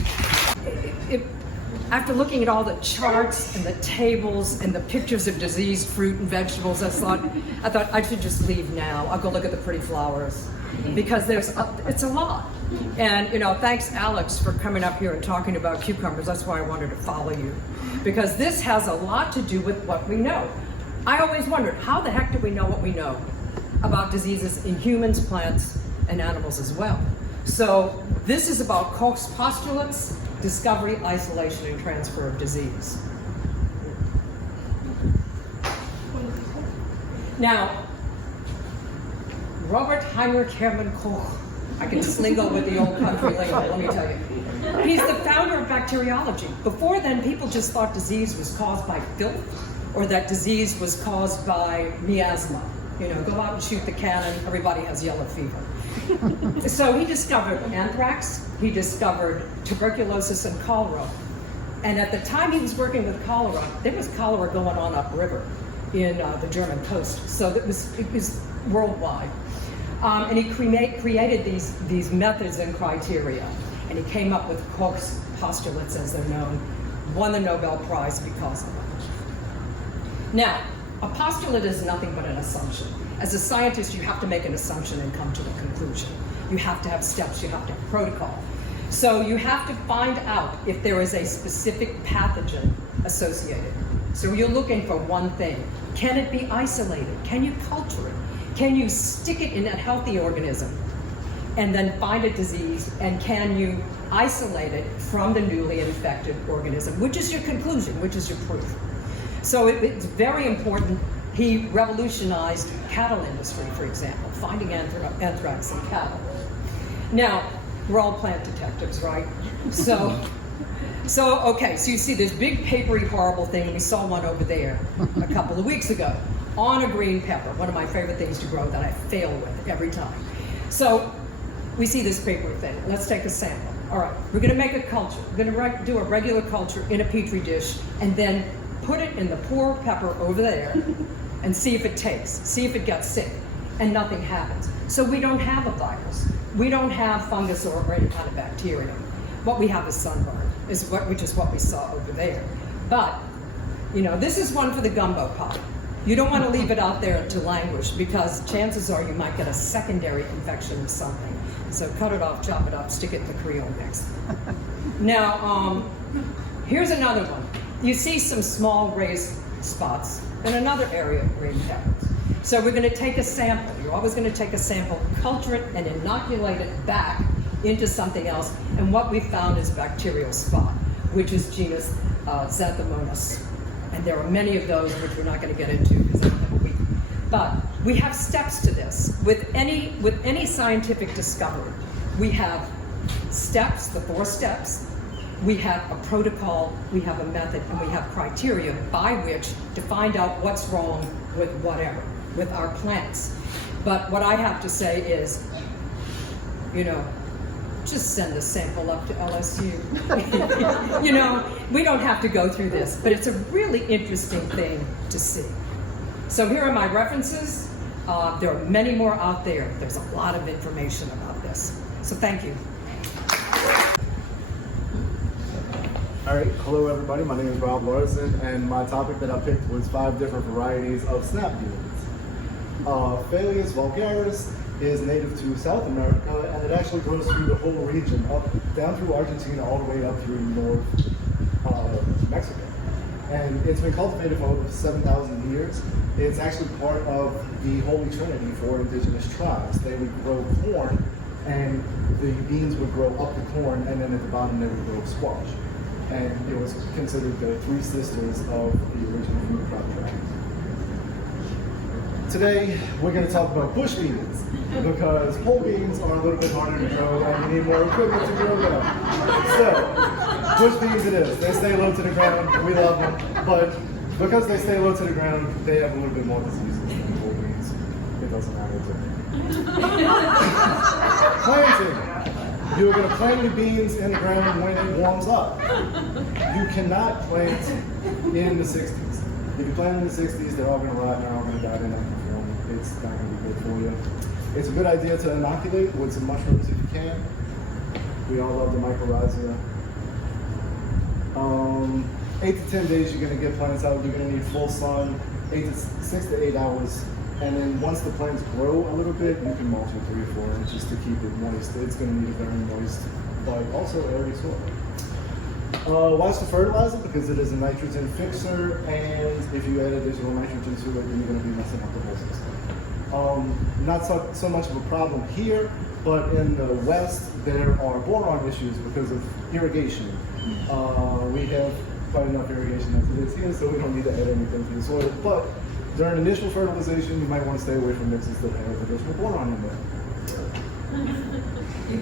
After looking at all the charts and the tables and the pictures of diseased fruit and vegetables, I thought I should just leave now. I'll go look at the pretty flowers because it's a lot. And thanks Alex for coming up here and talking about cucumbers. That's why I wanted to follow you, because this has a lot to do with what we know. I always wondered, how the heck do we know what we know about diseases in humans, plants, and animals as well? So this is about Koch's postulates, discovery, isolation, and transfer of disease. Now, Robert Heinrich Hermann Koch, I can just lingo with the old country lingo, let me tell you. He's the founder of bacteriology. Before then, people just thought disease was caused by filth, or that disease was caused by miasma. Go out and shoot the cannon, everybody has yellow fever. So he discovered anthrax, he discovered tuberculosis and cholera. And at the time he was working with cholera, there was cholera going on upriver in the German coast. So it was worldwide. And he created these methods and criteria. And he came up with Koch's postulates, as they're known, won the Nobel Prize because of it. Now, a postulate is nothing but an assumption. As a scientist, you have to make an assumption and come to a conclusion. You have to have steps, you have to have protocol. So you have to find out if there is a specific pathogen associated. So you're looking for one thing. Can it be isolated? Can you culture it? Can you stick it in a healthy organism and then find a disease? And can you isolate it from the newly infected organism? Which is your conclusion, which is your proof. So it's very important. He revolutionized cattle industry, for example, finding anthrax in cattle. Now, we're all plant detectives, right? So you see this big papery horrible thing. We saw one over there a couple of weeks ago on a green pepper, one of my favorite things to grow that I fail with every time. So we see this papery thing. Let's take a sample. All right, we're gonna make a culture. We're gonna do a regular culture in a petri dish and then put it in the poor pepper over there and see if it takes, see if it gets sick, and nothing happens. So we don't have a virus. We don't have fungus or any kind of bacteria. What we have is sunburn, which is what we saw over there. But, this is one for the gumbo pot. You don't want to leave it out there to languish, because chances are you might get a secondary infection of something. So cut it off, chop it up, stick it in the Creole mix. Now, here's another one. You see some small raised spots in another area of green peppers. So we're going to take a sample. You're always going to take a sample, culture it, and inoculate it back into something else. And what we found is bacterial spot, which is genus Xanthomonas. And there are many of those, which we're not going to get into because I don't have a week. But we have steps to this. With any scientific discovery, we have steps, the 4 steps. We have a protocol, we have a method, and we have criteria by which to find out what's wrong with whatever, with our plants. But what I have to say is, just send a sample up to LSU. We don't have to go through this, but it's a really interesting thing to see. So here are my references. There are many more out there. There's a lot of information about this. So thank you. All right, hello everybody, my name is Rob Larson, and my topic that I picked was 5 different varieties of snap beans. Phaleus vulgaris is native to South America, and it actually grows through the whole region, down through Argentina, all the way up through North Mexico. And it's been cultivated for over 7,000 years. It's actually part of the Holy Trinity for indigenous tribes. They would grow corn, and the beans would grow up the corn, and then at the bottom they would grow squash. And it was considered the three sisters of the original food crop trade. Today, we're going to talk about bush beans, because whole beans are a little bit harder to grow, and you need more equipment to grow them. So, bush beans it is. They stay low to the ground. We love them. But because they stay low to the ground, they have a little bit more diseases than whole beans. It doesn't matter to me. Planting. You're going to plant your beans in the ground when it warms up. You cannot plant in the 60s. If you plant in the 60s, they're all going to rot and they're all going to die in that form. It's not going to be good for you. It's a good idea to inoculate with some mushrooms if you can. We all love the mycorrhiza. 8 to 10 days, you're going to get plants out. You're going to need full sun, 6 to 8 hours. And then once the plants grow a little bit, you can mulch with 3 or 4 inches to keep it moist. It's going to need a very moist, but also airy soil. Watch the fertilizer, because it is a nitrogen fixer, and if you add additional nitrogen to it, then you're going to be messing up the whole system. Not so much of a problem here, but in the west, there are boron issues because of irrigation. We have quite enough irrigation as it is here, so we don't need to add anything to the soil. But during initial fertilization, you might want to stay away from mixes that have additional boron in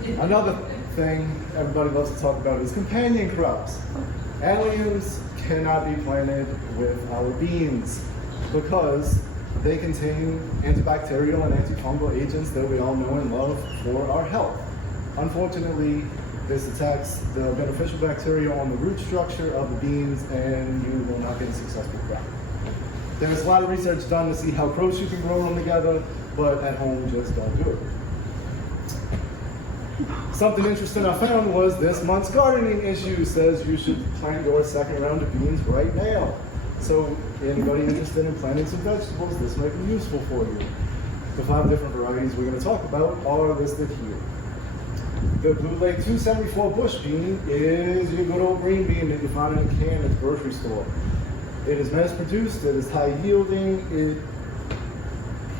there. Another thing everybody loves to talk about is companion crops. Alliums cannot be planted with our beans because they contain antibacterial and antifungal agents that we all know and love for our health. Unfortunately, this attacks the beneficial bacteria on the root structure of the beans, and you will not get a successful crop. There's a lot of research done to see how close you can grow them together, but at home, just don't do it. Something interesting I found was this month's gardening issue says you should plant your second round of beans right now. So anybody interested in planting some vegetables, this might be useful for you. The 5 different varieties we're going to talk about are listed here. The Blue Lake 274 bush bean is your good old green bean that you find in a can at the grocery store. It is mass produced, it is high yielding, it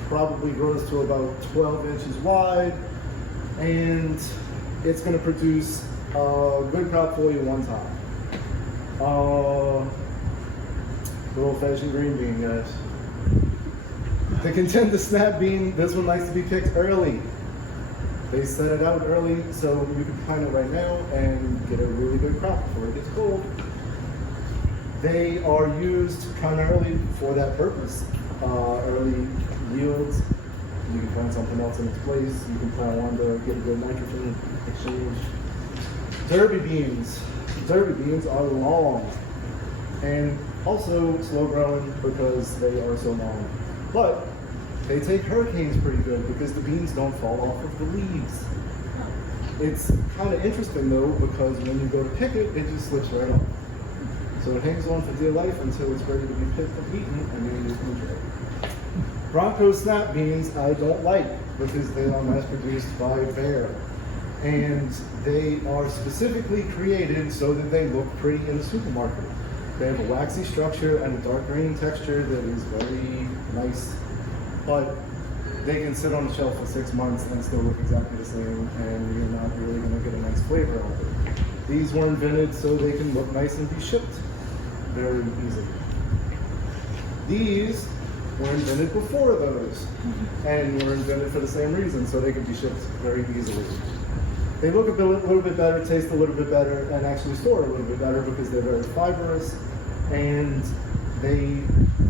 probably grows to about 12 inches wide, and it's going to produce a good crop for you one time. Good old-fashioned green bean, guys. To contend the snap bean, this one likes to be picked early. They set it out early so you can plant it right now and get a really good crop before it gets cold. They are used primarily for that purpose. Early yields, you can plant something else in its place. You can plant one to get a good nitrogen exchange. Derby beans. Derby beans are long and also slow growing because they are so long. But they take hurricanes pretty good because the beans don't fall off of the leaves. It's kind of interesting though, because when you go to pick it, it just slips right off. So it hangs on for dear life until it's ready to be picked and eaten, and then you can enjoy it. Bronco snap beans I don't like because they are mass produced by Bayer. And they are specifically created so that they look pretty in the supermarket. They have a waxy structure and a dark green texture that is very nice, but they can sit on the shelf for 6 months and still look exactly the same, and you're not really going to get a nice flavor out of it. These were invented so they can look nice and be shipped very easily. These were invented before those, and were invented for the same reason, so they could be shipped very easily. They look a little bit better, taste a little bit better, and actually store a little bit better because they're very fibrous, and they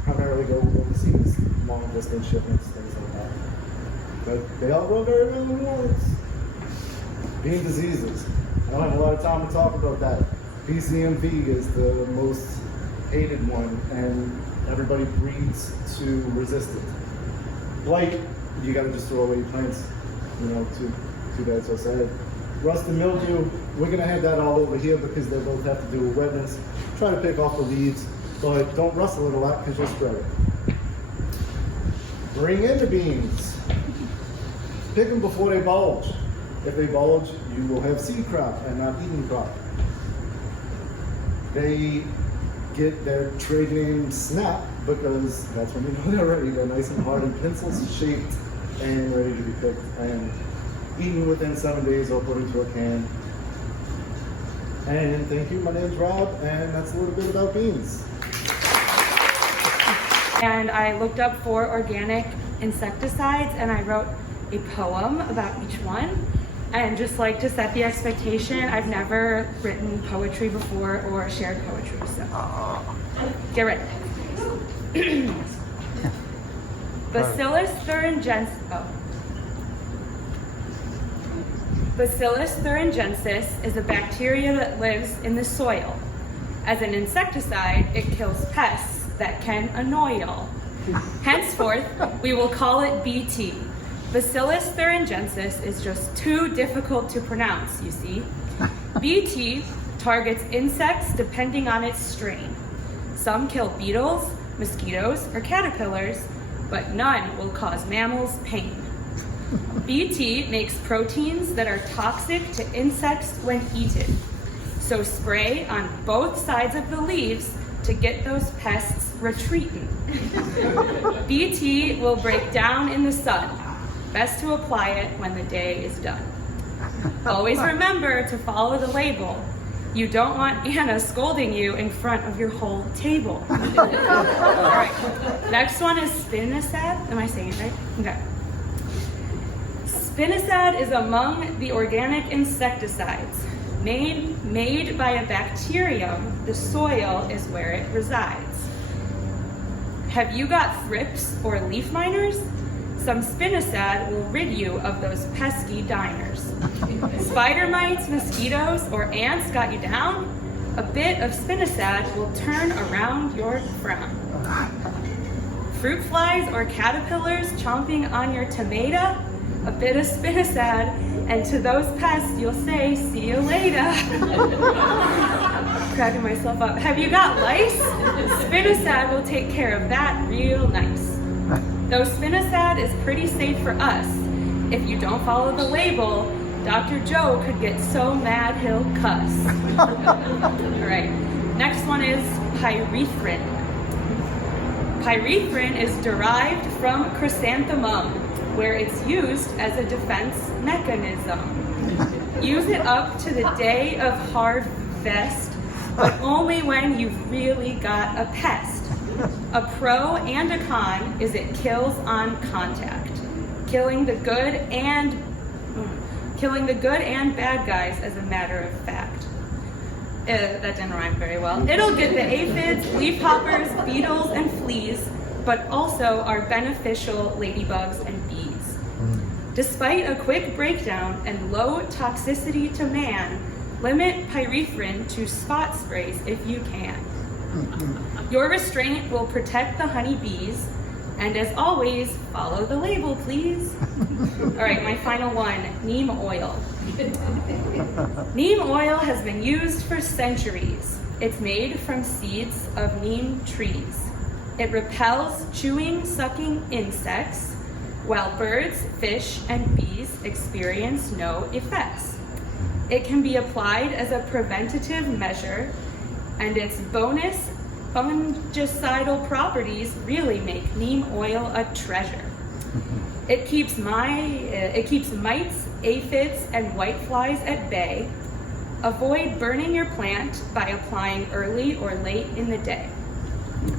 primarily go overseas, long distance shipments, things like that. But they all go very well in once. Bean diseases. I don't have a lot of time to talk about that. BCMV is the most hated one, and everybody breeds to resist it. Blight, you gotta just throw away your plants, too bad, so sad. Rust and mildew, we're gonna have that all over here because they both have to do with wetness. Try to pick off the leaves, but don't rustle it a lot because you'll spread it. Bring in the beans. Pick them before they bulge. If they bulge, you will have seed crop and not eating crop. They get their trade name Snap because that's when you know they're ready. They're nice and hard and pencil shaped and ready to be picked and eaten within 7 days or put into a can. And thank you, my name's Rob, and that's a little bit about beans. And I looked up 4 organic insecticides and I wrote a poem about each one. And just like to set the expectation, I've never written poetry before or shared poetry, so get ready. Bacillus thuringiensis is a bacteria that lives in the soil. As an insecticide, it kills pests that can annoy y'all. Henceforth, we will call it BT. Bacillus thuringiensis is just too difficult to pronounce, you see. BT targets insects depending on its strain. Some kill beetles, mosquitoes, or caterpillars, but none will cause mammals pain. BT makes proteins that are toxic to insects when eaten. So spray on both sides of the leaves to get those pests retreating. BT will break down in the sun. Best to apply it when the day is done. Always remember to follow the label. You don't want Anna scolding you in front of your whole table. All right, next one is spinosad. Am I saying it right? Okay. Spinosad is among the organic insecticides. Made by a bacterium, the soil is where it resides. Have you got thrips or leaf miners? Some spinosad will rid you of those pesky diners. Spider mites, mosquitoes, or ants got you down? A bit of spinosad will turn around your frown. Fruit flies or caterpillars chomping on your tomato? A bit of spinosad, and to those pests you'll say, see you later. Cracking myself up. Have you got lice? Spinosad will take care of that real nice. Though spinosad is pretty safe for us, if you don't follow the label, Dr. Joe could get so mad he'll cuss. All right, next one is pyrethrin. Pyrethrin is derived from chrysanthemum, where it's used as a defense mechanism. Use it up to the day of harvest, but only when you've really got a pest. A pro and a con is it kills on contact, killing the good and bad guys as a matter of fact. That didn't rhyme very well. It'll get the aphids, leafhoppers, beetles, and fleas, but also our beneficial ladybugs and bees. Despite a quick breakdown and low toxicity to man, limit pyrethrin to spot sprays if you can. Your restraint will protect the honeybees, and as always, follow the label, please. All right, my final one, neem oil. Neem oil has been used for centuries. It's made from seeds of neem trees. It repels chewing, sucking insects, while birds, fish, and bees experience no effects. It can be applied as a preventative measure, and its bonus fungicidal properties really make neem oil a treasure. It keeps mites, aphids, and whiteflies at bay. Avoid burning your plant by applying early or late in the day.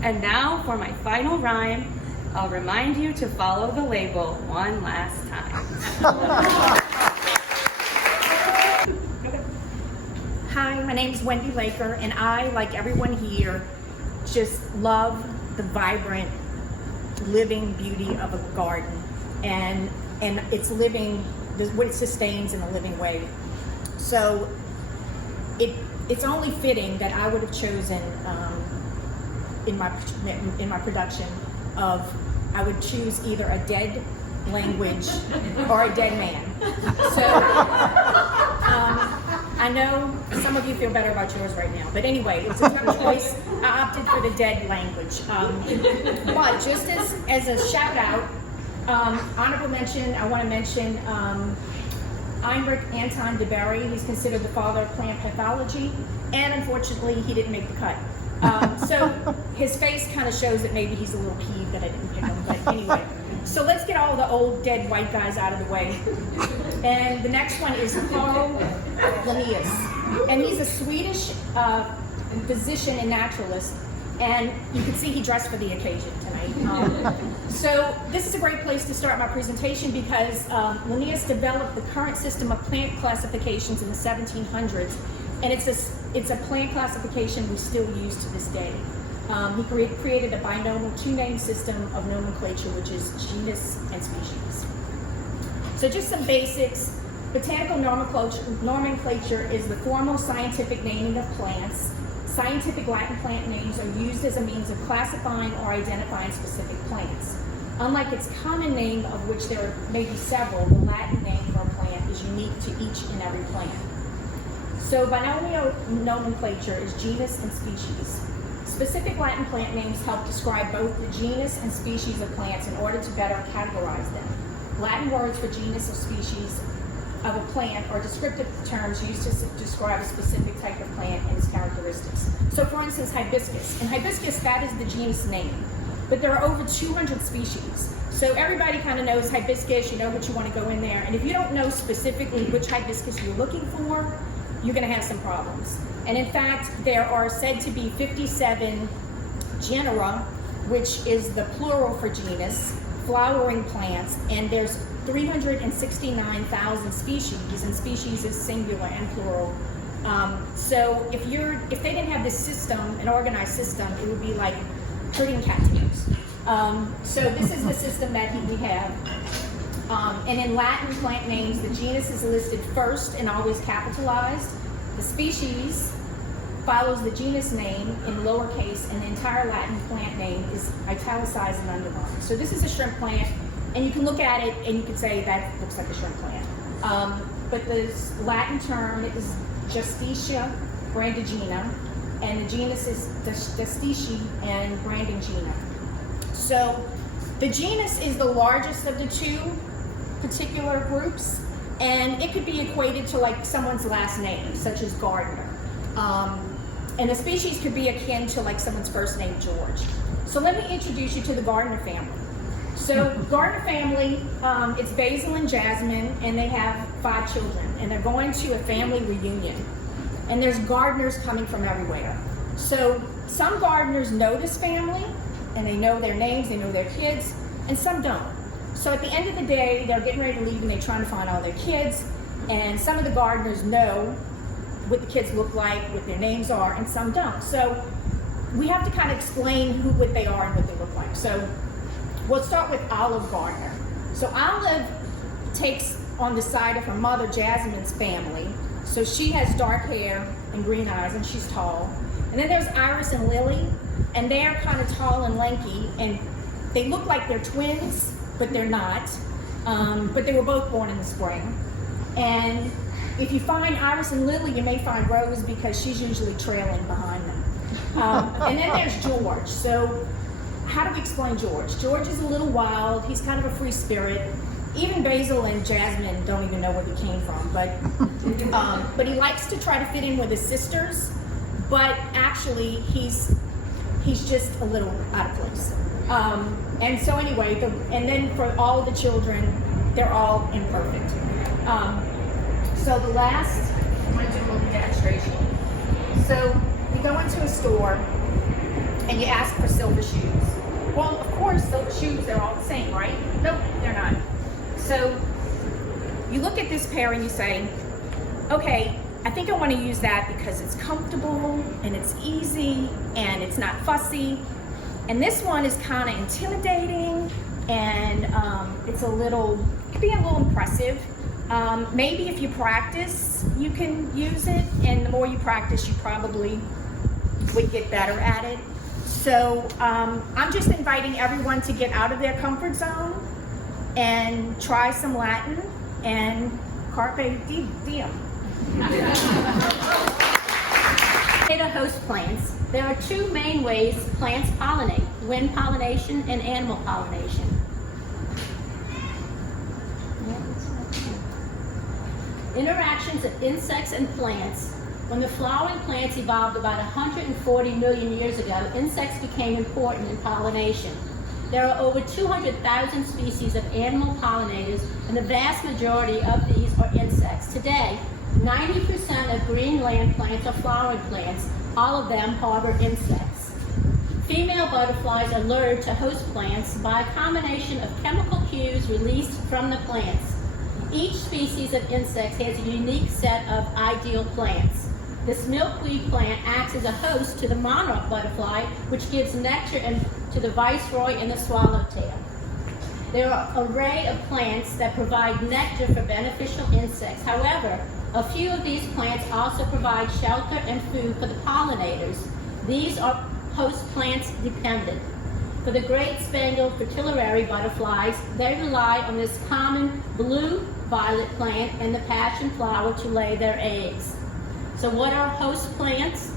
And now for my final rhyme, I'll remind you to follow the label one last time. Hi, my name's Wendy Laker, and I, like everyone here, just love the vibrant, living beauty of a garden, and it's living, what it sustains in a living way. So it's only fitting that I would have chosen in my production I would choose either a dead language or a dead man. So I know some of you feel better about yours right now, but anyway, it was a tough choice. I opted for the dead language. But just as a shout out, honorable mention, I want to mention Heinrich Anton de Berry. He's considered the father of plant pathology, and unfortunately, he didn't make the cut. So his face kind of shows that maybe he's a little peeved that I didn't pick him, but anyway. So let's get all the old dead white guys out of the way. And the next one is Carl Linnaeus. And he's a Swedish physician and naturalist. And you can see he dressed for the occasion tonight. So this is a great place to start my presentation because Linnaeus developed the current system of plant classifications in the 1700s. And it's a plant classification we still use to this day. He created a binomial two-name system of nomenclature, which is genus and species. So just some basics. Botanical nomenclature is the formal scientific naming of plants. Scientific Latin plant names are used as a means of classifying or identifying specific plants. Unlike its common name, of which there may be several, the Latin name for a plant is unique to each and every plant. So binomial nomenclature is genus and species. Specific Latin plant names help describe both the genus and species of plants in order to better categorize them. Latin words for genus or species of a plant are descriptive terms used to describe a specific type of plant and its characteristics. So for instance, hibiscus. And hibiscus, that is the genus name. But there are over 200 species. So everybody kind of knows hibiscus, you know what you want to go in there. And if you don't know specifically which hibiscus you're looking for, you're going to have some problems. And in fact, there are said to be 57 genera, which is the plural for genus, flowering plants, and there's 369,000 species, and species is singular and plural. So if they didn't have this system, an organized system, it would be like herding cattails. So this is the system that we have. And in Latin plant names, the genus is listed first and always capitalized. The species follows the genus name in lowercase, and the entire Latin plant name is italicized and underlined. So this is a shrimp plant, and you can look at it and you can say that looks like a shrimp plant. But the Latin term is Justitia brandagina, and the genus is Justici and brandagina. So the genus is the largest of the two particular groups, and it could be equated to like someone's last name, such as Gardner. And the species could be akin to like someone's first name, George. So let me introduce you to the Gardner family. So Gardner family, it's Basil and Jasmine, and they have 5 children, and they're going to a family reunion. And there's gardeners coming from everywhere. So some gardeners know this family, and they know their names, they know their kids, and some don't. So at the end of the day, they're getting ready to leave, and they're trying to find all their kids, and some of the gardeners know what the kids look like, what their names are, and some don't. So we have to kind of explain what they are and what they look like. So we'll start with Olive Gardner. So Olive takes on the side of her mother, Jasmine's family. So she has dark hair and green eyes, and she's tall. And then there's Iris and Lily, and they're kind of tall and lanky, and they look like they're twins, but they're not. But they were both born in the spring. And if you find Iris and Lily, you may find Rose because she's usually trailing behind them. And then there's George. So how do we explain George? George is a little wild. He's kind of a free spirit. Even Basil and Jasmine don't even know where he came from. But he likes to try to fit in with his sisters. But actually, he's just a little out of place. And so anyway, and then for all the children, they're all imperfect. So the last, I'm going to do a little demonstration. So you go into a store and you ask for silver shoes. Well, of course, silver shoes, they're all the same, right? Nope, they're not. So you look at this pair and you say, okay, I think I want to use that because it's comfortable and it's easy and it's not fussy. And this one is kind of intimidating, and it could be a little impressive. Maybe if you practice, you can use it, and the more you practice, you probably would get better at it. So I'm just inviting everyone to get out of their comfort zone and try some Latin, and carpe diem. To host plants, there are 2 main ways plants pollinate: wind pollination and animal pollination. Interactions of insects and plants When the flowering plants evolved about 140 million years ago, insects became important in pollination. There are over 200,000 species of animal pollinators, and the vast majority of these are insects. Today, 90% of greenland plants are flowering plants. All of them harbor insects. Female butterflies are lured to host plants by a combination of chemical cues released from the plants. Each species of insects has a unique set of ideal plants. This milkweed plant acts as a host to the monarch butterfly, which gives nectar to the viceroy and the swallowtail. There are an array of plants that provide nectar for beneficial insects. However, a few of these plants also provide shelter and food for the pollinators. These are host plants dependent. For the great spangled fritillary butterflies, they rely on this common blue-violet plant and the passion flower to lay their eggs. So what are host plants?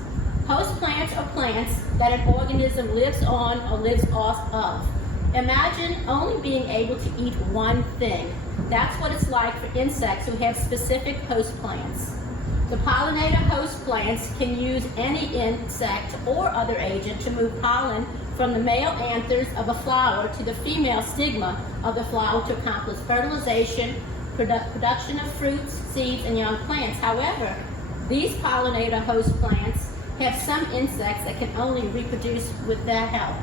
Host plants are plants that an organism lives on or lives off of. Imagine only being able to eat one thing. That's what it's like for insects who have specific host plants. The pollinator host plants can use any insect or other agent to move pollen from the male anthers of a flower to the female stigma of the flower to accomplish fertilization, production of fruits, seeds, and young plants. However, these pollinator host plants have some insects that can only reproduce with their help.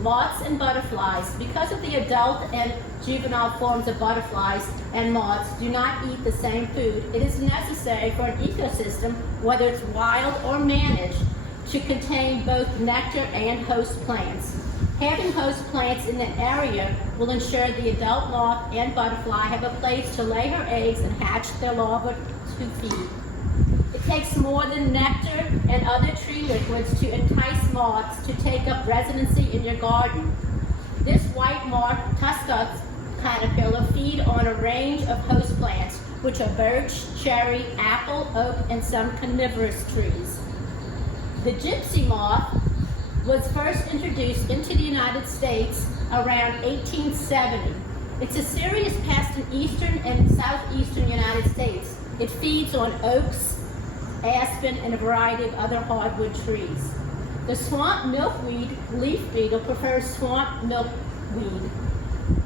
Moths and butterflies, because of the adult and juvenile forms of butterflies and moths do not eat the same food, it is necessary for an ecosystem, whether it's wild or managed, to contain both nectar and host plants. Having host plants in an area will ensure the adult moth and butterfly have a place to lay her eggs and hatch their larvae to feed. It takes more than nectar and other tree liquids to entice moths to take up residency in your garden. This white-marked tusk caterpillar feed on a range of host plants, which are birch, cherry, apple, oak, and some coniferous trees. The gypsy moth was first introduced into the United States around 1870. It's a serious pest in eastern and southeastern United States. It feeds on oaks, aspen, and a variety of other hardwood trees. The swamp milkweed leaf beetle prefers swamp milkweed.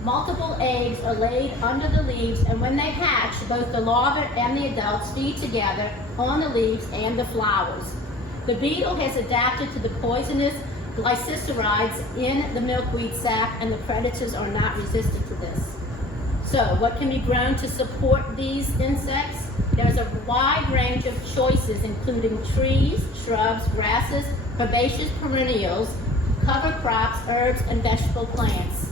Multiple eggs are laid under the leaves, and when they hatch, both the larvae and the adults feed together on the leaves and the flowers. The beetle has adapted to the poisonous glycerides in the milkweed sap, and the predators are not resistant to this. So, what can be grown to support these insects? There's a wide range of choices, including trees, shrubs, grasses, herbaceous perennials, cover crops, herbs, and vegetable plants.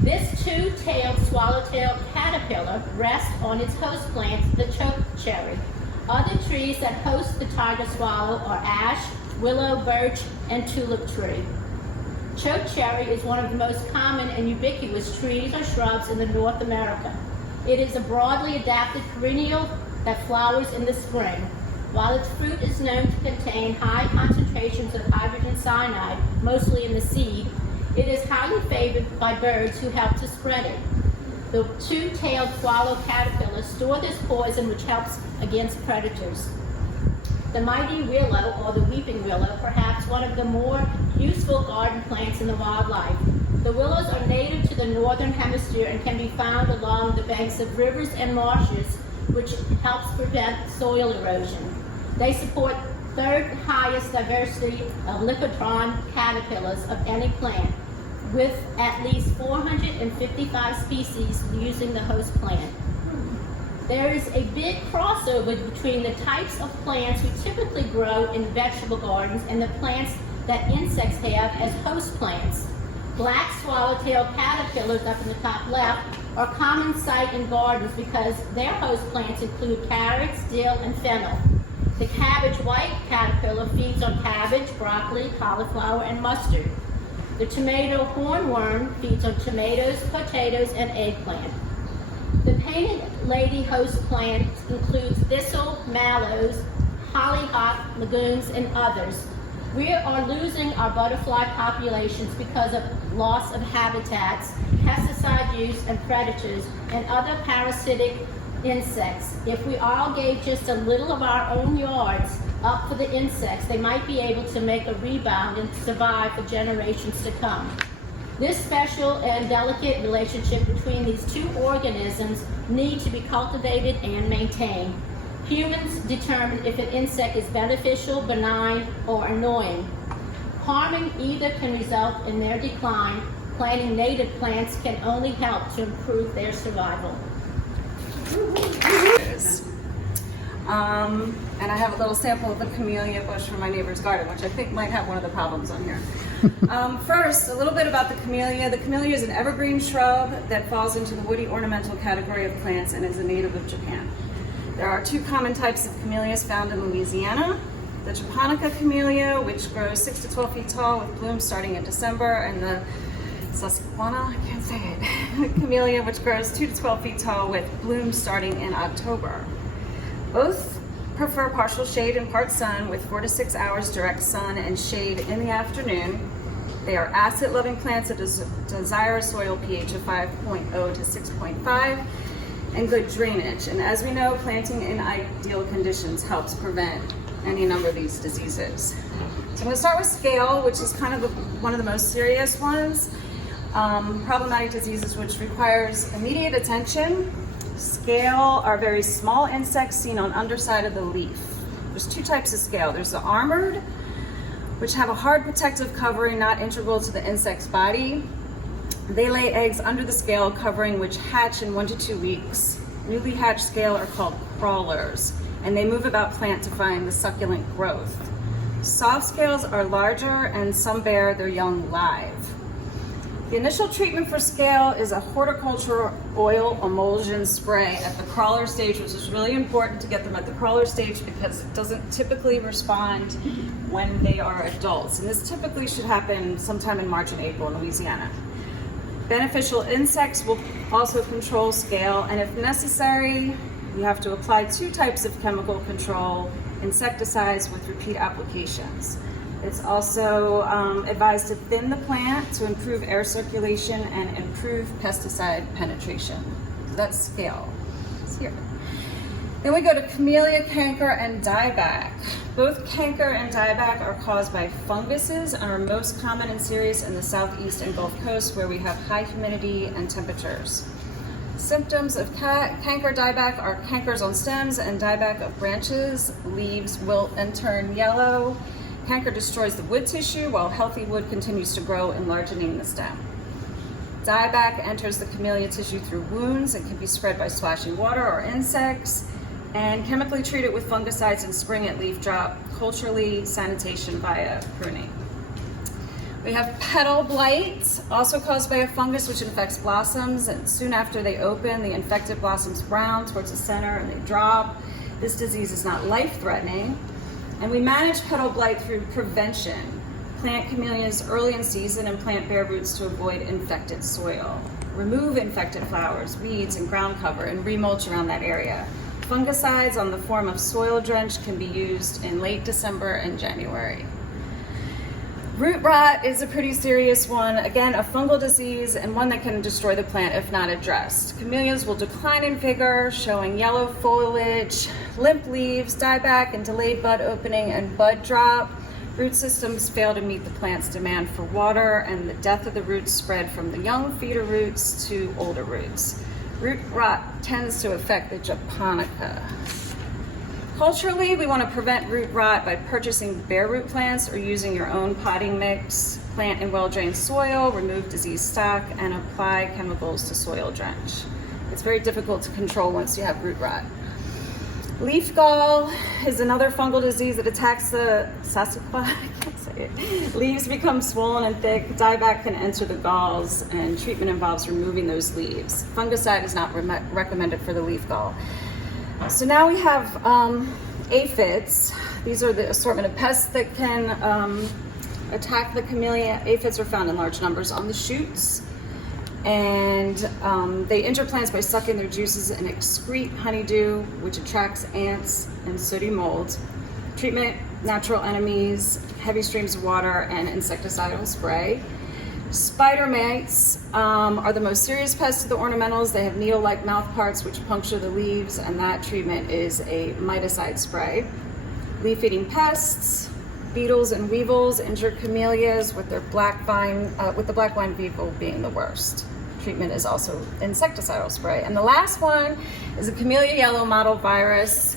This two-tailed swallowtail caterpillar rests on its host plant, the chokecherry. Other trees that host the tiger swallow are ash, willow, birch, and tulip tree. Chokecherry is one of the most common and ubiquitous trees or shrubs in North America. It is a broadly adapted perennial that flowers in the spring. While its fruit is known to contain high concentrations of hydrogen cyanide, mostly in the seed, it is highly favored by birds who help to spread it. The two-tailed swallow caterpillar store this poison, which helps against predators. The mighty willow, or the weeping willow, perhaps one of the more useful garden plants in the wildlife. The willows are native to the northern hemisphere and can be found along the banks of rivers and marshes, which helps prevent soil erosion. They support third highest diversity of lepidopteran caterpillars of any plant, with at least 455 species using the host plant. There is a big crossover between the types of plants we typically grow in vegetable gardens and the plants that insects have as host plants. Black swallowtail caterpillars up in the top left are a common sight in gardens because their host plants include carrots, dill, and fennel. The cabbage white caterpillar feeds on cabbage, broccoli, cauliflower, and mustard. The tomato hornworm feeds on tomatoes, potatoes, and eggplant. The painted lady host plant includes thistle, mallows, hollyhock, legumes, and others. We are losing our butterfly populations because of loss of habitats, pesticide use, and predators, and other parasitic insects. If we all gave just a little of our own yards up for the insects, they might be able to make a rebound and survive for generations to come. This special and delicate relationship between these two organisms need to be cultivated and maintained. Humans determine if an insect is beneficial, benign, or annoying. Harming either can result in their decline. Planting native plants can only help to improve their survival. And I have a little sample of the camellia bush from my neighbor's garden, which I think might have one of the problems on here. First, a little bit about the camellia. The camellia is an evergreen shrub that falls into the woody ornamental category of plants and is a native of Japan. There are two common types of camellias found in Louisiana. The japonica camellia, which grows 6 to 12 feet tall with blooms starting in December, and the Susquehanna, I can't say it, camellia, which grows 2 to 12 feet tall with blooms starting in October. Both prefer partial shade and part sun with 4 to 6 hours direct sun and shade in the afternoon. They are acid-loving plants that desire a soil pH of 5.0 to 6.5 and good drainage. And as we know, planting in ideal conditions helps prevent any number of these diseases. So I'm going to start with scale, which is kind of one of the most serious ones. Problematic diseases which requires immediate attention. Scale are very small insects seen on underside of the leaf. There's two types of scale. There's the armored, which have a hard protective covering not integral to the insect's body. They lay eggs under the scale covering which hatch in 1 to 2 weeks. Newly hatched scale are called crawlers, and they move about plant to find the succulent growth. Soft scales are larger and some bear their young live. The initial treatment for scale is a horticultural oil emulsion spray at the crawler stage, which is really important to get them at the crawler stage because it doesn't typically respond when they are adults. And this typically should happen sometime in March and April in Louisiana. Beneficial insects will also control scale, and if necessary, you have to apply 2 types of chemical control, insecticides with repeat applications. It's also advised to thin the plant to improve air circulation and improve pesticide penetration. So that's scale. It's here. Then we go to camellia, canker, and dieback. Both canker and dieback are caused by funguses and are most common and serious in the southeast and Gulf Coast where we have high humidity and temperatures. Symptoms of canker dieback are cankers on stems and dieback of branches. Leaves wilt and turn yellow. Canker destroys the wood tissue while healthy wood continues to grow, enlarging the stem. Dieback enters the camellia tissue through wounds and can be spread by splashing water or insects, and chemically treated with fungicides in spring at leaf drop, culturally sanitation via pruning. We have petal blight, also caused by a fungus which infects blossoms, and soon after they open, the infected blossoms brown towards the center and they drop. This disease is not life-threatening, and we manage petal blight through prevention. Plant camellias early in season and plant bare roots to avoid infected soil. Remove infected flowers, weeds, and ground cover and remulch around that area. Fungicides on the form of soil drench can be used in late December and January. Root rot is a pretty serious one. Again, a fungal disease and one that can destroy the plant if not addressed. Camellias will decline in vigor, showing yellow foliage, limp leaves, dieback, and delayed bud opening and bud drop. Root systems fail to meet the plant's demand for water, and the death of the roots spread from the young feeder roots to older roots. Root rot tends to affect the japonica. Culturally, we want to prevent root rot by purchasing bare root plants or using your own potting mix. Plant in well-drained soil, remove diseased stock, and apply chemicals to soil drench. It's very difficult to control once you have root rot. Leaf gall is another fungal disease that attacks the sassafras. I can't say it. Leaves become swollen and thick. Dieback can enter the galls, and treatment involves removing those leaves. Fungicide is not recommended for the leaf gall. So now we have aphids. These are the assortment of pests that can attack the camellia. Aphids are found in large numbers on the shoots, and they injure plants by sucking their juices and excrete honeydew, which attracts ants and sooty mold. Treatment, natural enemies, heavy streams of water, and insecticidal spray. Spider mites are the most serious pests of the ornamentals. They have needle-like mouth parts which puncture the leaves, and that treatment is a miticide spray. Leaf-eating pests, beetles and weevils injure camellias with their black vine, with the black vine weevil being the worst. Treatment is also insecticidal spray. And the last one is a camellia yellow mottle virus,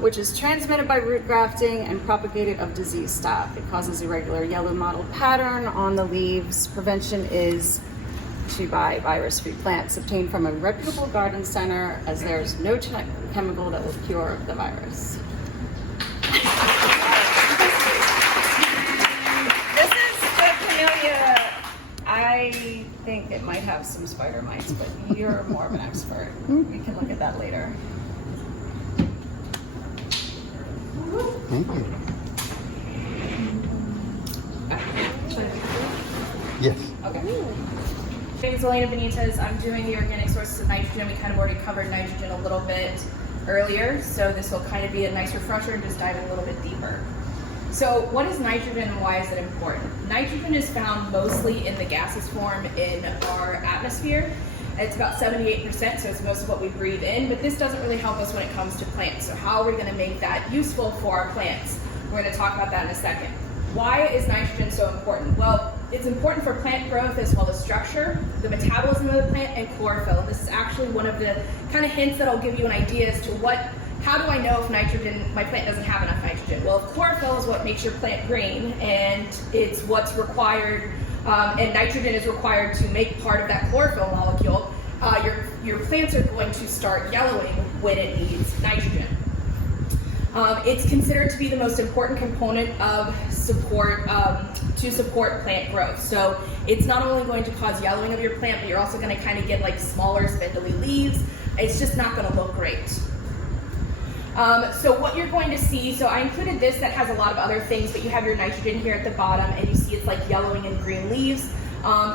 which is transmitted by root grafting and propagated of disease stock. It causes irregular yellow mottled pattern on the leaves. Prevention is to buy virus-free plants obtained from a reputable garden center, as there's no chemical that will cure the virus. This is the camellia. I think it might have some spider mites, but you're more of an expert. We can look at that later. Thank you. Yes. Okay. My name is Elena Benitez. I'm doing the organic sources of nitrogen. We kind of already covered nitrogen a little bit earlier, so this will kind of be a nice refresher and just dive a little bit deeper. So what is nitrogen and why is it important? Nitrogen is found mostly in the gaseous form in our atmosphere. It's about 78%, so it's most of what we breathe in, but this doesn't really help us when it comes to plants. So how are we going to make that useful for our plants? We're going to talk about that in a second. Why is nitrogen so important? Well, it's important for plant growth as well as structure, the metabolism of the plant, and chlorophyll. This is actually one of the kind of hints that'll give you an idea as to how do I know if my plant doesn't have enough nitrogen? Well, chlorophyll is what makes your plant green, and it's what's required, and nitrogen is required to make part of that chlorophyll molecule. Your plants are going to start yellowing when it needs nitrogen. It's considered to be the most important component of support to support plant growth. So it's not only going to cause yellowing of your plant, but you're also going to kind of get like smaller spindly leaves. It's just not going to look great. So what you're going to see, so I included this that has a lot of other things, but you have your nitrogen here at the bottom, and you see it's like yellowing and green leaves.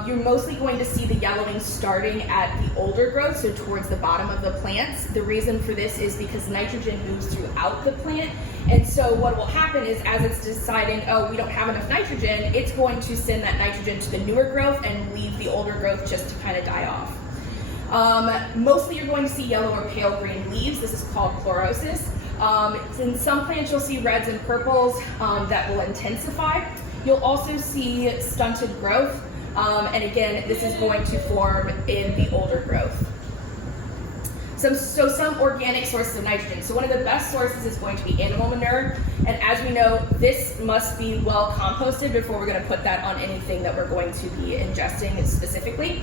You're mostly going to see the yellowing starting at the older growth, so towards the bottom of the plants. The reason for this is because nitrogen moves throughout the plant, and so what will happen is as it's deciding, oh, we don't have enough nitrogen, it's going to send that nitrogen to the newer growth and leave the older growth just to kind of die off. Mostly you're going to see yellow or pale green leaves. This is called chlorosis. In some plants you'll see reds and purples that will intensify. You'll also see stunted growth, and again, this is going to form in the older growth. So some organic sources of nitrogen. So one of the best sources is going to be animal manure, and as we know, this must be well composted before we're going to put that on anything that we're going to be ingesting specifically.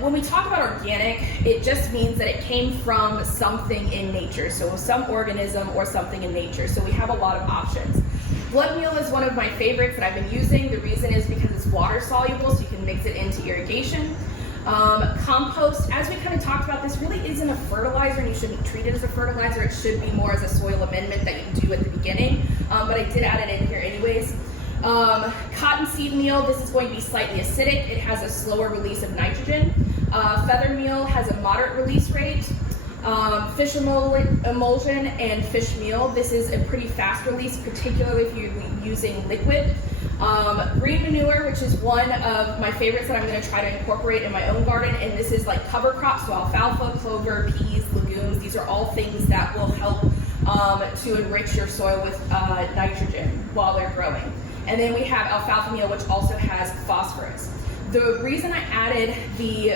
When we talk about organic, it just means that it came from something in nature, so some organism or something in nature. So we have a lot of options. Blood meal is one of my favorites that I've been using. The reason is because it's water soluble, so you can mix it into irrigation. Compost, as we kind of talked about, this really isn't a fertilizer, and you shouldn't treat it as a fertilizer. It should be more as a soil amendment that you do at the beginning, but I did add it in here anyways. Cottonseed meal, this is going to be slightly acidic. It has a slower release of nitrogen. Feather meal has a moderate release rate. Fish emulsion and fish meal, this is a pretty fast release, particularly if you're using liquid. Green manure, which is one of my favorites that I'm going to try to incorporate in my own garden, and this is like cover crops, so alfalfa, clover, peas, legumes. These are all things that will help to enrich your soil with nitrogen while they're growing. And then we have alfalfa meal, which also has phosphorus. The reason I added the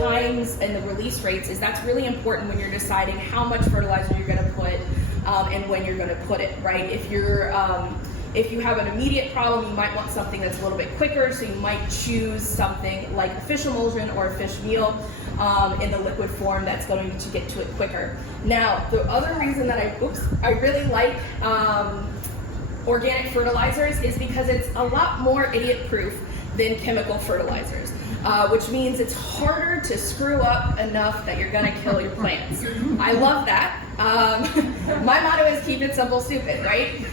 times and the release rates is that's really important when you're deciding how much fertilizer you're going to put and when you're going to put it, right? If you have an immediate problem, you might want something that's a little bit quicker, so you might choose something like a fish emulsion or a fish meal in the liquid form that's going to get to it quicker. Now, the other reason that I really like organic fertilizers is because it's a lot more idiot-proof than chemical fertilizers, which means it's harder to screw up enough that you're gonna kill your plants. I love that. My motto is keep it simple, stupid, right?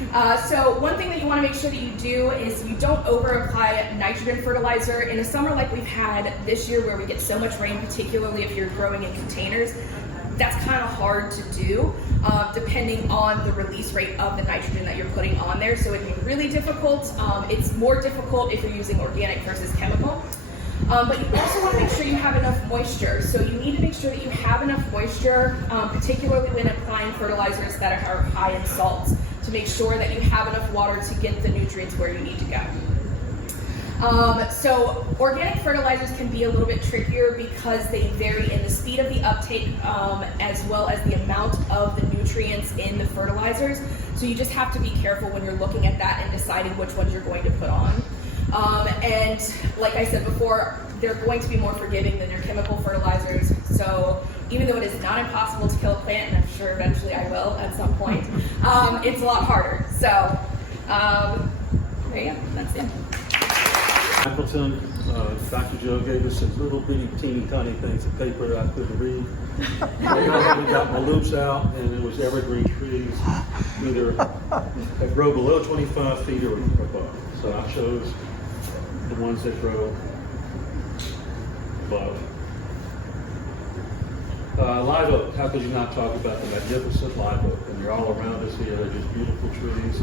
So one thing that you wanna make sure that you do is you don't over-apply nitrogen fertilizer. In a summer like we've had this year where we get so much rain, particularly if you're growing in containers, that's kind of hard to do depending on the release rate of the nitrogen that you're putting on there. So it really difficult. It's more difficult if you're using organic versus chemical. But you also want to make sure you have enough moisture. So you need to make sure that you have enough moisture, particularly when applying fertilizers that are high in salts, to make sure that you have enough water to get the nutrients where you need to go. So organic fertilizers can be a little bit trickier because they vary in the speed of the uptake as well as the amount of the nutrients in the fertilizers. So you just have to be careful when you're looking at that and deciding which ones you're going to put on. And like I said before, they're going to be more forgiving than your chemical fertilizers. So even though it is not impossible to kill a plant, and I'm sure eventually I will at some point, it's a lot harder. So there you go, that's it. Appleton, Dr. Joe gave us some little bitty teeny tiny things of paper that I couldn't read. I got my loops out, and it was evergreen trees, either that grow below 25 feet or above. So I chose the ones that grow above. Live oak, how could you not talk about the magnificent live oak? And they're all around us here, they're just beautiful trees.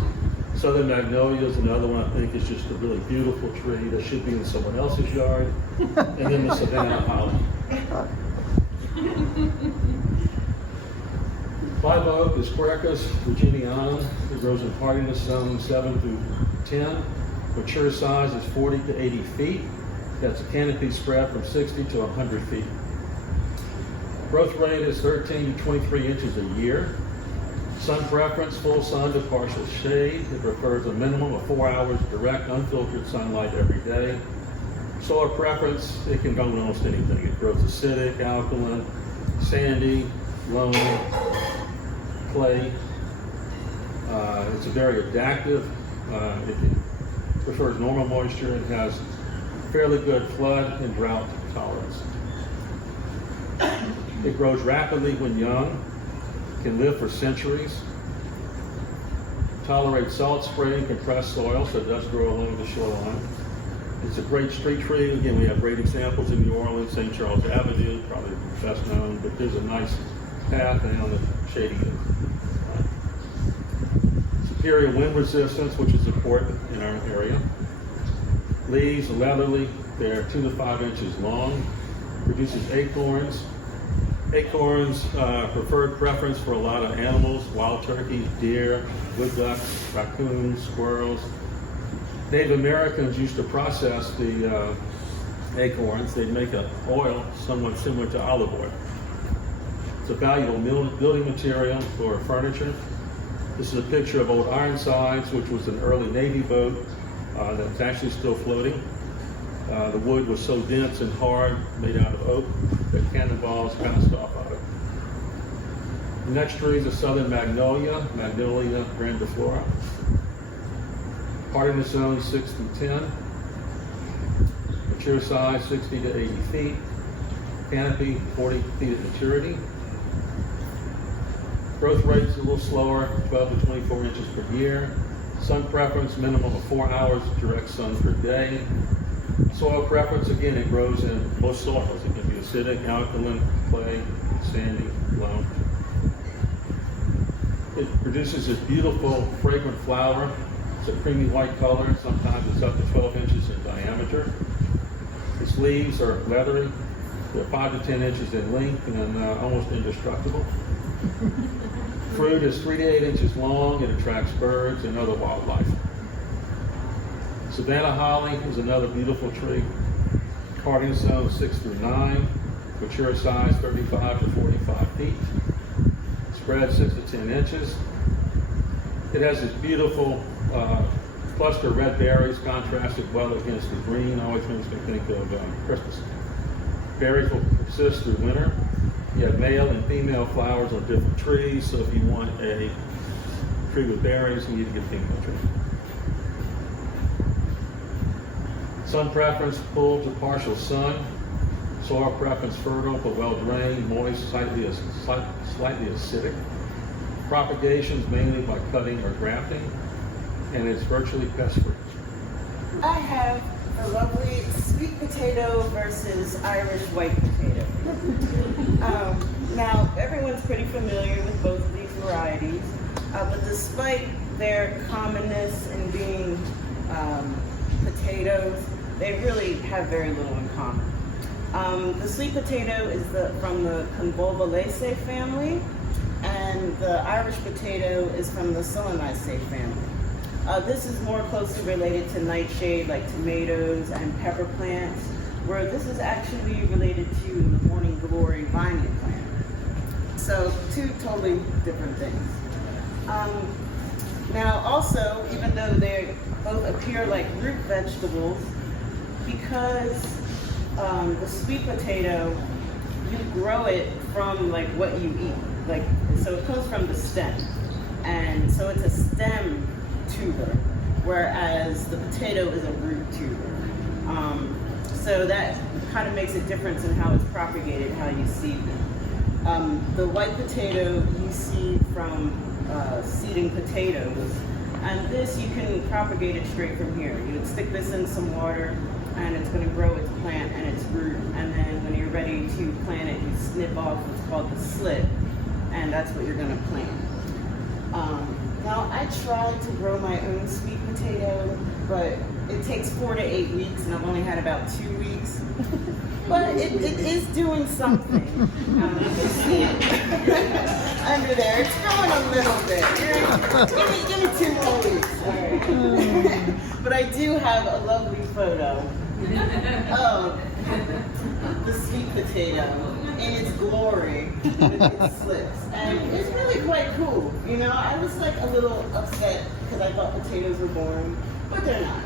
Southern magnolia is another one I think is just a really beautiful tree that should be in someone else's yard. And then the Savannah holly. Live oak is Quercus virginianum. It grows in hardiness zone 7 through 10. Mature size is 40 to 80 feet. That's a canopy spread from 60 to 100 feet. Growth rate is 13 to 23 inches a year. Sun preference, full sun to partial shade. It prefers a minimum of 4 hours direct, unfiltered sunlight every day. Soil preference, it can go in almost anything. It grows acidic, alkaline, sandy, loam, clay. It's very adaptive. It prefers normal moisture. It has fairly good flood and drought tolerance. It grows rapidly when young, can live for centuries, tolerates salt spray and compressed soil, so it does grow along the shoreline. It's a great street tree. Again, we have great examples in New Orleans, St. Charles Avenue, probably best known, but there's a nice path down the shady end. Superior wind resistance, which is important in our area. Leaves are leathery, they're 2 to 5 inches long. Produces acorns. Acorns, preferred preference for a lot of animals, wild turkeys, deer, wood ducks, raccoons, squirrels. Native Americans used to process the acorns. They'd make an oil somewhat similar to olive oil. It's a valuable building material for furniture. This is a picture of old Ironsides, which was an early Navy boat that's actually still floating. The wood was so dense and hard, made out of oak, that cannonballs bounced off of it. The next tree is a southern magnolia, Magnolia grandiflora. Hardiness zone 6 through 10. Mature size 60 to 80 feet. Canopy 40 feet at maturity. Growth rate is a little slower, 12 to 24 inches per year. Sun preference, minimum of 4 hours direct sun per day. Soil preference, again, it grows in most soils. It can be acidic, alkaline, clay, sandy, loam. It produces this beautiful, fragrant flower. It's a creamy white color. Sometimes it's up to 12 inches in diameter. Its leaves are leathery. They're 5 to 10 inches in length and almost indestructible. Fruit is 3 to 8 inches long. It attracts birds and other wildlife. Savannah holly is another beautiful tree. Hardiness zone 6 through 9. Mature size 35 to 45 feet. Spread 6 to 10 inches. It has this beautiful cluster of red berries contrasted well against the green. Always makes me think of Christmas. Berries will persist through winter. You have male and female flowers on different trees, so if you want a tree with berries, you need to get a female tree. Sun preference, full to partial sun. Soil preference, fertile but well drained, moist, slightly acidic. Propagation is mainly by cutting or grafting, and it's virtually pest-free. I have a lovely sweet potato versus Irish white potato. Now, everyone's pretty familiar with both of these varieties, but despite their commonness in being potatoes, they really have very little in common. The sweet potato is from the Convolvulaceae family, and the Irish potato is from the Solanaceae family. This is more closely related to nightshade like tomatoes and pepper plants, where this is actually related to the morning glory vining plant. So two totally different things. Now also, even though they both appear like root vegetables, because the sweet potato, you grow it from like what you eat. Like, so it comes from the stem. And so it's a stem tuber, whereas the potato is a root tuber. So that kind of makes a difference in how it's propagated, how you seed them. The white potato you seed from seeding potatoes, and this you can propagate it straight from here. You would stick this in some water, and it's going to grow its plant and its root, and then when you're ready to plant it, you snip off what's called the slit, and that's what you're going to plant. Now, I tried to grow my own sweet potato, but it takes 4 to 8 weeks, and I've only had about 2 weeks. But it is doing something. You can see it under there. It's growing a little bit. Give me 2 more weeks. All right. But I do have a lovely photo of the sweet potato in its glory with its slips. And it's really quite cool. You know, I was like a little upset because I thought potatoes were boring, but they're not.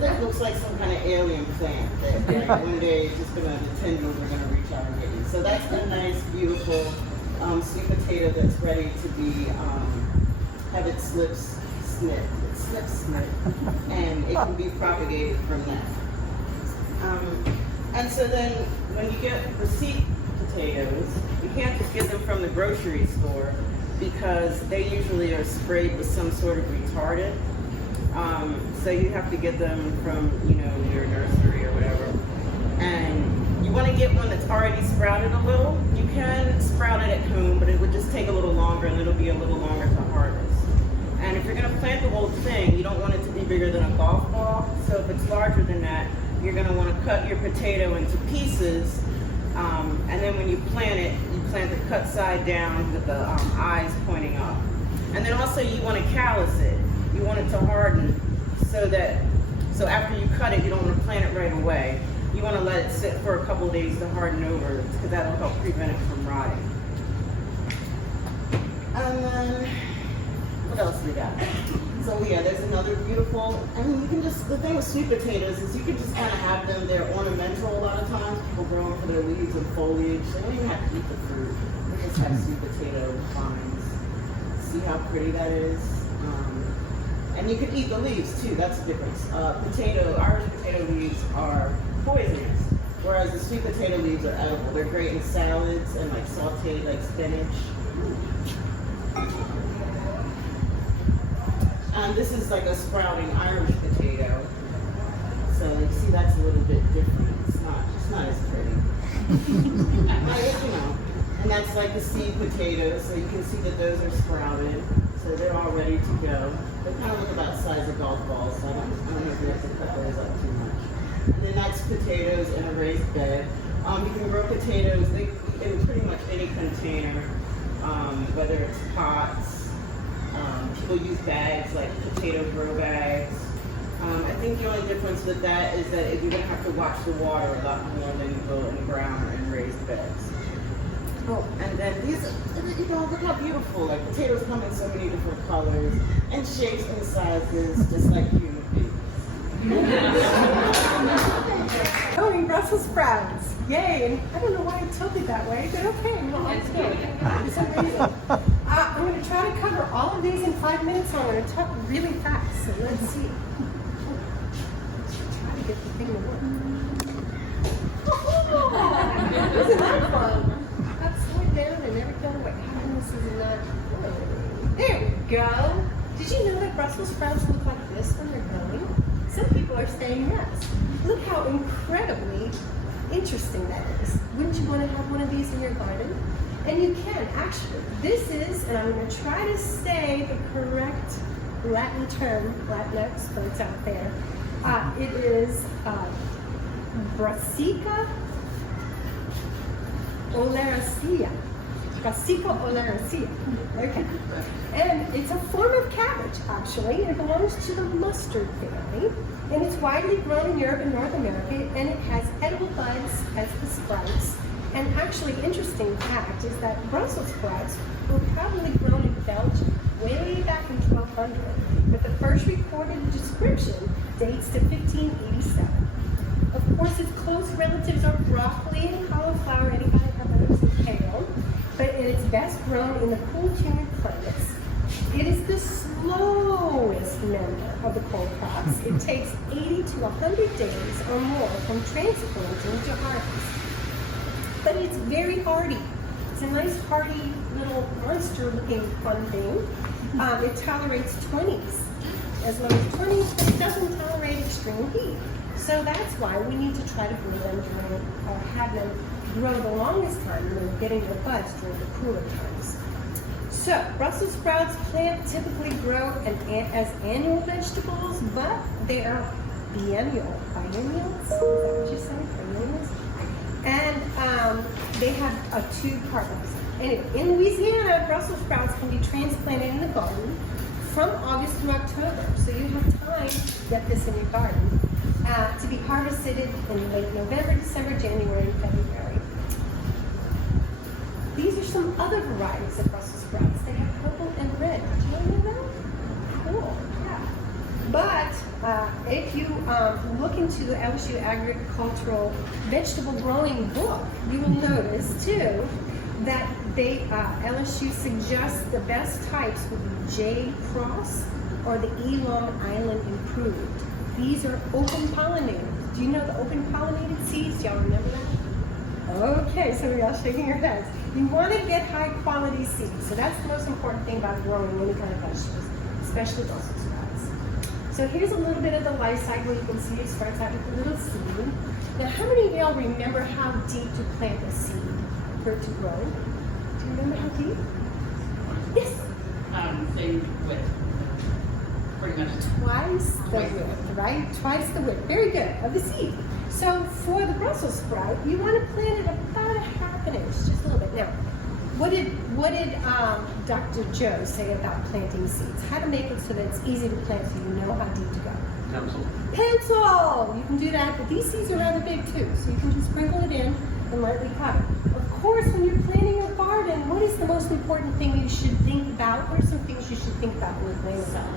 That looks like some kind of alien plant that like, one day just the tendrils are gonna reach out and get you. So that's a nice, beautiful sweet potato that's ready to be, have its slips snipped. It slips snipped, and it can be propagated from that. And so then when you get the seed potatoes, you can't just get them from the grocery store because they usually are sprayed with some sort of retardant. So you have to get them from, you know, your nursery or whatever. And you want to get one that's already sprouted a little. You can sprout it at home, but it would just take a little longer and it'll be a little longer to harvest. And if you're going to plant the whole thing, you don't want it to be bigger than a golf ball. So if it's larger than that, you're going to want to cut your potato into pieces. And then when you plant it, you plant the cut side down with the eyes pointing up. And then also you want to callus it. You want it to harden so after you cut it, you don't want to plant it right away. You want to let it sit for a couple of days to harden over because that'll help prevent it from rotting. And then, what else we got? So yeah, there's another beautiful, I mean, you can just, the thing with sweet potatoes is you can just kind of have them, they're ornamental a lot of times. People grow them for their leaves and foliage. They don't even have to eat the fruit. They just have sweet potato vines. See how pretty that is? And you can eat the leaves too, that's the difference. Irish potato leaves are poisonous, whereas the sweet potato leaves are edible. They're great in salads and like sauteed like spinach. And this is like a sprouting Irish potato. So you see that's a little bit different. It's not as pretty. You know. And that's like the seed potatoes, so you can see that those are sprouted. So they're all ready to go. They kind of look about the size of golf balls, so I don't know if you have to cut those up too much. And then that's potatoes in a raised bed. You can grow potatoes in pretty much any container, whether it's pots. People use bags like potato grow bags. I think the only difference with that is that you're going to have to watch the water a lot more than you will in ground or in raised beds. Oh, and then these, you know, look how beautiful. Like potatoes come in so many different colors and shapes and sizes, just like human beings. Growing Brussels sprouts. Yay. I don't know why it tilted that way, but okay. No, it's good. For some reason. I'm going to try to cover all of these in 5 minutes, so I'm going to talk really fast. So let's see. Try to get the thing to work. Isn't that fun? Down and never tell what happened. This is not good. There we go. Did you know that Brussels sprouts look like this when they're growing? Some people are saying yes. Look how incredibly interesting that is. Wouldn't you want to have one of these in your garden? And you can, actually. This is, and I'm going to try to say the correct Latin term, Latin experts out there. It is Brassica oleracea. Brassica oleracea. Okay. And it's a form of cabbage, actually. It belongs to the mustard family. And it's widely grown in Europe and North America. And it has edible buds as the sprouts. And actually, interesting fact is that Brussels sprouts were probably grown in Belgium way back in 1200. But the first recorded description dates to 1587. Of course, its close relatives are broccoli and cauliflower, anybody have those, and kale. But it's best grown in the cool, humid climates. It is the slowest member of the cold crops. It takes 80 to 100 days or more from transplanting to harvest. But it's very hardy. It's a nice hardy little monster-looking fun thing. It tolerates 20s, as low as 20s, but it doesn't tolerate extreme heat. So that's why we need to try to grow them during, or have them grow the longest time when they're getting their buds during the cooler times. So Brussels sprouts plant typically grow as annual vegetables, but they are biennial. Biennials? Is that what you said? Biennials? And they have two partners. Anyway, in Louisiana, Brussels sprouts can be transplanted in the garden from August through October. So you have time to get this in your garden to be harvested in late November, December, January, and February. These are some other varieties of Brussels sprouts. They have purple and red. Did you know that? Cool, yeah. But if you look into the LSU Agricultural Vegetable Growing book, you will notice too that LSU suggests the best types would be Jade Cross or the Long Island Improved. These are open pollinated. Do you know the open pollinated seeds? Do y'all remember that? Okay, so y'all shaking your heads. You want to get high quality seeds. So that's the most important thing about growing any kind of vegetables, especially Brussels sprouts. So here's a little bit of the life cycle. You can see it starts out with a little seed. Now, how many of y'all remember how deep to plant a seed for it to grow? Do you remember how deep? Yes? Same width. Pretty much. Twice the width, right? Twice the width. Very good, of the seed. So for the Brussels sprout, you want to plant it about 1/2 inch, just a little bit. Now, what did Dr. Joe say about planting seeds? How to make it so that it's easy to plant so you know how deep to go? Pencil! You can do that, but these seeds are rather big too, so you can just sprinkle it in and lightly cut it. Of course, when you're planting your garden, what is the most important thing you should think about? What are some things you should think about when you're planting sun?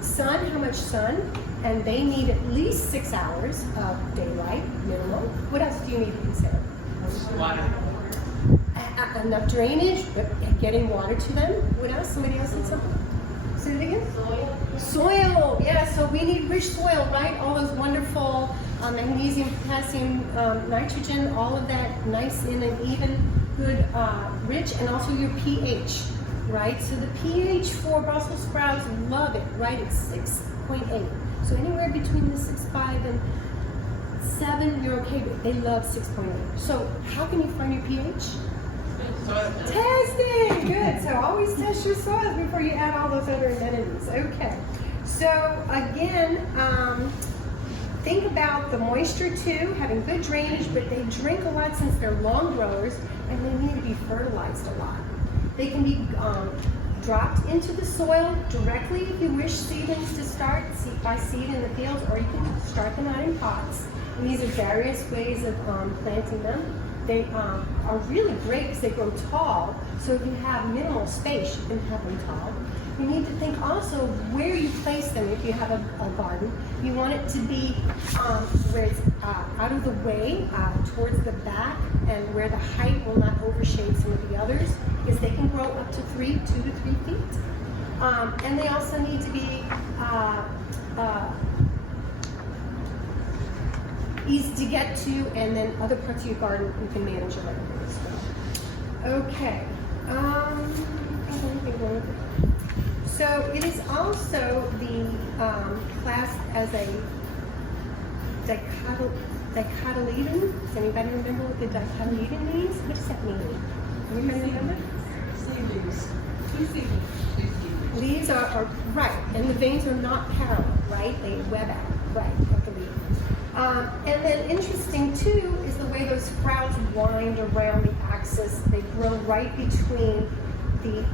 Sun, how much sun? And they need at least 6 hours of daylight, minimum. What else do you need to consider? Water. Enough drainage, but getting water to them. What else? Somebody else said something? Say it again? Soil. Soil, yeah, so we need rich soil, right? All those wonderful magnesium, potassium, nitrogen, all of that nice in an even, good, rich, and also your pH, right? So the pH for Brussels sprouts, love it, right? It's 6.8. So anywhere between the 6.5 and 7, you're okay with. They love 6.8. So how can you find your pH? Testing! Good. So always test your soils before you add all those other amenities. Okay. So again, think about the moisture too, having good drainage, but they drink a lot since they're long growers, and they need to be fertilized a lot. They can be dropped into the soil directly if you wish seedlings to start seed by seed in the fields, or you can start them out in pots. And these are various ways of planting them. They are really great because they grow tall, so if you have minimal space, you can have them tall. You need to think also where you place them if you have a garden. You want it to be where it's out of the way, towards the back, and where the height will not overshade some of the others, because they can grow up to 2 to 3 feet. And they also need to be easy to get to, and then other parts of your garden you can manage a little bit as well. Okay. So it is also the classed as a dicotyledon. Does anybody remember what the dicotyledon means? What does that mean? Anybody remember? Leaves are right, and the veins are not parallel, right? They web out, right, of the leaf. And then interesting too is the way those sprouts wind around the axis. They grow right between the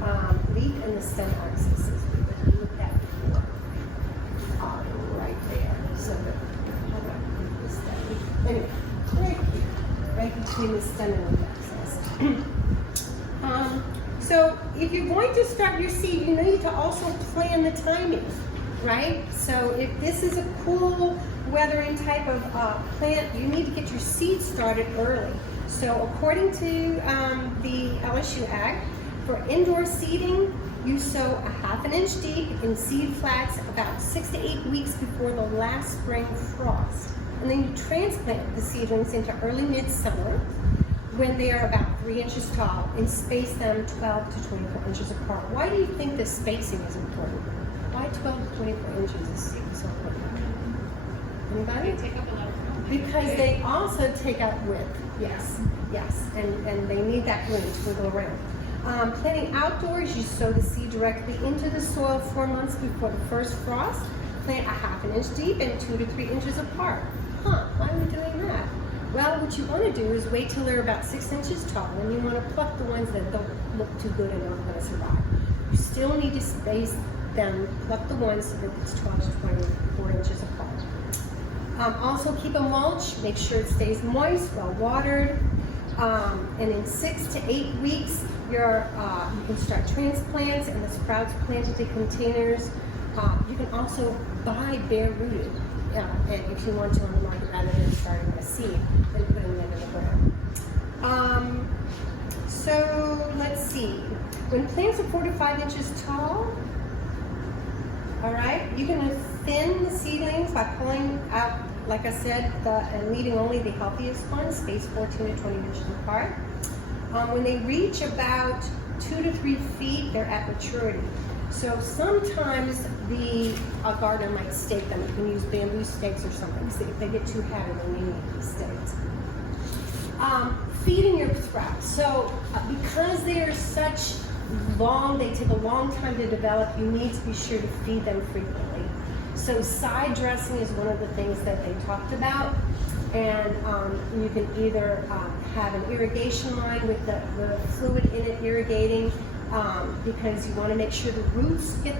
leaf and the stem axis. We looked at before. Right there. So how do I put this down? Anyway, right between the stem and leaf axis. So if you're going to start your seed, you need to also plan the timing, right? So if this is a cool weathering type of plant, you need to get your seed started early. So according to the LSU Ag, for indoor seeding, you sow a ½ inch deep in seed flats about 6 to 8 weeks before the last spring frost. And then you transplant the seedlings into early midsummer when they are about 3 inches tall and space them 12 to 24 inches apart. Why do you think this spacing is important? Why 12 to 24 inches is so important? Anybody? They take up a lot of room. Because they also take up width. Yes, yes, and they need that room to wiggle around. Planting outdoors, you sow the seed directly into the soil 4 months before the first frost. Plant a ½ inch deep and 2 to 3 inches apart. Why are we doing that? Well, what you want to do is wait till they're about 6 inches tall, and you want to pluck the ones that don't look too good and aren't going to survive. You still need to space them, pluck the ones so that it's 12 to 24 inches apart. Also keep a mulch, make sure it stays moist, well watered, and in 6 to 8 weeks, you can start transplants and the sprouts planted in containers. You can also buy bare rooted. And if you want to on the market rather than starting with a seed and putting them in the ground. So let's see. When plants are 4 to 5 inches tall, all right, you can thin the seedlings by pulling out, like I said, and leaving only the healthiest ones, spaced 14 to 20 inches apart. When they reach about 2 to 3 feet, they're at maturity. So sometimes the gardener might stake them. You can use bamboo stakes or something. So if they get too heavy, then you need these stakes. Feeding your sprouts. So because they are such long, they take a long time to develop, you need to be sure to feed them frequently. So side dressing is one of the things that they talked about. And you can either have an irrigation line with the fluid in it irrigating, because you want to make sure the roots get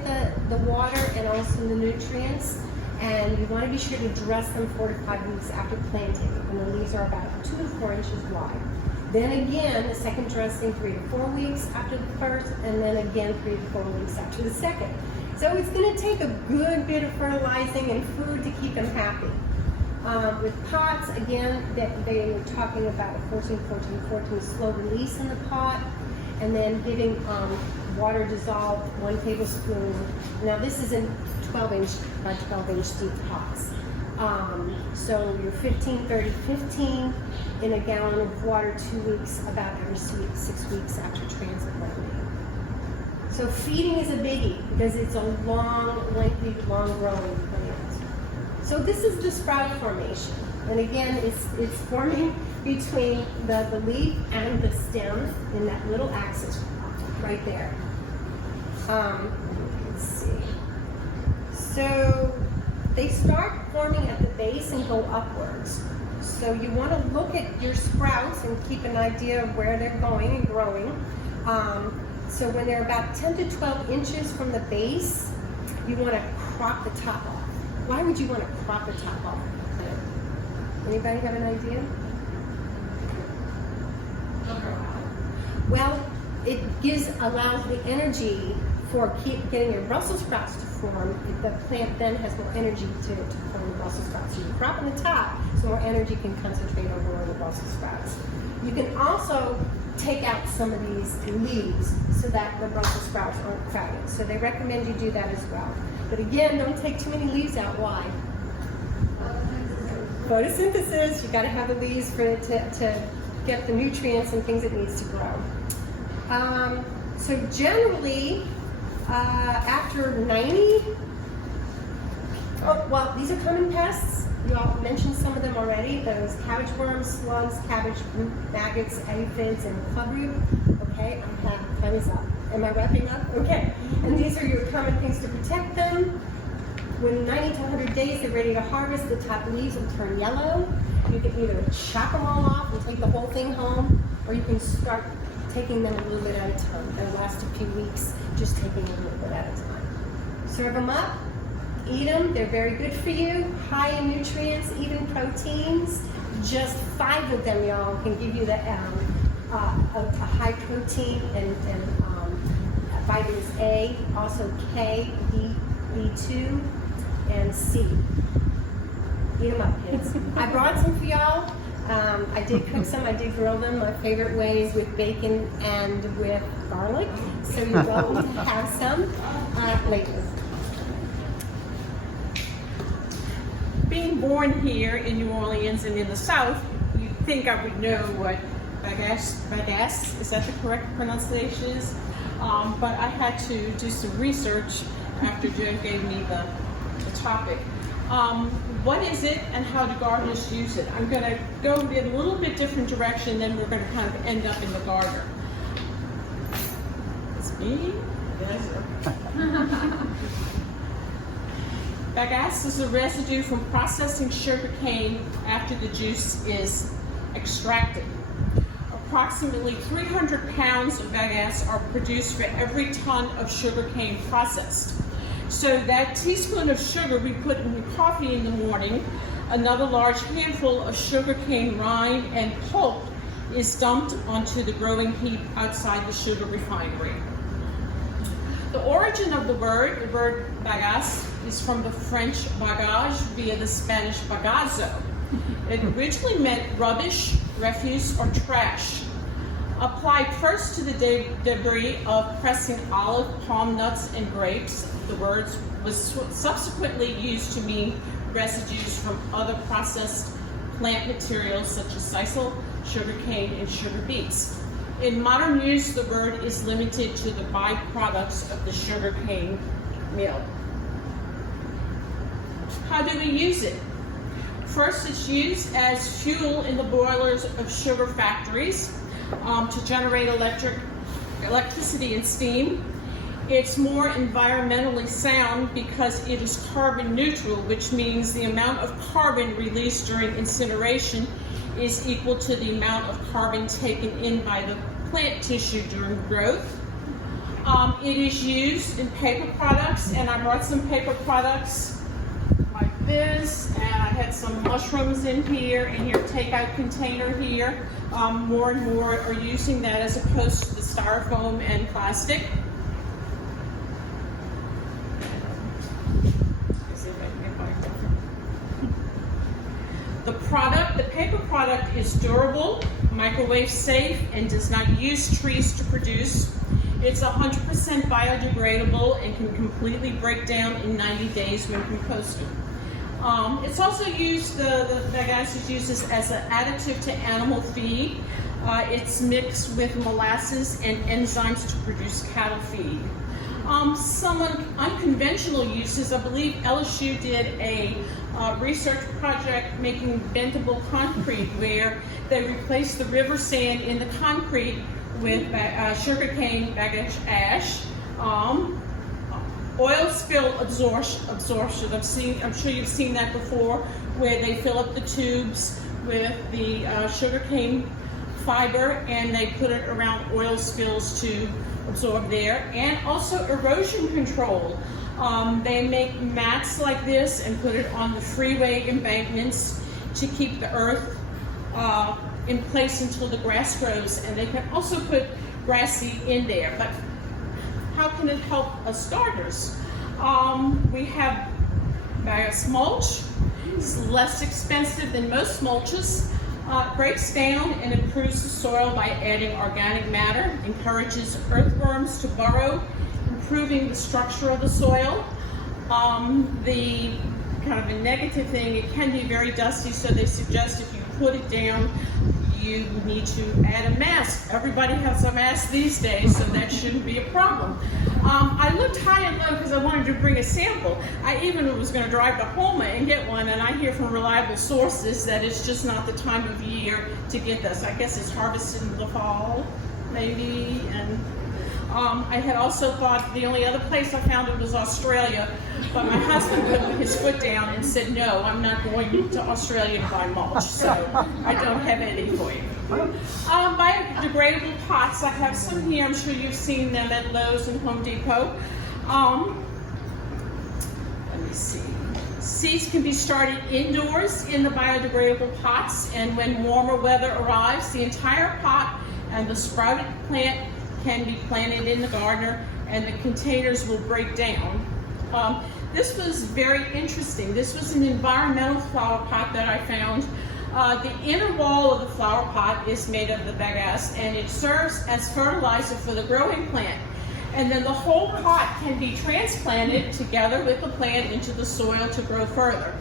the water and also the nutrients, and you want to be sure to dress them 4 to 5 weeks after planting when the leaves are about 2 to 4 inches wide. Then again, the second dressing 3 to 4 weeks after the first, and then again 3 to 4 weeks after the second. So it's going to take a good bit of fertilizing and food to keep them happy. With pots, again, they were talking about a 14-14-14 slow release in the pot, and then giving water dissolved 1 tablespoon. Now this is in 12-inch by 12-inch deep pots. So you're 15-30-15 in a gallon of water 2 weeks, about every 6 weeks after transplanting. So feeding is a biggie because it's a long, lengthy, long-growing plant. So this is the sprout formation, and again, it's forming between the leaf and the stem in that little axis right there. Let's see. So they start forming at the base and go upwards. So you want to look at your sprouts and keep an idea of where they're going and growing. So when they're about 10 to 12 inches from the base, you want to crop the top off. Why would you want to crop the top off of the plant? Anybody have an idea? Well, it allows the energy for getting your Brussels sprouts to form. The plant then has more energy to form the Brussels sprouts. So you crop in the top, so more energy can concentrate over on the Brussels sprouts. You can also take out some of these leaves so that the Brussels sprouts aren't crowded. So they recommend you do that as well. But again, don't take too many leaves out. Why? Photosynthesis. You got to have the leaves for it to get the nutrients and things it needs to grow. So generally, after 90 Oh, well, these are common pests. You all mentioned some of them already. Those cabbage worms, slugs, cabbage root maggots, aphids, and clubroot. Okay, time is up. Am I wrapping up? Okay. And these are your common things to protect them. When 90 to 100 days they're ready to harvest, the top leaves will turn yellow. You can either chop them all off and take the whole thing home, or you can start taking them a little bit at a time. They'll last a few weeks, just taking a little bit at a time. Serve them up, eat them. They're very good for you, high in nutrients, even proteins. Just 5 of them, y'all, can give you the a high protein and vitamins A, also K, B2, and C. Eat them up, kids. I brought some for y'all. I did cook some. I did grill them. My favorite way is with bacon and with garlic. So you're welcome to have some later. Being born here in New Orleans and in the South, you'd think I would know what bagasse, is that the correct pronunciation is? But I had to do some research after Joe gave me the topic. What is it and how do gardeners use it? I'm going to go in a little bit different direction, then we're going to kind of end up in the garden. It's me? Yes. Bagasse is a residue from processing sugar cane after the juice is extracted. Approximately 300 pounds of bagasse are produced for every ton of sugar cane processed. So that teaspoon of sugar we put in the coffee in the morning, another large handful of sugar cane rind and pulp is dumped onto the growing heap outside the sugar refinery. The origin of the word bagasse, is from the French bagage via the Spanish bagazo. It originally meant rubbish, refuse, or trash. Applied first to the debris of pressing olive, palm nuts, and grapes, the word was subsequently used to mean residues from other processed plant materials such as sisal, sugarcane, and sugar beets. In modern use, the word is limited to the byproducts of the sugarcane mill. How do we use it? First, it's used as fuel in the boilers of sugar factories to generate electricity and steam. It's more environmentally sound because it is carbon neutral, which means the amount of carbon released during incineration is equal to the amount of carbon taken in by the plant tissue during growth. It is used in paper products, and I brought some paper products like this, and I had some mushrooms in here, and your takeout container here. More and more are using that as opposed to the styrofoam and plastic. The paper product is durable, microwave safe, and does not use trees to produce. It's 100% biodegradable and can completely break down in 90 days when composted. It's also used, the bagasse is used as an additive to animal feed. It's mixed with molasses and enzymes to produce cattle feed. Some unconventional uses, I believe LSU did a research project making bendable concrete where they replaced the river sand in the concrete with sugarcane bagasse ash. Oil spill absorption. I'm sure you've seen that before, where they fill up the tubes with the sugarcane fiber and they put it around oil spills to absorb there. And also erosion control. They make mats like this and put it on the freeway embankments to keep the earth in place until the grass grows. And they can also put grass seed in there. But how can it help us gardeners? We have bagasse mulch. It's less expensive than most mulches. Breaks down and improves the soil by adding organic matter, encourages earthworms to burrow, improving the structure of the soil. The kind of a negative thing, it can be very dusty, so they suggest if you put it down, you need to add a mask. Everybody has a mask these days, so that shouldn't be a problem. I looked high and low because I wanted to bring a sample. I even was going to drive to Homa and get one, and I hear from reliable sources that it's just not the time of year to get this. I guess it's harvested in the fall, maybe, and I had also thought the only other place I found it was Australia, but my husband put his foot down and said, no, I'm not going to Australia to buy mulch, so I don't have any for you. Biodegradable pots, I have some here. I'm sure you've seen them at Lowe's and Home Depot. Let me see. Seeds can be started indoors in the biodegradable pots, and when warmer weather arrives, the entire pot and the sprouted plant can be planted in the gardener, and the containers will break down. This was very interesting. This was an environmental flower pot that I found. The inner wall of the flower pot is made of the bagasse, and it serves as fertilizer for the growing plant. And then the whole pot can be transplanted together with the plant into the soil to grow further.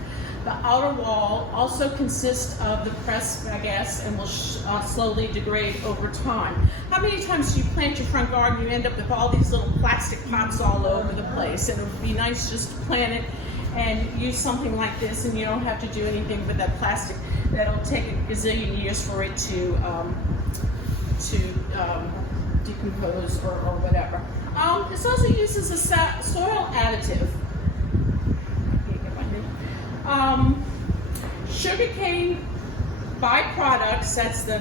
The outer wall also consists of the pressed bagasse and will slowly degrade over time. How many times do you plant your front garden, you end up with all these little plastic pots all over the place? And it would be nice just to plant it and use something like this, and you don't have to do anything with that plastic. That'll take a gazillion years for it to decompose or whatever. It's also used as a soil additive. Sugarcane byproducts, that's the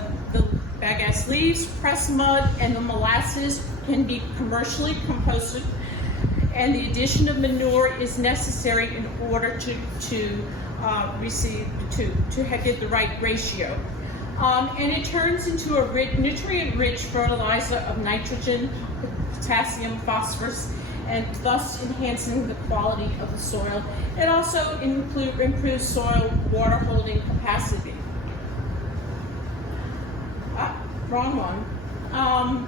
bagasse leaves, pressed mud, and the molasses can be commercially composted, and the addition of manure is necessary in order to get the right ratio. And it turns into a nutrient-rich fertilizer of nitrogen, potassium, phosphorus, and thus enhancing the quality of the soil. It also improves soil water holding capacity. Wrong one.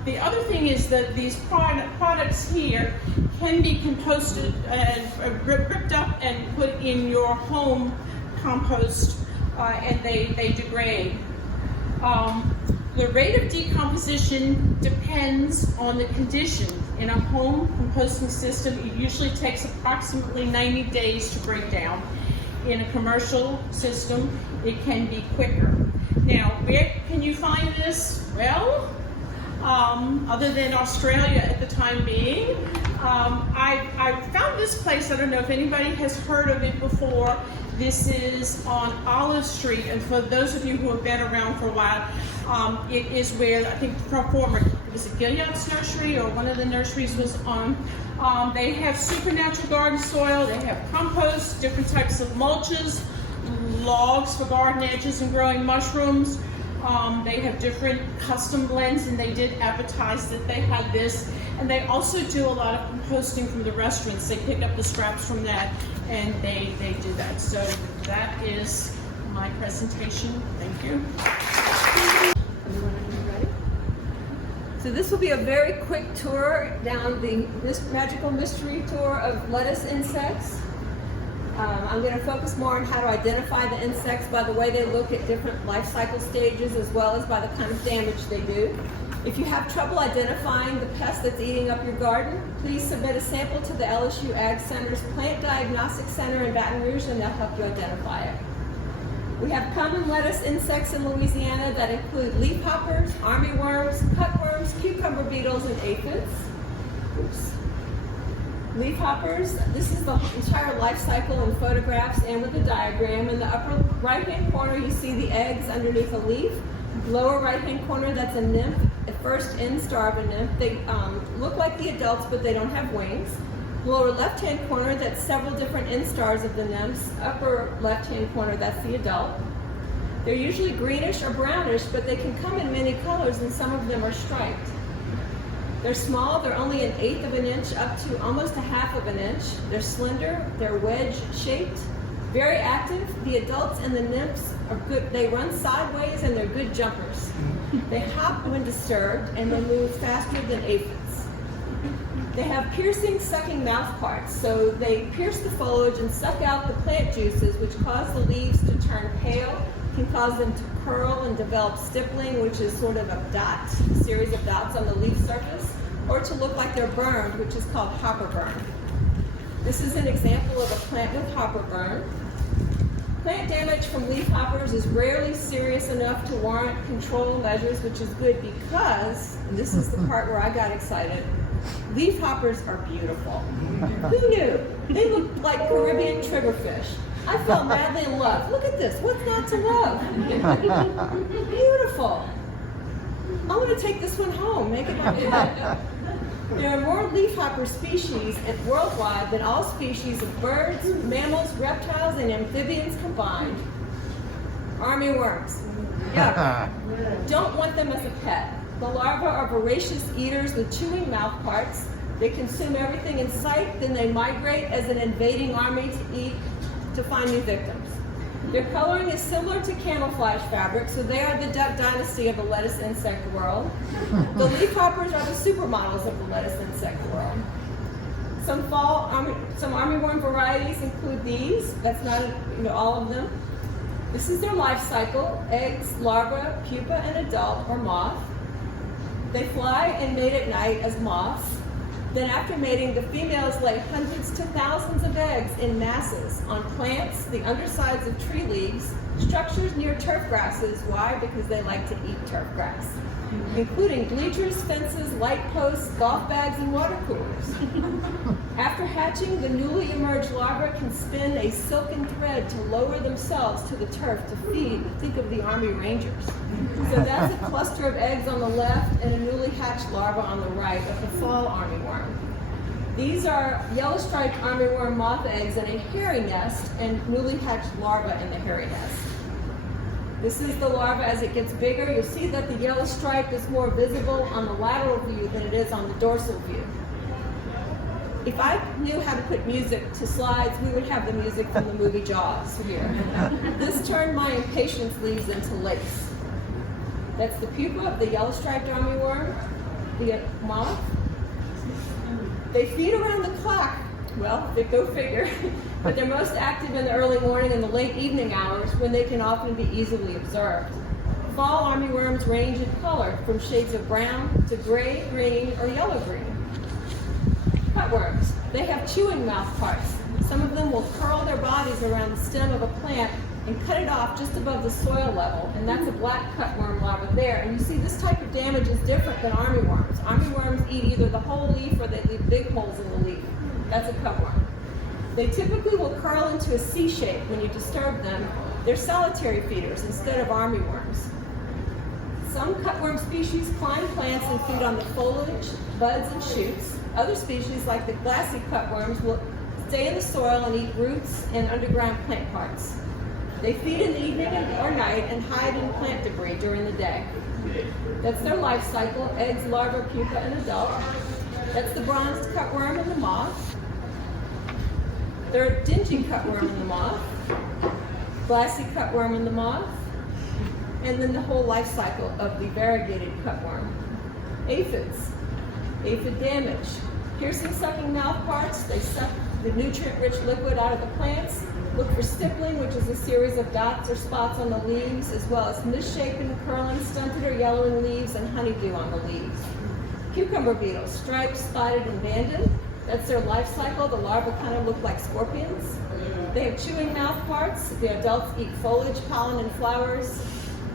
The other thing is that these products here can be composted and ripped up and put in your home compost, and they degrade. The rate of decomposition depends on the condition. In a home composting system, it usually takes approximately 90 days to break down. In a commercial system, it can be quicker. Now, where can you find this? Well, other than Australia at the time being, I found this place. I don't know if anybody has heard of it before. This is on Olive Street, and for those of you who have been around for a while, it is where, I think, former, was it Gilliard's nursery, or one of the nurseries was on. They have supernatural garden soil, they have compost, different types of mulches, logs for garden edges and growing mushrooms. They have different custom blends, and they did advertise that they had this. And they also do a lot of composting from the restaurants. They pick up the scraps from that, and they do that. So that is my presentation. Thank you. So this will be a very quick tour down this magical mystery tour of lettuce insects. I'm going to focus more on how to identify the insects by the way they look at different life cycle stages, as well as by the kind of damage they do. If you have trouble identifying the pest that's eating up your garden, please submit a sample to the LSU Ag Center's Plant Diagnostic Center in Baton Rouge, and they'll help you identify it. We have common lettuce insects in Louisiana that include leafhoppers, armyworms, cutworms, cucumber beetles, and aphids. Oops. Leafhoppers, this is the entire life cycle in photographs and with a diagram. In the upper right-hand corner, you see the eggs underneath a leaf. Lower right-hand corner, that's a nymph, the first instar of a nymph. They look like the adults, but they don't have wings. Lower left-hand corner, that's several different instars of the nymphs. Upper left-hand corner, that's the adult. They're usually greenish or brownish, but they can come in many colors, and some of them are striped. They're small, they're only 1/8 of an inch up to almost 1/2 of an inch. They're slender, they're wedge-shaped, very active. The adults and the nymphs are good. They run sideways and they're good jumpers. They hop when disturbed, and they move faster than aphids. They have piercing, sucking mouth parts, so they pierce the foliage and suck out the plant juices, which cause the leaves to turn pale, can cause them to curl and develop stippling, which is sort of a series of dots on the leaf surface, or to look like they're burned, which is called hopper burn. This is an example of a plant with hopper burn. Plant damage from leaf hoppers is rarely serious enough to warrant control measures, which is good because, and this is the part where I got excited, leaf hoppers are beautiful. Who knew? They look like Caribbean triggerfish. I fell madly in love. Look at this. What's not to love? Beautiful. I'm going to take this one home. Make it my pet. There are more leafhopper species worldwide than all species of birds, mammals, reptiles, and amphibians combined. Armyworms. Yuck. Don't want them as a pet. The larvae are voracious eaters with chewing mouth parts. They consume everything in sight, then they migrate as an invading army to find new victims. Their coloring is similar to camouflage fabric, so they are the duck dynasty of the lettuce insect world. The leafhoppers are the supermodels of the lettuce insect world. Some armyworm varieties include these. That's not all of them. This is their life cycle: eggs, larva, pupa, and adult or moth. They fly and mate at night as moths. Then after mating, the females lay hundreds to thousands of eggs in masses on plants, the undersides of tree leaves, structures near turf grasses. Why? Because they like to eat turf grass, including bleachers, fences, light posts, golf bags, and water coolers. After hatching, the newly emerged larvae can spin a silken thread to lower themselves to the turf to feed. Think of the Army Rangers. So that's a cluster of eggs on the left and a newly hatched larva on the right of the fall armyworm. These are yellow-striped armyworm moth eggs in a hairy nest and newly hatched larva in the hairy nest. This is the larva as it gets bigger. You'll see that the yellow stripe is more visible on the lateral view than it is on the dorsal view. If I knew how to put music to slides, we would have the music from the movie Jaws here. This turned my impatience leaves into lace. That's the pupa of the yellow-striped armyworm, the moth. They feed around the clock. Well, they go figure. But they're most active in the early morning and the late evening hours when they can often be easily observed. Fall armyworms range in color from shades of brown to gray, green, or yellow-green. Cutworms. They have chewing mouth parts. Some of them will curl their bodies around the stem of a plant and cut it off just above the soil level, and that's a black cutworm larva there. And you see this type of damage is different than armyworms. Armyworms eat either the whole leaf or they leave big holes in the leaf. That's a cutworm. They typically will curl into a C shape when you disturb them. They're solitary feeders instead of armyworms. Some cutworm species climb plants and feed on the foliage, buds, and shoots. Other species, like the glassy cutworms, will stay in the soil and eat roots and underground plant parts. They feed in the evening or night and hide in plant debris during the day. That's their life cycle: eggs, larva, pupa, and adult. That's the bronzed cutworm and the moth. They're dingy cutworm and the moth, glassy cutworm and the moth, and then the whole life cycle of the variegated cutworm. Aphids. Aphid damage. Piercing, sucking mouth parts. They suck the nutrient-rich liquid out of the plants. Look for stippling, which is a series of dots or spots on the leaves, as well as misshapen, curling, stunted, or yellowing leaves, and honeydew on the leaves. Cucumber beetles. Striped, spotted, and banded. That's their life cycle. The larvae kind of look like scorpions. They have chewing mouth parts. The adults eat foliage, pollen, and flowers.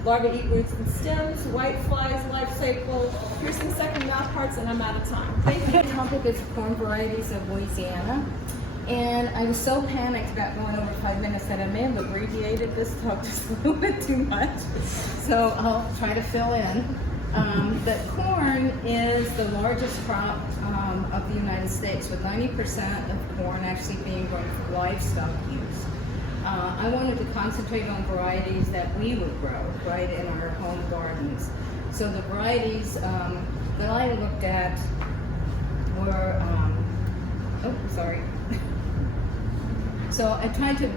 Larvae eat roots and stems. Whiteflies, life cycle, piercing, sucking mouth parts, and I'm out of time. The topic is corn varieties of Louisiana. And I was so panicked about going over 5 minutes that I may have abbreviated this talk just a little bit too much. So I'll try to fill in. That corn is the largest crop of the United States, with 90% of corn actually being grown for livestock use. I wanted to concentrate on varieties that we would grow right in our home gardens. So the varieties that I looked at were, So I tried to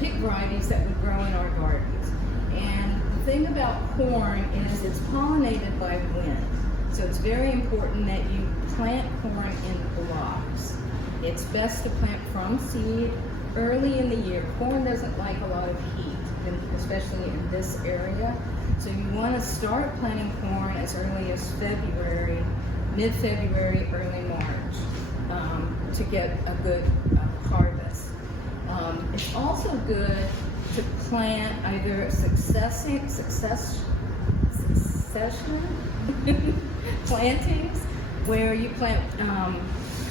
pick varieties that would grow in our gardens. And the thing about corn is it's pollinated by wind. So it's very important that you plant corn in blocks. It's best to plant from seed early in the year. Corn doesn't like a lot of heat. especially in this area. So you want to start planting corn as early as February, mid-February, early March, to get a good harvest. It's also good to plant either succession plantings, where you plant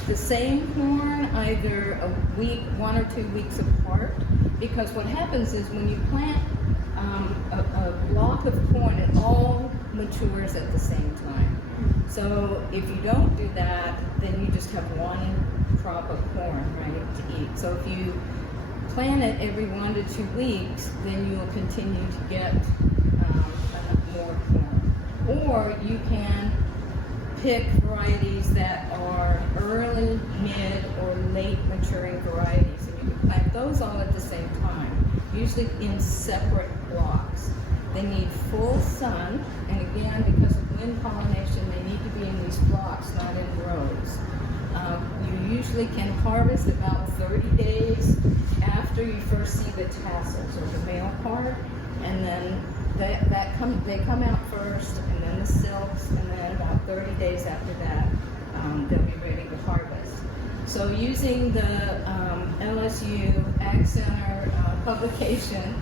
the same corn either a week, 1 or 2 weeks apart, because what happens is when you plant a block of corn, it all matures at the same time. So if you don't do that, then you just have one crop of corn ready to eat. So if you plant it every 1 to 2 weeks, then you'll continue to get more corn. Or you can pick varieties that are early, mid, or late maturing varieties, and you can plant those all at the same time, usually in separate blocks. They need full sun, and again, because of wind pollination, they need to be in these blocks, not in rows. You usually can harvest about 30 days after you first see the tassels, or the male part, and then they come out first, and then the silks, and then about 30 days after that, they'll be ready to harvest. So using the LSU Ag Center publication,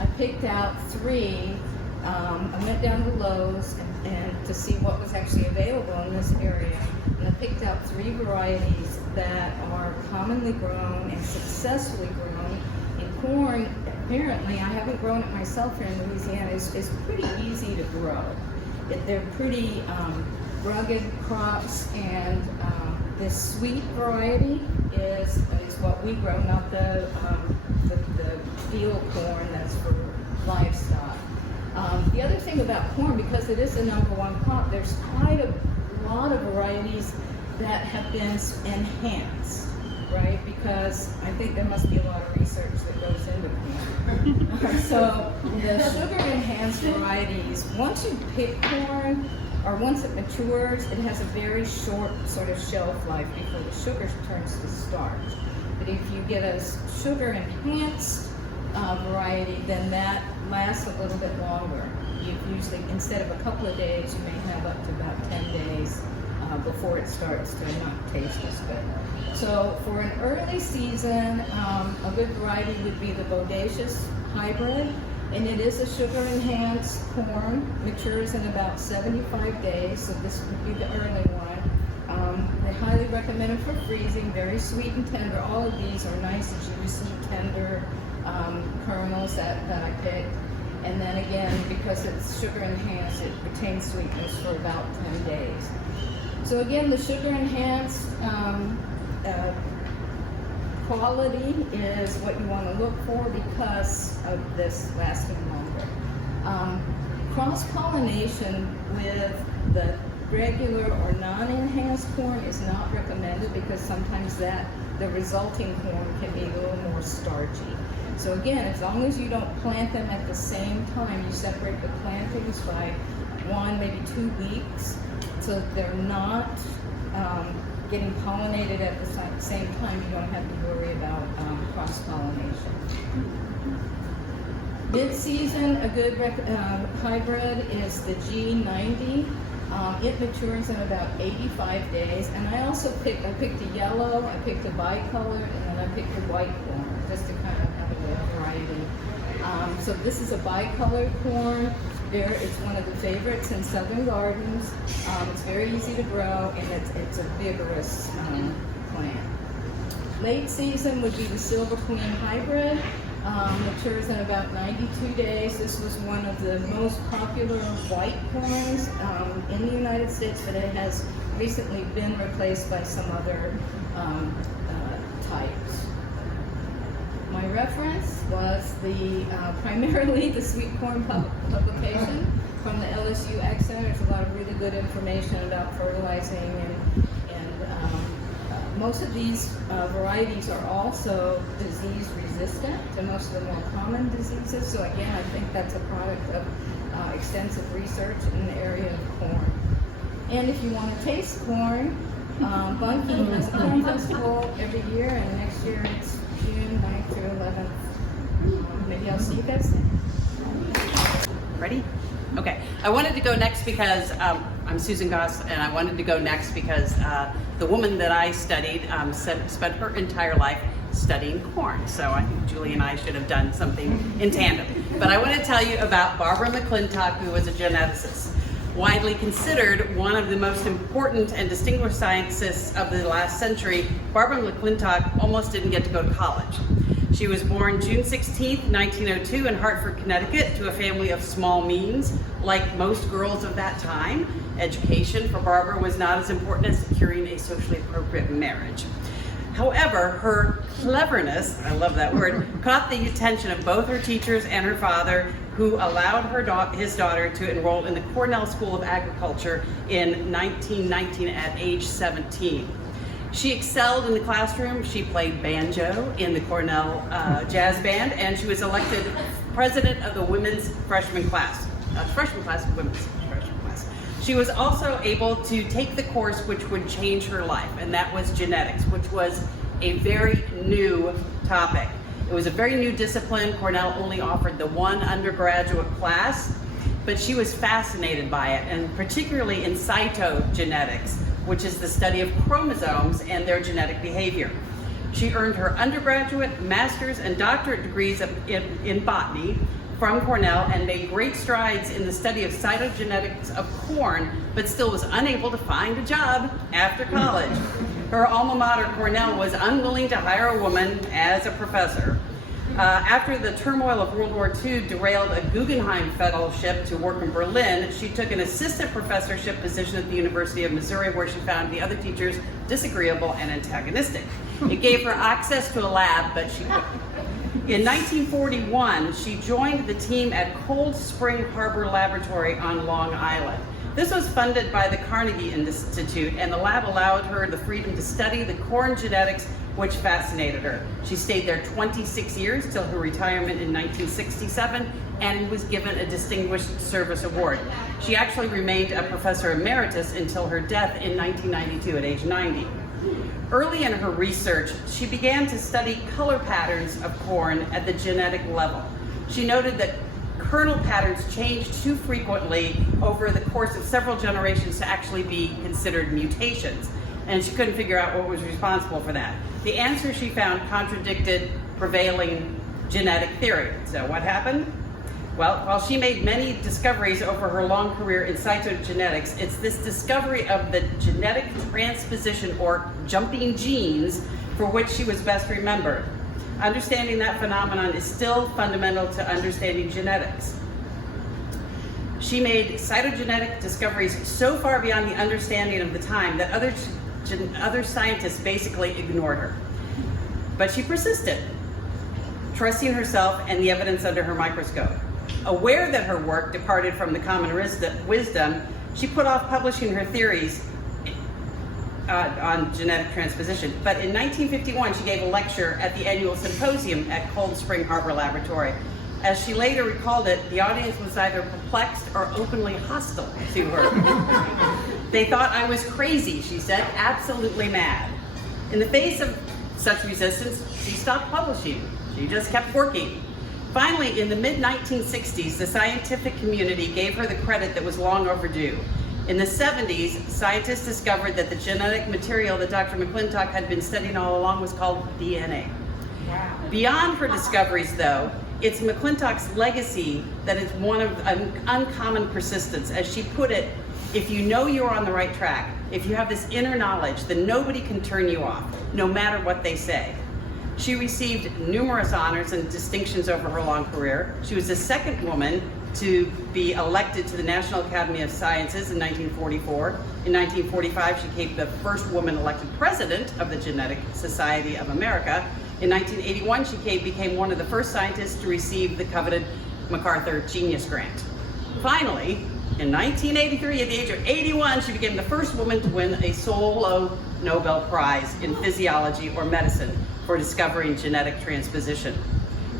I picked out 3. I went down to Lowe's and to see what was actually available in this area, and I picked out 3 varieties that are commonly grown and successfully grown in corn. Apparently, I haven't grown it myself here in Louisiana. It's pretty easy to grow. They're pretty rugged crops, and this sweet variety is what we grow, not the field corn that's for livestock. The other thing about corn, because it is the #1 crop, there's quite a lot of varieties that have been enhanced, right? Because I think there must be a lot of research that goes into corn. So the sugar enhanced varieties, once you pick corn, or once it matures, it has a very short sort of shelf life before the sugar turns to starch. But if you get a sugar enhanced variety, then that lasts a little bit longer. You usually, instead of a couple of days, you may have up to about 10 days before it starts to not taste as good. So for an early season, a good variety would be the Bodacious hybrid, and it is a sugar-enhanced corn, matures in about 75 days, so this would be the early one. I highly recommend it for freezing, very sweet and tender. All of these are nice, juicy, tender kernels that I picked. And then again, because it's sugar-enhanced, it retains sweetness for about 10 days. So again, the sugar-enhanced quality is what you want to look for because of this lasting longer. Cross-pollination with the regular or non-enhanced corn is not recommended because sometimes the resulting corn can be a little more starchy. So again, as long as you don't plant them at the same time, you separate the plantings by 1, maybe 2 weeks, so that they're not getting pollinated at the same time. You don't have to worry about cross-pollination. Mid-season, a good hybrid is the G90. It matures in about 85 days, and I picked a yellow, I picked a bicolor, and then I picked a white corn, just to kind of have a variety. So this is a bicolor corn. It's one of the favorites in southern gardens. It's very easy to grow, and it's a vigorous plant. Late season would be the Silver Queen hybrid. Matures in about 92 days. This was one of the most popular white corns in the United States, but it has recently been replaced by some other types. My reference was primarily the sweet corn publication from the LSU Ag Center. There's a lot of really good information about fertilizing, and most of these varieties are also disease resistant to most of the more common diseases. So again, I think that's a product of extensive research in the area of corn. And if you want to taste corn, Bunkie has a corn festival every year, and next year it's June 9th through 11th. Maybe I'll see you guys then. Ready? Okay. I wanted to go next because I'm Susan Goss, and I wanted to go next because the woman that I studied spent her entire life studying corn. So I think Julie and I should have done something in tandem. But I want to tell you about Barbara McClintock, who was a geneticist. Widely considered one of the most important and distinguished scientists of the last century, Barbara McClintock almost didn't get to go to college. She was born June 16, 1902 in Hartford, Connecticut, to a family of small means. Like most girls of that time, education for Barbara was not as important as securing a socially appropriate marriage. However, her cleverness, I love that word, caught the attention of both her teachers and her father, who allowed his daughter to enroll in the Cornell School of Agriculture in 1919 at age 17. She excelled in the classroom. She played banjo in the Cornell jazz band, and she was elected president of the women's freshman class. Women's freshman class. She was also able to take the course which would change her life, and that was genetics, which was a very new topic. It was a very new discipline. Cornell only offered the one undergraduate class, but she was fascinated by it, and particularly in cytogenetics, which is the study of chromosomes and their genetic behavior. She earned her undergraduate, master's, and doctorate degrees in botany from Cornell and made great strides in the study of cytogenetics of corn, but still was unable to find a job after college. Her alma mater, Cornell, was unwilling to hire a woman as a professor. After the turmoil of World War II derailed a Guggenheim Fellowship to work in Berlin, she took an assistant professorship position at the University of Missouri, where she found the other teachers disagreeable and antagonistic. It gave her access to a lab, but she couldn't. In 1941, she joined the team at Cold Spring Harbor Laboratory on Long Island. This was funded by the Carnegie Institute, and the lab allowed her the freedom to study the corn genetics, which fascinated her. She stayed there 26 years till her retirement in 1967 and was given a Distinguished Service Award. She actually remained a professor emeritus until her death in 1992 at age 90. Early in her research, she began to study color patterns of corn at the genetic level. She noted that kernel patterns changed too frequently over the course of several generations to actually be considered mutations, and she couldn't figure out what was responsible for that. The answer she found contradicted prevailing genetic theory. So what happened? Well, while she made many discoveries over her long career in cytogenetics, it's this discovery of the genetic transposition, or jumping genes, for which she was best remembered. Understanding that phenomenon is still fundamental to understanding genetics. She made cytogenetic discoveries so far beyond the understanding of the time that other scientists basically ignored her. But she persisted, trusting herself and the evidence under her microscope. Aware that her work departed from the common wisdom, she put off publishing her theories on genetic transposition. But in 1951, she gave a lecture at the annual symposium at Cold Spring Harbor Laboratory. As she later recalled it, the audience was either perplexed or openly hostile to her. They thought I was crazy, she said, absolutely mad. In the face of such resistance, she stopped publishing. She just kept working. Finally, in the mid-1960s, the scientific community gave her the credit that was long overdue. In the 70s, scientists discovered that the genetic material that Dr. McClintock had been studying all along was called DNA. Wow. Beyond her discoveries, though, it's McClintock's legacy that is one of uncommon persistence. As she put it, if you know you're on the right track, if you have this inner knowledge, then nobody can turn you off, no matter what they say. She received numerous honors and distinctions over her long career. She was the second woman to be elected to the National Academy of Sciences in 1944. In 1945, she became the first woman elected president of the Genetic Society of America. In 1981, she became one of the first scientists to receive the coveted MacArthur Genius Grant. Finally, in 1983, at the age of 81, she became the first woman to win a solo Nobel Prize in physiology or medicine for discovering genetic transposition.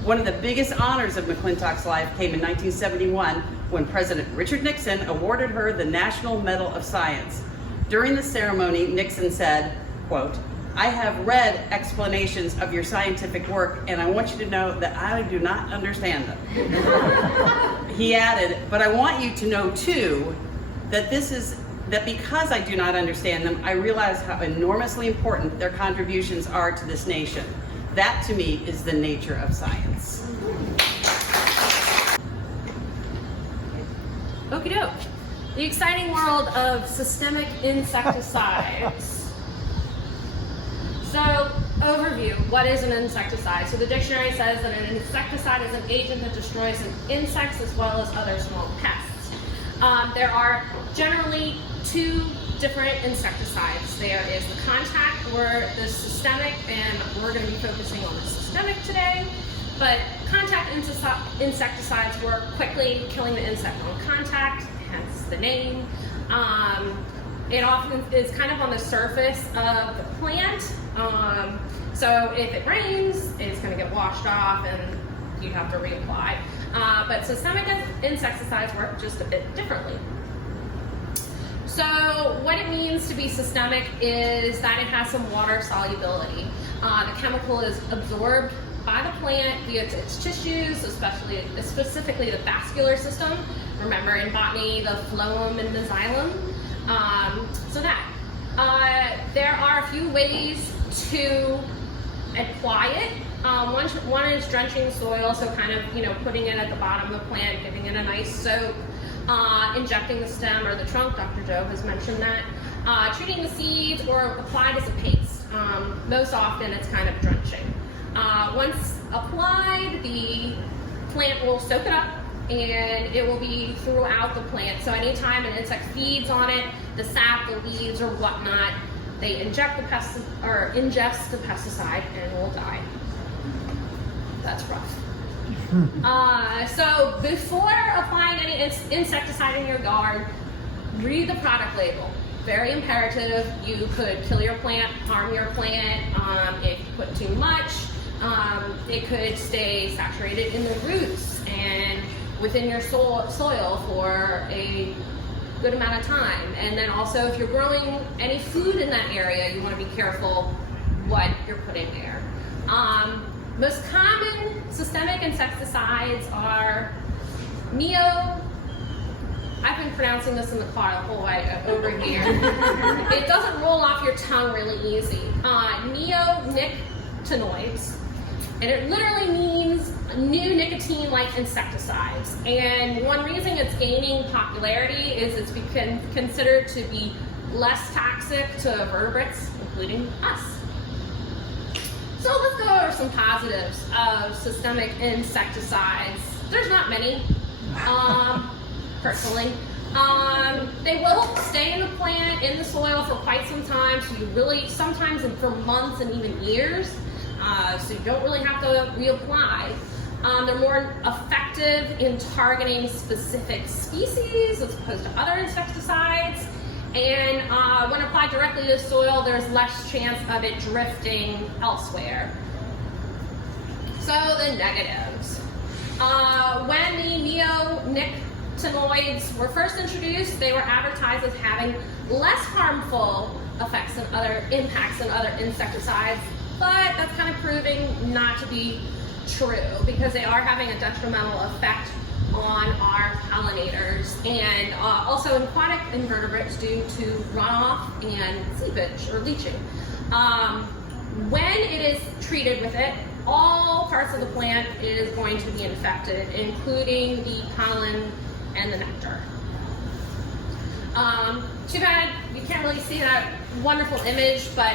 One of the biggest honors of McClintock's life came in 1971 when President Richard Nixon awarded her the National Medal of Science. During the ceremony, Nixon said, quote, I have read explanations of your scientific work, and I want you to know that I do not understand them. He added, but I want you to know too, that because I do not understand them, I realize how enormously important their contributions are to this nation. That to me is the nature of science. Okie doke. The exciting world of systemic insecticides. So, overview, what is an insecticide? So the dictionary says that an insecticide is an agent that destroys insects as well as other small pests. There are generally two different insecticides. There is the contact or the systemic, and we're going to be focusing on the systemic today. But contact insecticides work quickly, killing the insect on contact, hence the name. It often is kind of on the surface of the plant. So if it rains, it's going to get washed off and you have to reapply. But systemic insecticides work just a bit differently. So what it means to be systemic is that it has some water solubility. The chemical is absorbed by the plant via its tissues, specifically the vascular system. Remember in botany, the phloem and the xylem. There are a few ways to apply it. One is drenching soil, so kind of putting it at the bottom of the plant, giving it a nice soak, injecting the stem or the trunk. Dr. Joe has mentioned that. Treating the seeds or applied as a paste. Most often it's kind of drenching. Once applied, the plant will soak it up and it will be throughout the plant. So anytime an insect feeds on it, the sap, the leaves, or whatnot, they ingest the pesticide and will die. That's rough. So before applying any insecticide in your garden, read the product label. Very imperative. You could kill your plant, harm your plant. If you put too much, it could stay saturated in the roots and within your soil for a good amount of time. And then also if you're growing any food in that area, you want to be careful what you're putting there. Most common systemic insecticides are I've been pronouncing this in the car the whole way over here. It doesn't roll off your tongue really easy. Neonicotinoids. And it literally means new nicotine-like insecticides. And one reason it's gaining popularity is it's been considered to be less toxic to vertebrates, including us. So let's go over some positives of systemic insecticides. There's not many, personally. They will stay in the plant, in the soil for quite some time, so you really, sometimes for months and even years, so you don't really have to reapply. They're more effective in targeting specific species as opposed to other insecticides. And when applied directly to the soil, there's less chance of it drifting elsewhere. So the negatives. When the neonicotinoids were first introduced, they were advertised as having less harmful impacts than other insecticides, but that's kind of proving not to be true because they are having a detrimental effect on our pollinators and also in aquatic invertebrates due to runoff and seepage or leaching. When it is treated with it, all parts of the plant is going to be infected, including the pollen and the nectar. Too bad you can't really see that wonderful image, but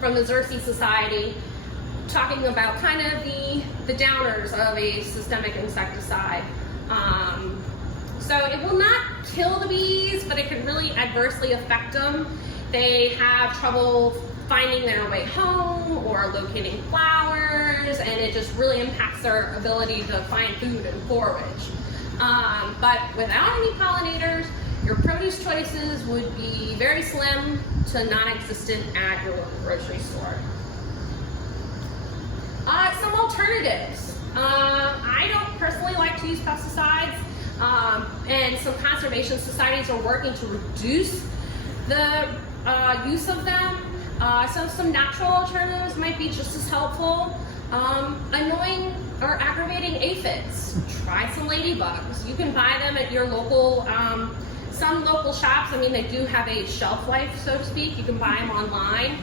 from the Xerces Society, talking about kind of the downers of a systemic insecticide. So it will not kill the bees, but it can really adversely affect them. They have trouble finding their way home or locating flowers, and it just really impacts their ability to find food and forage. But without any pollinators, your produce choices would be very slim to non-existent at your local grocery store. Some alternatives. I don't personally like to use pesticides, and some conservation societies are working to reduce the use of them. So some natural alternatives might be just as helpful. Annoying or aggravating aphids. Try some ladybugs. You can buy them at your local, some local shops. I mean, they do have a shelf life, so to speak. You can buy them online.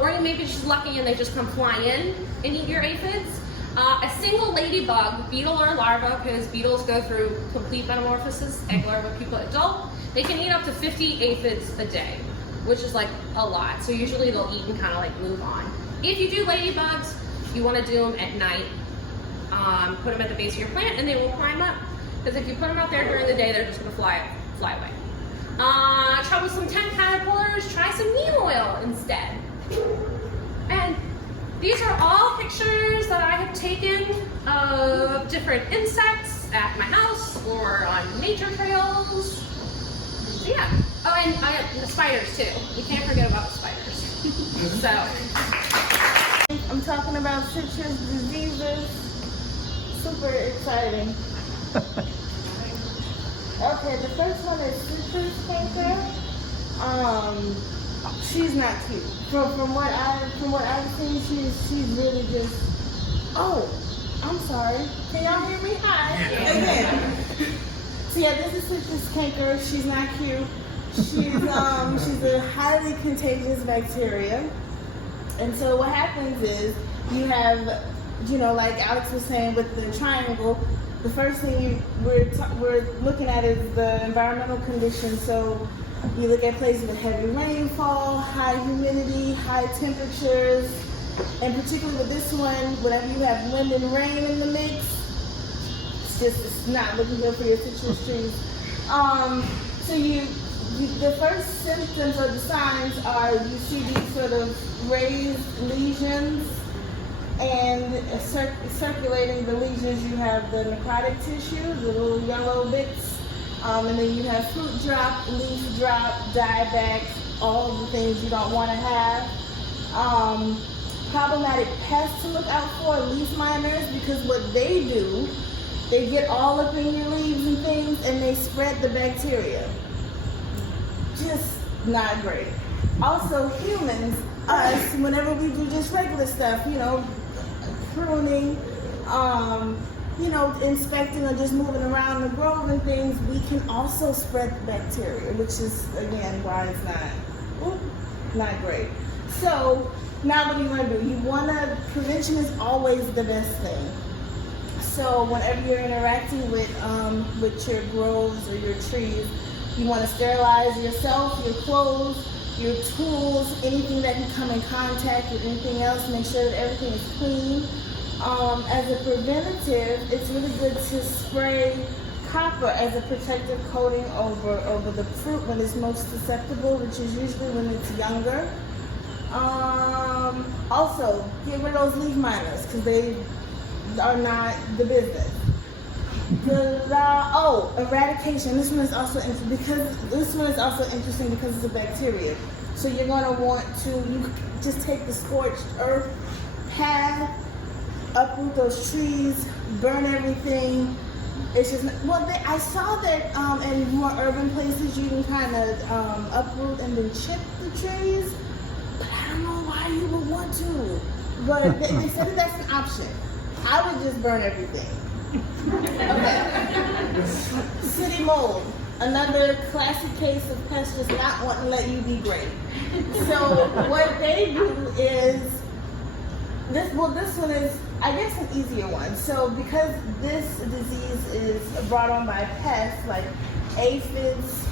Or you may be just lucky and they just come flying in and eat your aphids. A single ladybug, beetle or larva, because beetles go through complete metamorphosis, egg larva, pupa, adult, they can eat up to 50 aphids a day, which is like a lot. So usually they'll eat and kind of like move on. If you do ladybugs, you want to do them at night. Put them at the base of your plant and they will climb up. Because if you put them out there during the day, they're just going to fly away. Try with some tent caterpillars, try some neem oil instead. And these are all pictures that I have taken of different insects at my house or on nature trails. So yeah. Oh, and the spiders too. You can't forget about the spiders. So. I'm talking about citrus diseases. Super exciting. Okay, the first one is citrus canker. She's not cute. From what I've seen, she's really just. Oh, I'm sorry. Can y'all hear me? Hi. Again. So yeah, this is citrus canker. She's not cute. She's a highly contagious bacteria. And so what happens is you have, like Alex was saying with the triangle, the first thing we're looking at is the environmental conditions. So you look at places with heavy rainfall, high humidity, high temperatures, and particularly with this one, whenever you have wind and rain in the mix, it's not looking good for your citrus trees. So the first symptoms or the signs are you see these sort of raised lesions, and circulating the lesions you have the necrotic tissue, the little yellow bits, and then you have fruit drop, leaf drop, dieback, all of the things you don't want to have. Problematic pests to look out for, leaf miners, because what they do, they get all up in your leaves and things and they spread the bacteria. Just not great. Also humans, us, whenever we do just regular stuff, pruning, inspecting or just moving around the grove and things, we can also spread the bacteria, which is again why it's not great. So now what do you want to do? Prevention is always the best thing. So whenever you're interacting with your groves or your trees, you want to sterilize yourself, your clothes, your tools, anything that can come in contact with anything else. Make sure that everything is clean. As a preventative, it's really good to spray copper as a protective coating over the fruit when it's most susceptible, which is usually when it's younger. Also, get rid of those leaf miners because they are not the business. Eradication. This one is also interesting because it's a bacteria. So you're going to want to just take the scorched earth path, uproot those trees, burn everything. It's just I saw that in more urban places you can kind of uproot and then chip the trees, but I don't know why you would want to. But they said that that's an option. I would just burn everything. Okay. City mold, another classic case of pests just not wanting to let you be great. So what they do is this one is, I guess, an easier one. So because this disease is brought on by pests like aphids,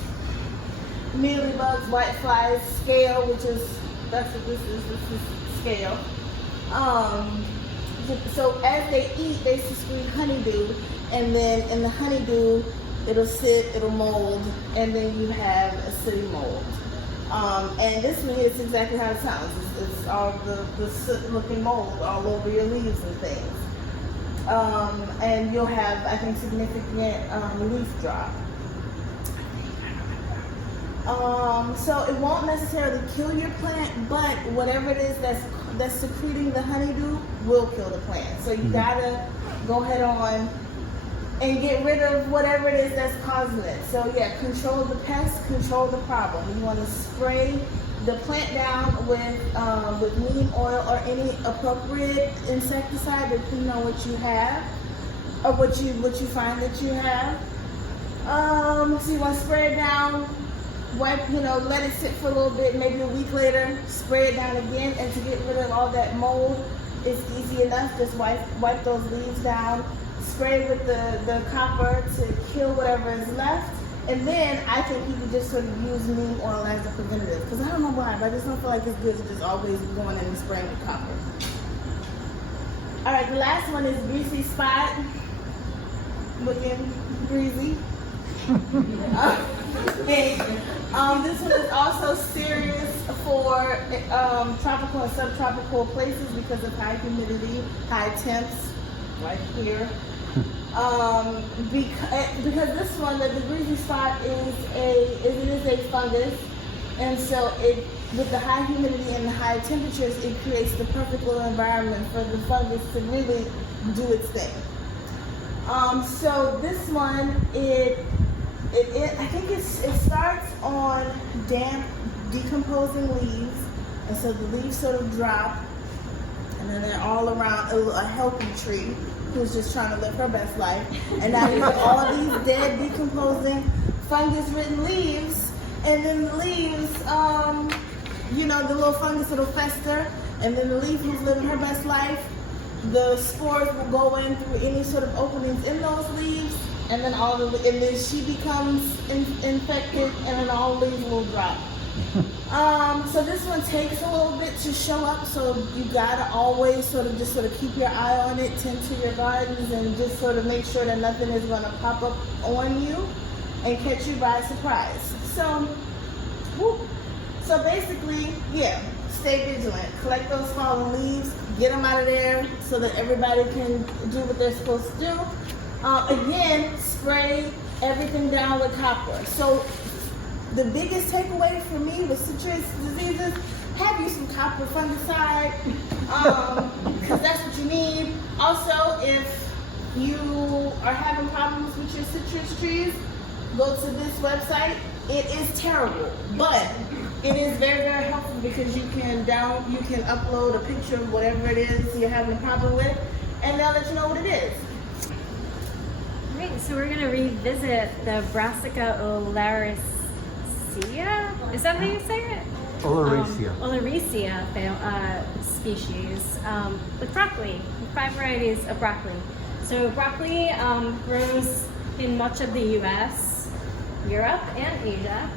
mealybugs, whiteflies, scale, that's what this is scale. So as they eat, they secrete honeydew, and then in the honeydew, it'll mold, and then you have a city mold. And this one is exactly how it sounds. It's all the soot-looking mold all over your leaves and things. And you'll have, I think, significant leaf drop. So it won't necessarily kill your plant, but whatever it is that's secreting the honeydew will kill the plant. So you gotta go ahead on and get rid of whatever it is that's causing it. So yeah, control the pest, control the problem. You want to spray the plant down with neem oil or any appropriate insecticide depending on what you have or what you find that you have. So you want to spray it down, wipe, let it sit for a little bit, maybe a week later, spray it down again, and to get rid of all that mold, it's easy enough. Just wipe those leaves down, spray with the copper to kill whatever is left. And then I think you could just sort of use neem oil as a preventative. Because I don't know why, but I just don't feel like it's good to just always going in and spraying with copper. All right, the last one is greasy spot. Looking greasy. This one is also serious for tropical and subtropical places because of high humidity, high temps, right here. Because this one, the greasy spot is a fungus, and so with the high humidity and the high temperatures, it creates the perfect little environment for the fungus to really do its thing. So this one, I think it starts on damp, decomposing leaves, and so the leaves sort of drop, and then they're all around a healthy tree who's just trying to live her best life. And now you have all these dead, decomposing, fungus-ridden leaves, and then the leaves, the little fungus will fester, and then the leaf who's living her best life, the spores will go in through any sort of openings in those leaves, and then she becomes infected, and then all the leaves will drop. So this one takes a little bit to show up, so you gotta always sort of keep your eye on it, tend to your gardens, and just sort of make sure that nothing is gonna pop up on you and catch you by surprise. So basically, yeah, stay vigilant. Collect those fallen leaves, get them out of there so that everybody can do what they're supposed to do. Again, spray everything down with copper. So the biggest takeaway for me with citrus diseases, have you some copper fungicide, because that's what you need. Also, if you are having problems with your citrus trees, go to this website. It is terrible, but it is very, very helpful because you can upload a picture of whatever it is you're having a problem with, and they'll let you know what it is. Great, so we're going to revisit the Brassica oleracea. Is that how you say it? Oleracea. Oleracea species with broccoli, 5 varieties of broccoli. So broccoli grows in much of the U.S., Europe, and Asia,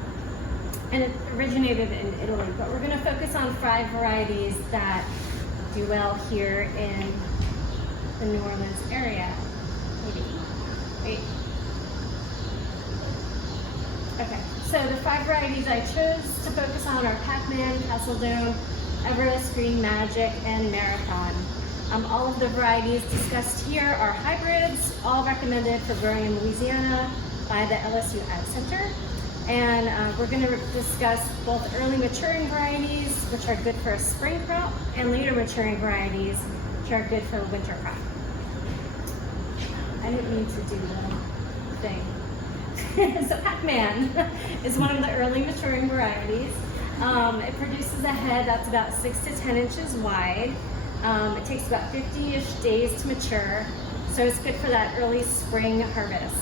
and it originated in Italy. But we're going to focus on 5 varieties that do well here in the New Orleans area. Maybe. Wait. Okay, so the 5 varieties I chose to focus on are Pac-Man, Castle Dome, Everest, Green Magic, and Marathon. All of the varieties discussed here are hybrids, all recommended for growing in Louisiana by the LSU Ag Center. And we're going to discuss both early maturing varieties, which are good for a spring crop, and later maturing varieties, which are good for a winter crop. I didn't mean to do the thing. So Pac-Man is one of the early maturing varieties. It produces a head that's about 6 to 10 inches wide. It takes about 50-ish days to mature, so it's good for that early spring harvest.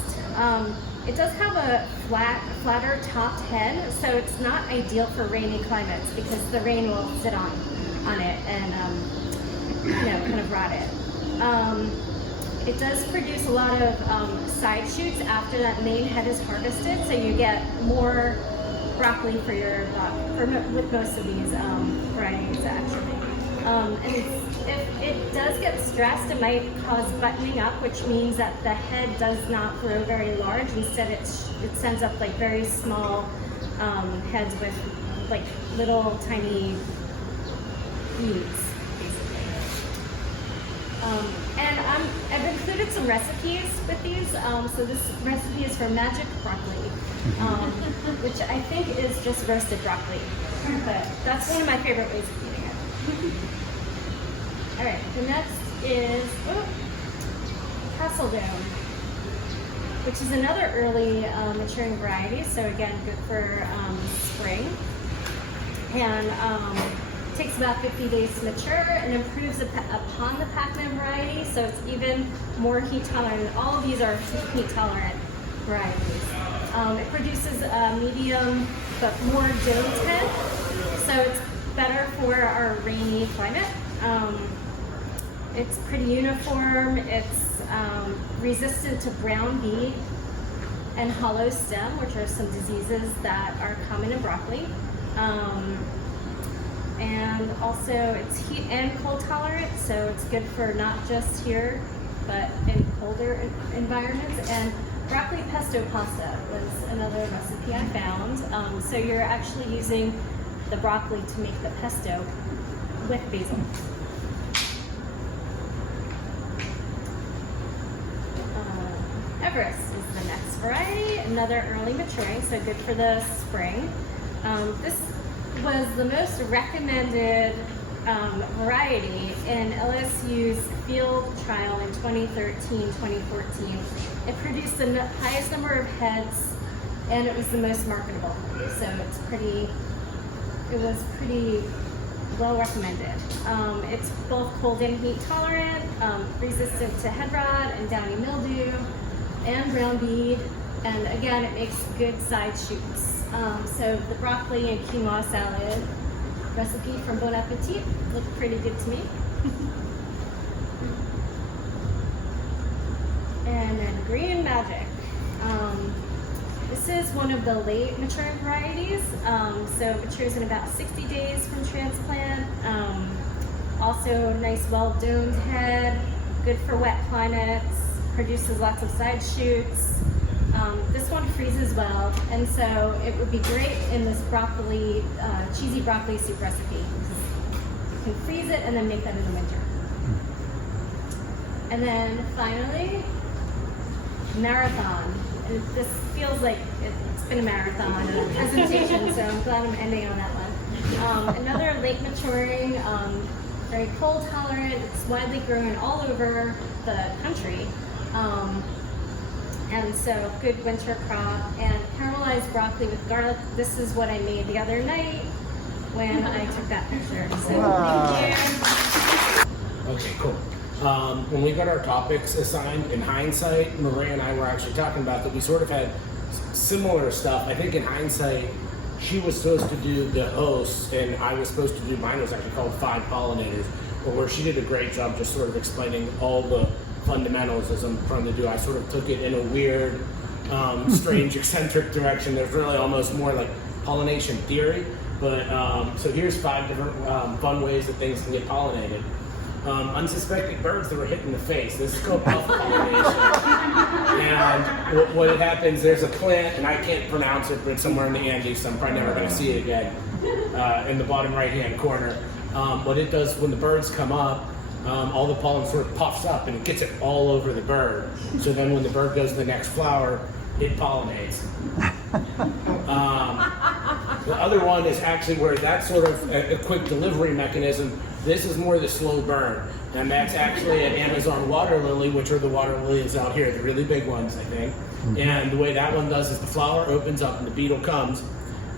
It does have a flatter topped head, so it's not ideal for rainy climates because the rain will sit on it and kind of rot it. It does produce a lot of side shoots after that main head is harvested, so you get more broccoli for your with most of these varieties actually. And if it does get stressed, it might cause buttoning up, which means that the head does not grow very large. Instead, it sends up like very small heads with like little tiny leaves, basically. And I've included some recipes with these. So this recipe is for magic broccoli, which I think is just roasted broccoli. But that's one of my favorite ways of eating it. All right, the next is Castle Dome, which is another early maturing variety. So again, good for spring. and takes about 50 days to mature and improves upon the Pac-Man variety, so it's even more heat tolerant. All of these are heat tolerant varieties. It produces a medium but more domed head, so it's better for our rainy climate. It's pretty uniform. It's resistant to brown bead and hollow stem, which are some diseases that are common in broccoli. And also it's heat and cold tolerant, so it's good for not just here, but in colder environments. And broccoli pesto pasta was another recipe I found. So you're actually using the broccoli to make the pesto with basil. Everest is the next variety, another early maturing, so good for the spring. This was the most recommended variety in LSU's field trial in 2013-2014. It produced the highest number of heads, and it was the most marketable. So it was pretty well recommended. It's both cold and heat tolerant, resistant to head rot and downy mildew, and brown bead, and again, it makes good side shoots. So the broccoli and quinoa salad recipe from Bon Appetit looked pretty good to me. And then Green Magic. This is one of the late maturing varieties, so it matures in about 60 days from transplant. Also nice well-domed head, good for wet climates, produces lots of side shoots. This one freezes well, and so it would be great in this broccoli, cheesy broccoli soup recipe. You can freeze it and then make that in the winter. And then finally, Marathon. And this feels like it's been a marathon presentation, so I'm glad I'm ending on that one. Another late maturing, very cold tolerant. It's widely grown all over the country. And so good winter crop, and caramelized broccoli with garlic. This is what I made the other night when I took that picture. So thank you. Okay, cool. When we got our topics assigned, in hindsight, Maria and I were actually talking about that we sort of had similar stuff. I think in hindsight, she was supposed to do the hosts, and I was supposed to do, mine was actually called 5 Pollinators, but where she did a great job just sort of explaining all the fundamentals as I'm trying to do. I sort of took it in a weird, strange, eccentric direction. There's really almost more like pollination theory, but so here's 5 different fun ways that things can get pollinated. Unsuspecting birds that were hit in the face. This is called puff pollination. And what happens, there's a plant, and I can't pronounce it, but it's somewhere in the Andes, so I'm probably never going to see it again, in the bottom right-hand corner. What it does when the birds come up, all the pollen sort of puffs up and it gets it all over the bird. So then when the bird goes to the next flower, it pollinates. The other one is actually where that's sort of a quick delivery mechanism. This is more the slow burn. And that's actually an Amazon water lily, which are the water lilies out here, the really big ones, I think. And the way that one does is the flower opens up and the beetle comes,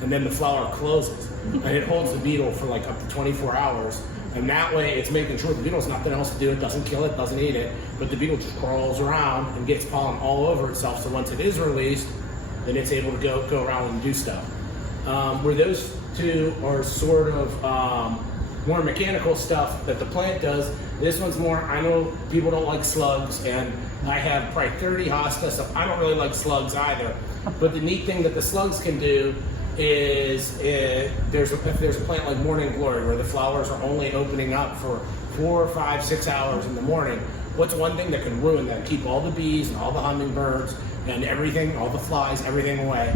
and then the flower closes. And it holds the beetle for like up to 24 hours. And that way it's making sure the beetle's nothing else to do, it doesn't kill it, doesn't eat it, but the beetle just crawls around and gets pollen all over itself. So once it is released, then it's able to go around and do stuff. Where those two are sort of more mechanical stuff that the plant does, this one's more, I know people don't like slugs, and I have probably 30 hostas, so I don't really like slugs either. But the neat thing that the slugs can do is if there's a plant like Morning Glory where the flowers are only opening up for 4, 5, 6 hours in the morning, what's one thing that can ruin that? Keep all the bees and all the hummingbirds and everything, all the flies, everything away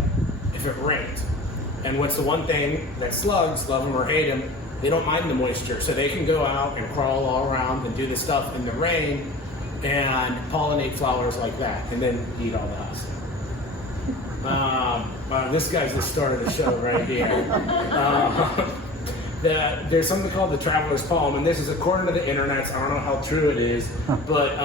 if it rains. And what's the one thing that slugs, love them or hate them, they don't mind the moisture, so they can go out and crawl all around and do the stuff in the rain and pollinate flowers like that, and then eat all the husks. This guy's the star of the show right here. There's something called the traveler's palm, and this is according to the internet, so I don't know how true it is, but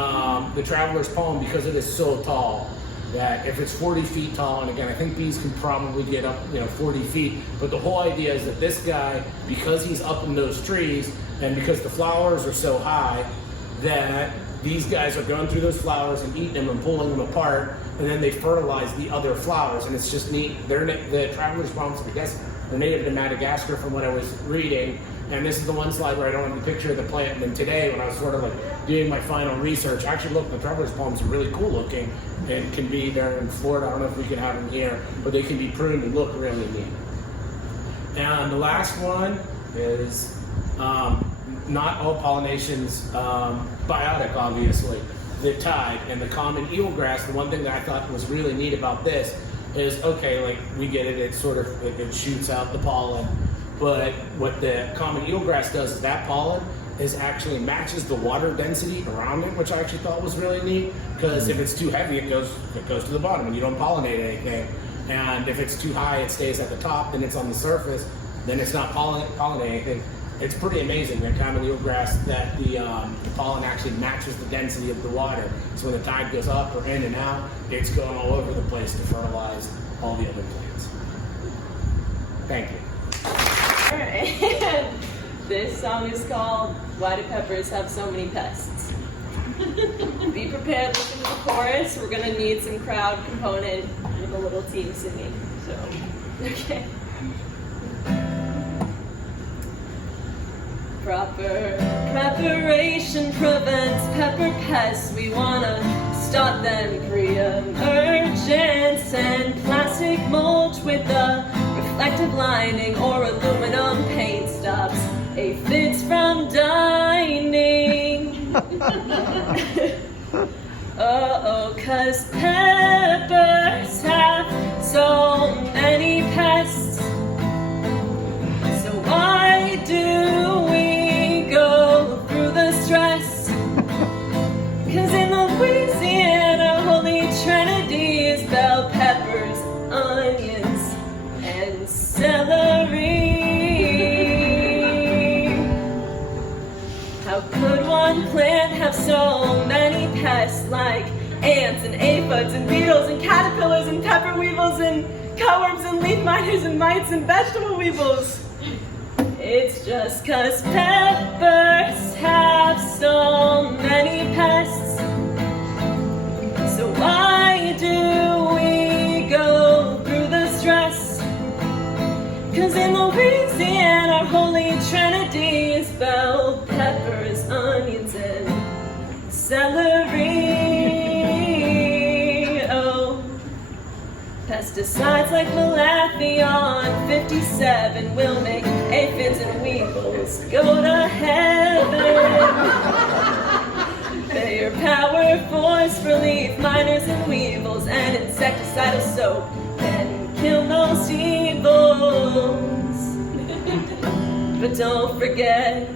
the traveler's palm, because it is so tall, that if it's 40 feet tall, and again, I think bees can probably get up, 40 feet, but the whole idea is that this guy, because he's up in those trees, and because the flowers are so high, that these guys are going through those flowers and eating them and pulling them apart, and then they fertilize the other flowers, and it's just neat. The traveler's palms, I guess, they're native to Madagascar from what I was reading, and this is the one slide where I don't have the picture of the plant, and then today when I was sort of like doing my final research, actually look, the traveler's palms are really cool looking, and can be there in Florida. I don't know if we can have them here, but they can be pruned and look really neat. And the last one is not all pollination's biotic, obviously. The tide and the common eelgrass, the one thing that I thought was really neat about this is, okay, like we get it, it shoots out the pollen, but what the common eelgrass does is that pollen actually matches the water density around it, which I actually thought was really neat, because if it's too heavy, it goes to the bottom and you don't pollinate anything. And if it's too high, it stays at the top, then it's on the surface, then it's not pollinating anything. It's pretty amazing, the common eelgrass, that the pollen actually matches the density of the water. So when the tide goes up or in and out, it's going all over the place to fertilize all the other plants. Thank you. All right. This song is called Why Do Peppers Have So Many Pests? Be prepared, listen to the chorus. We're going to need some crowd component with a little team singing. So, okay. Proper preparation prevents pepper pests. We want to stop them pre-emergence, and plastic mulch with a reflective lining or aluminum paint stops aphids from dining. Uh-oh, 'cause peppers have so many pests. So why do we go through the stress? 'Cause in Louisiana, Holy Trinity is bell peppers, onions, and celery. How could one plant have so many pests, like ants and aphids and beetles and caterpillars and pepper weevils and cobwebs and leaf miners and mites and vegetable weevils? It's just 'cause peppers have so many pests. So why do we go through the stress? 'Cause in Louisiana, our Holy Trinity is bell peppers, onions, and celery. Oh, pesticides like Malathion 57 will make aphids and weevils go to heaven. They are power force for leaf miners and weevils, and insecticidal soap can kill most evils. But don't forget,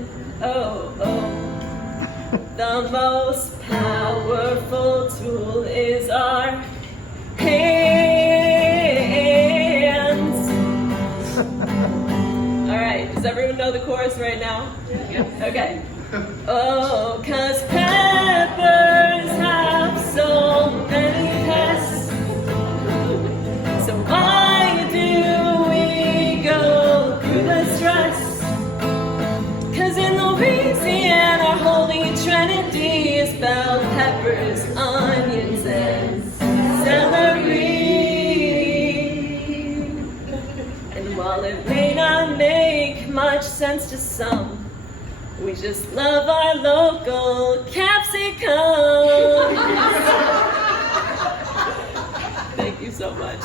the most powerful tool is our hands. All right, does everyone know the chorus right now? Yeah. Okay. Oh, 'cause peppers have so many pests. So why do we go through the stress? 'Cause in Louisiana, our Holy Trinity is bell peppers, onions, and celery. And while it may not make much sense to some, we just love our local capsicums. Thank you so much.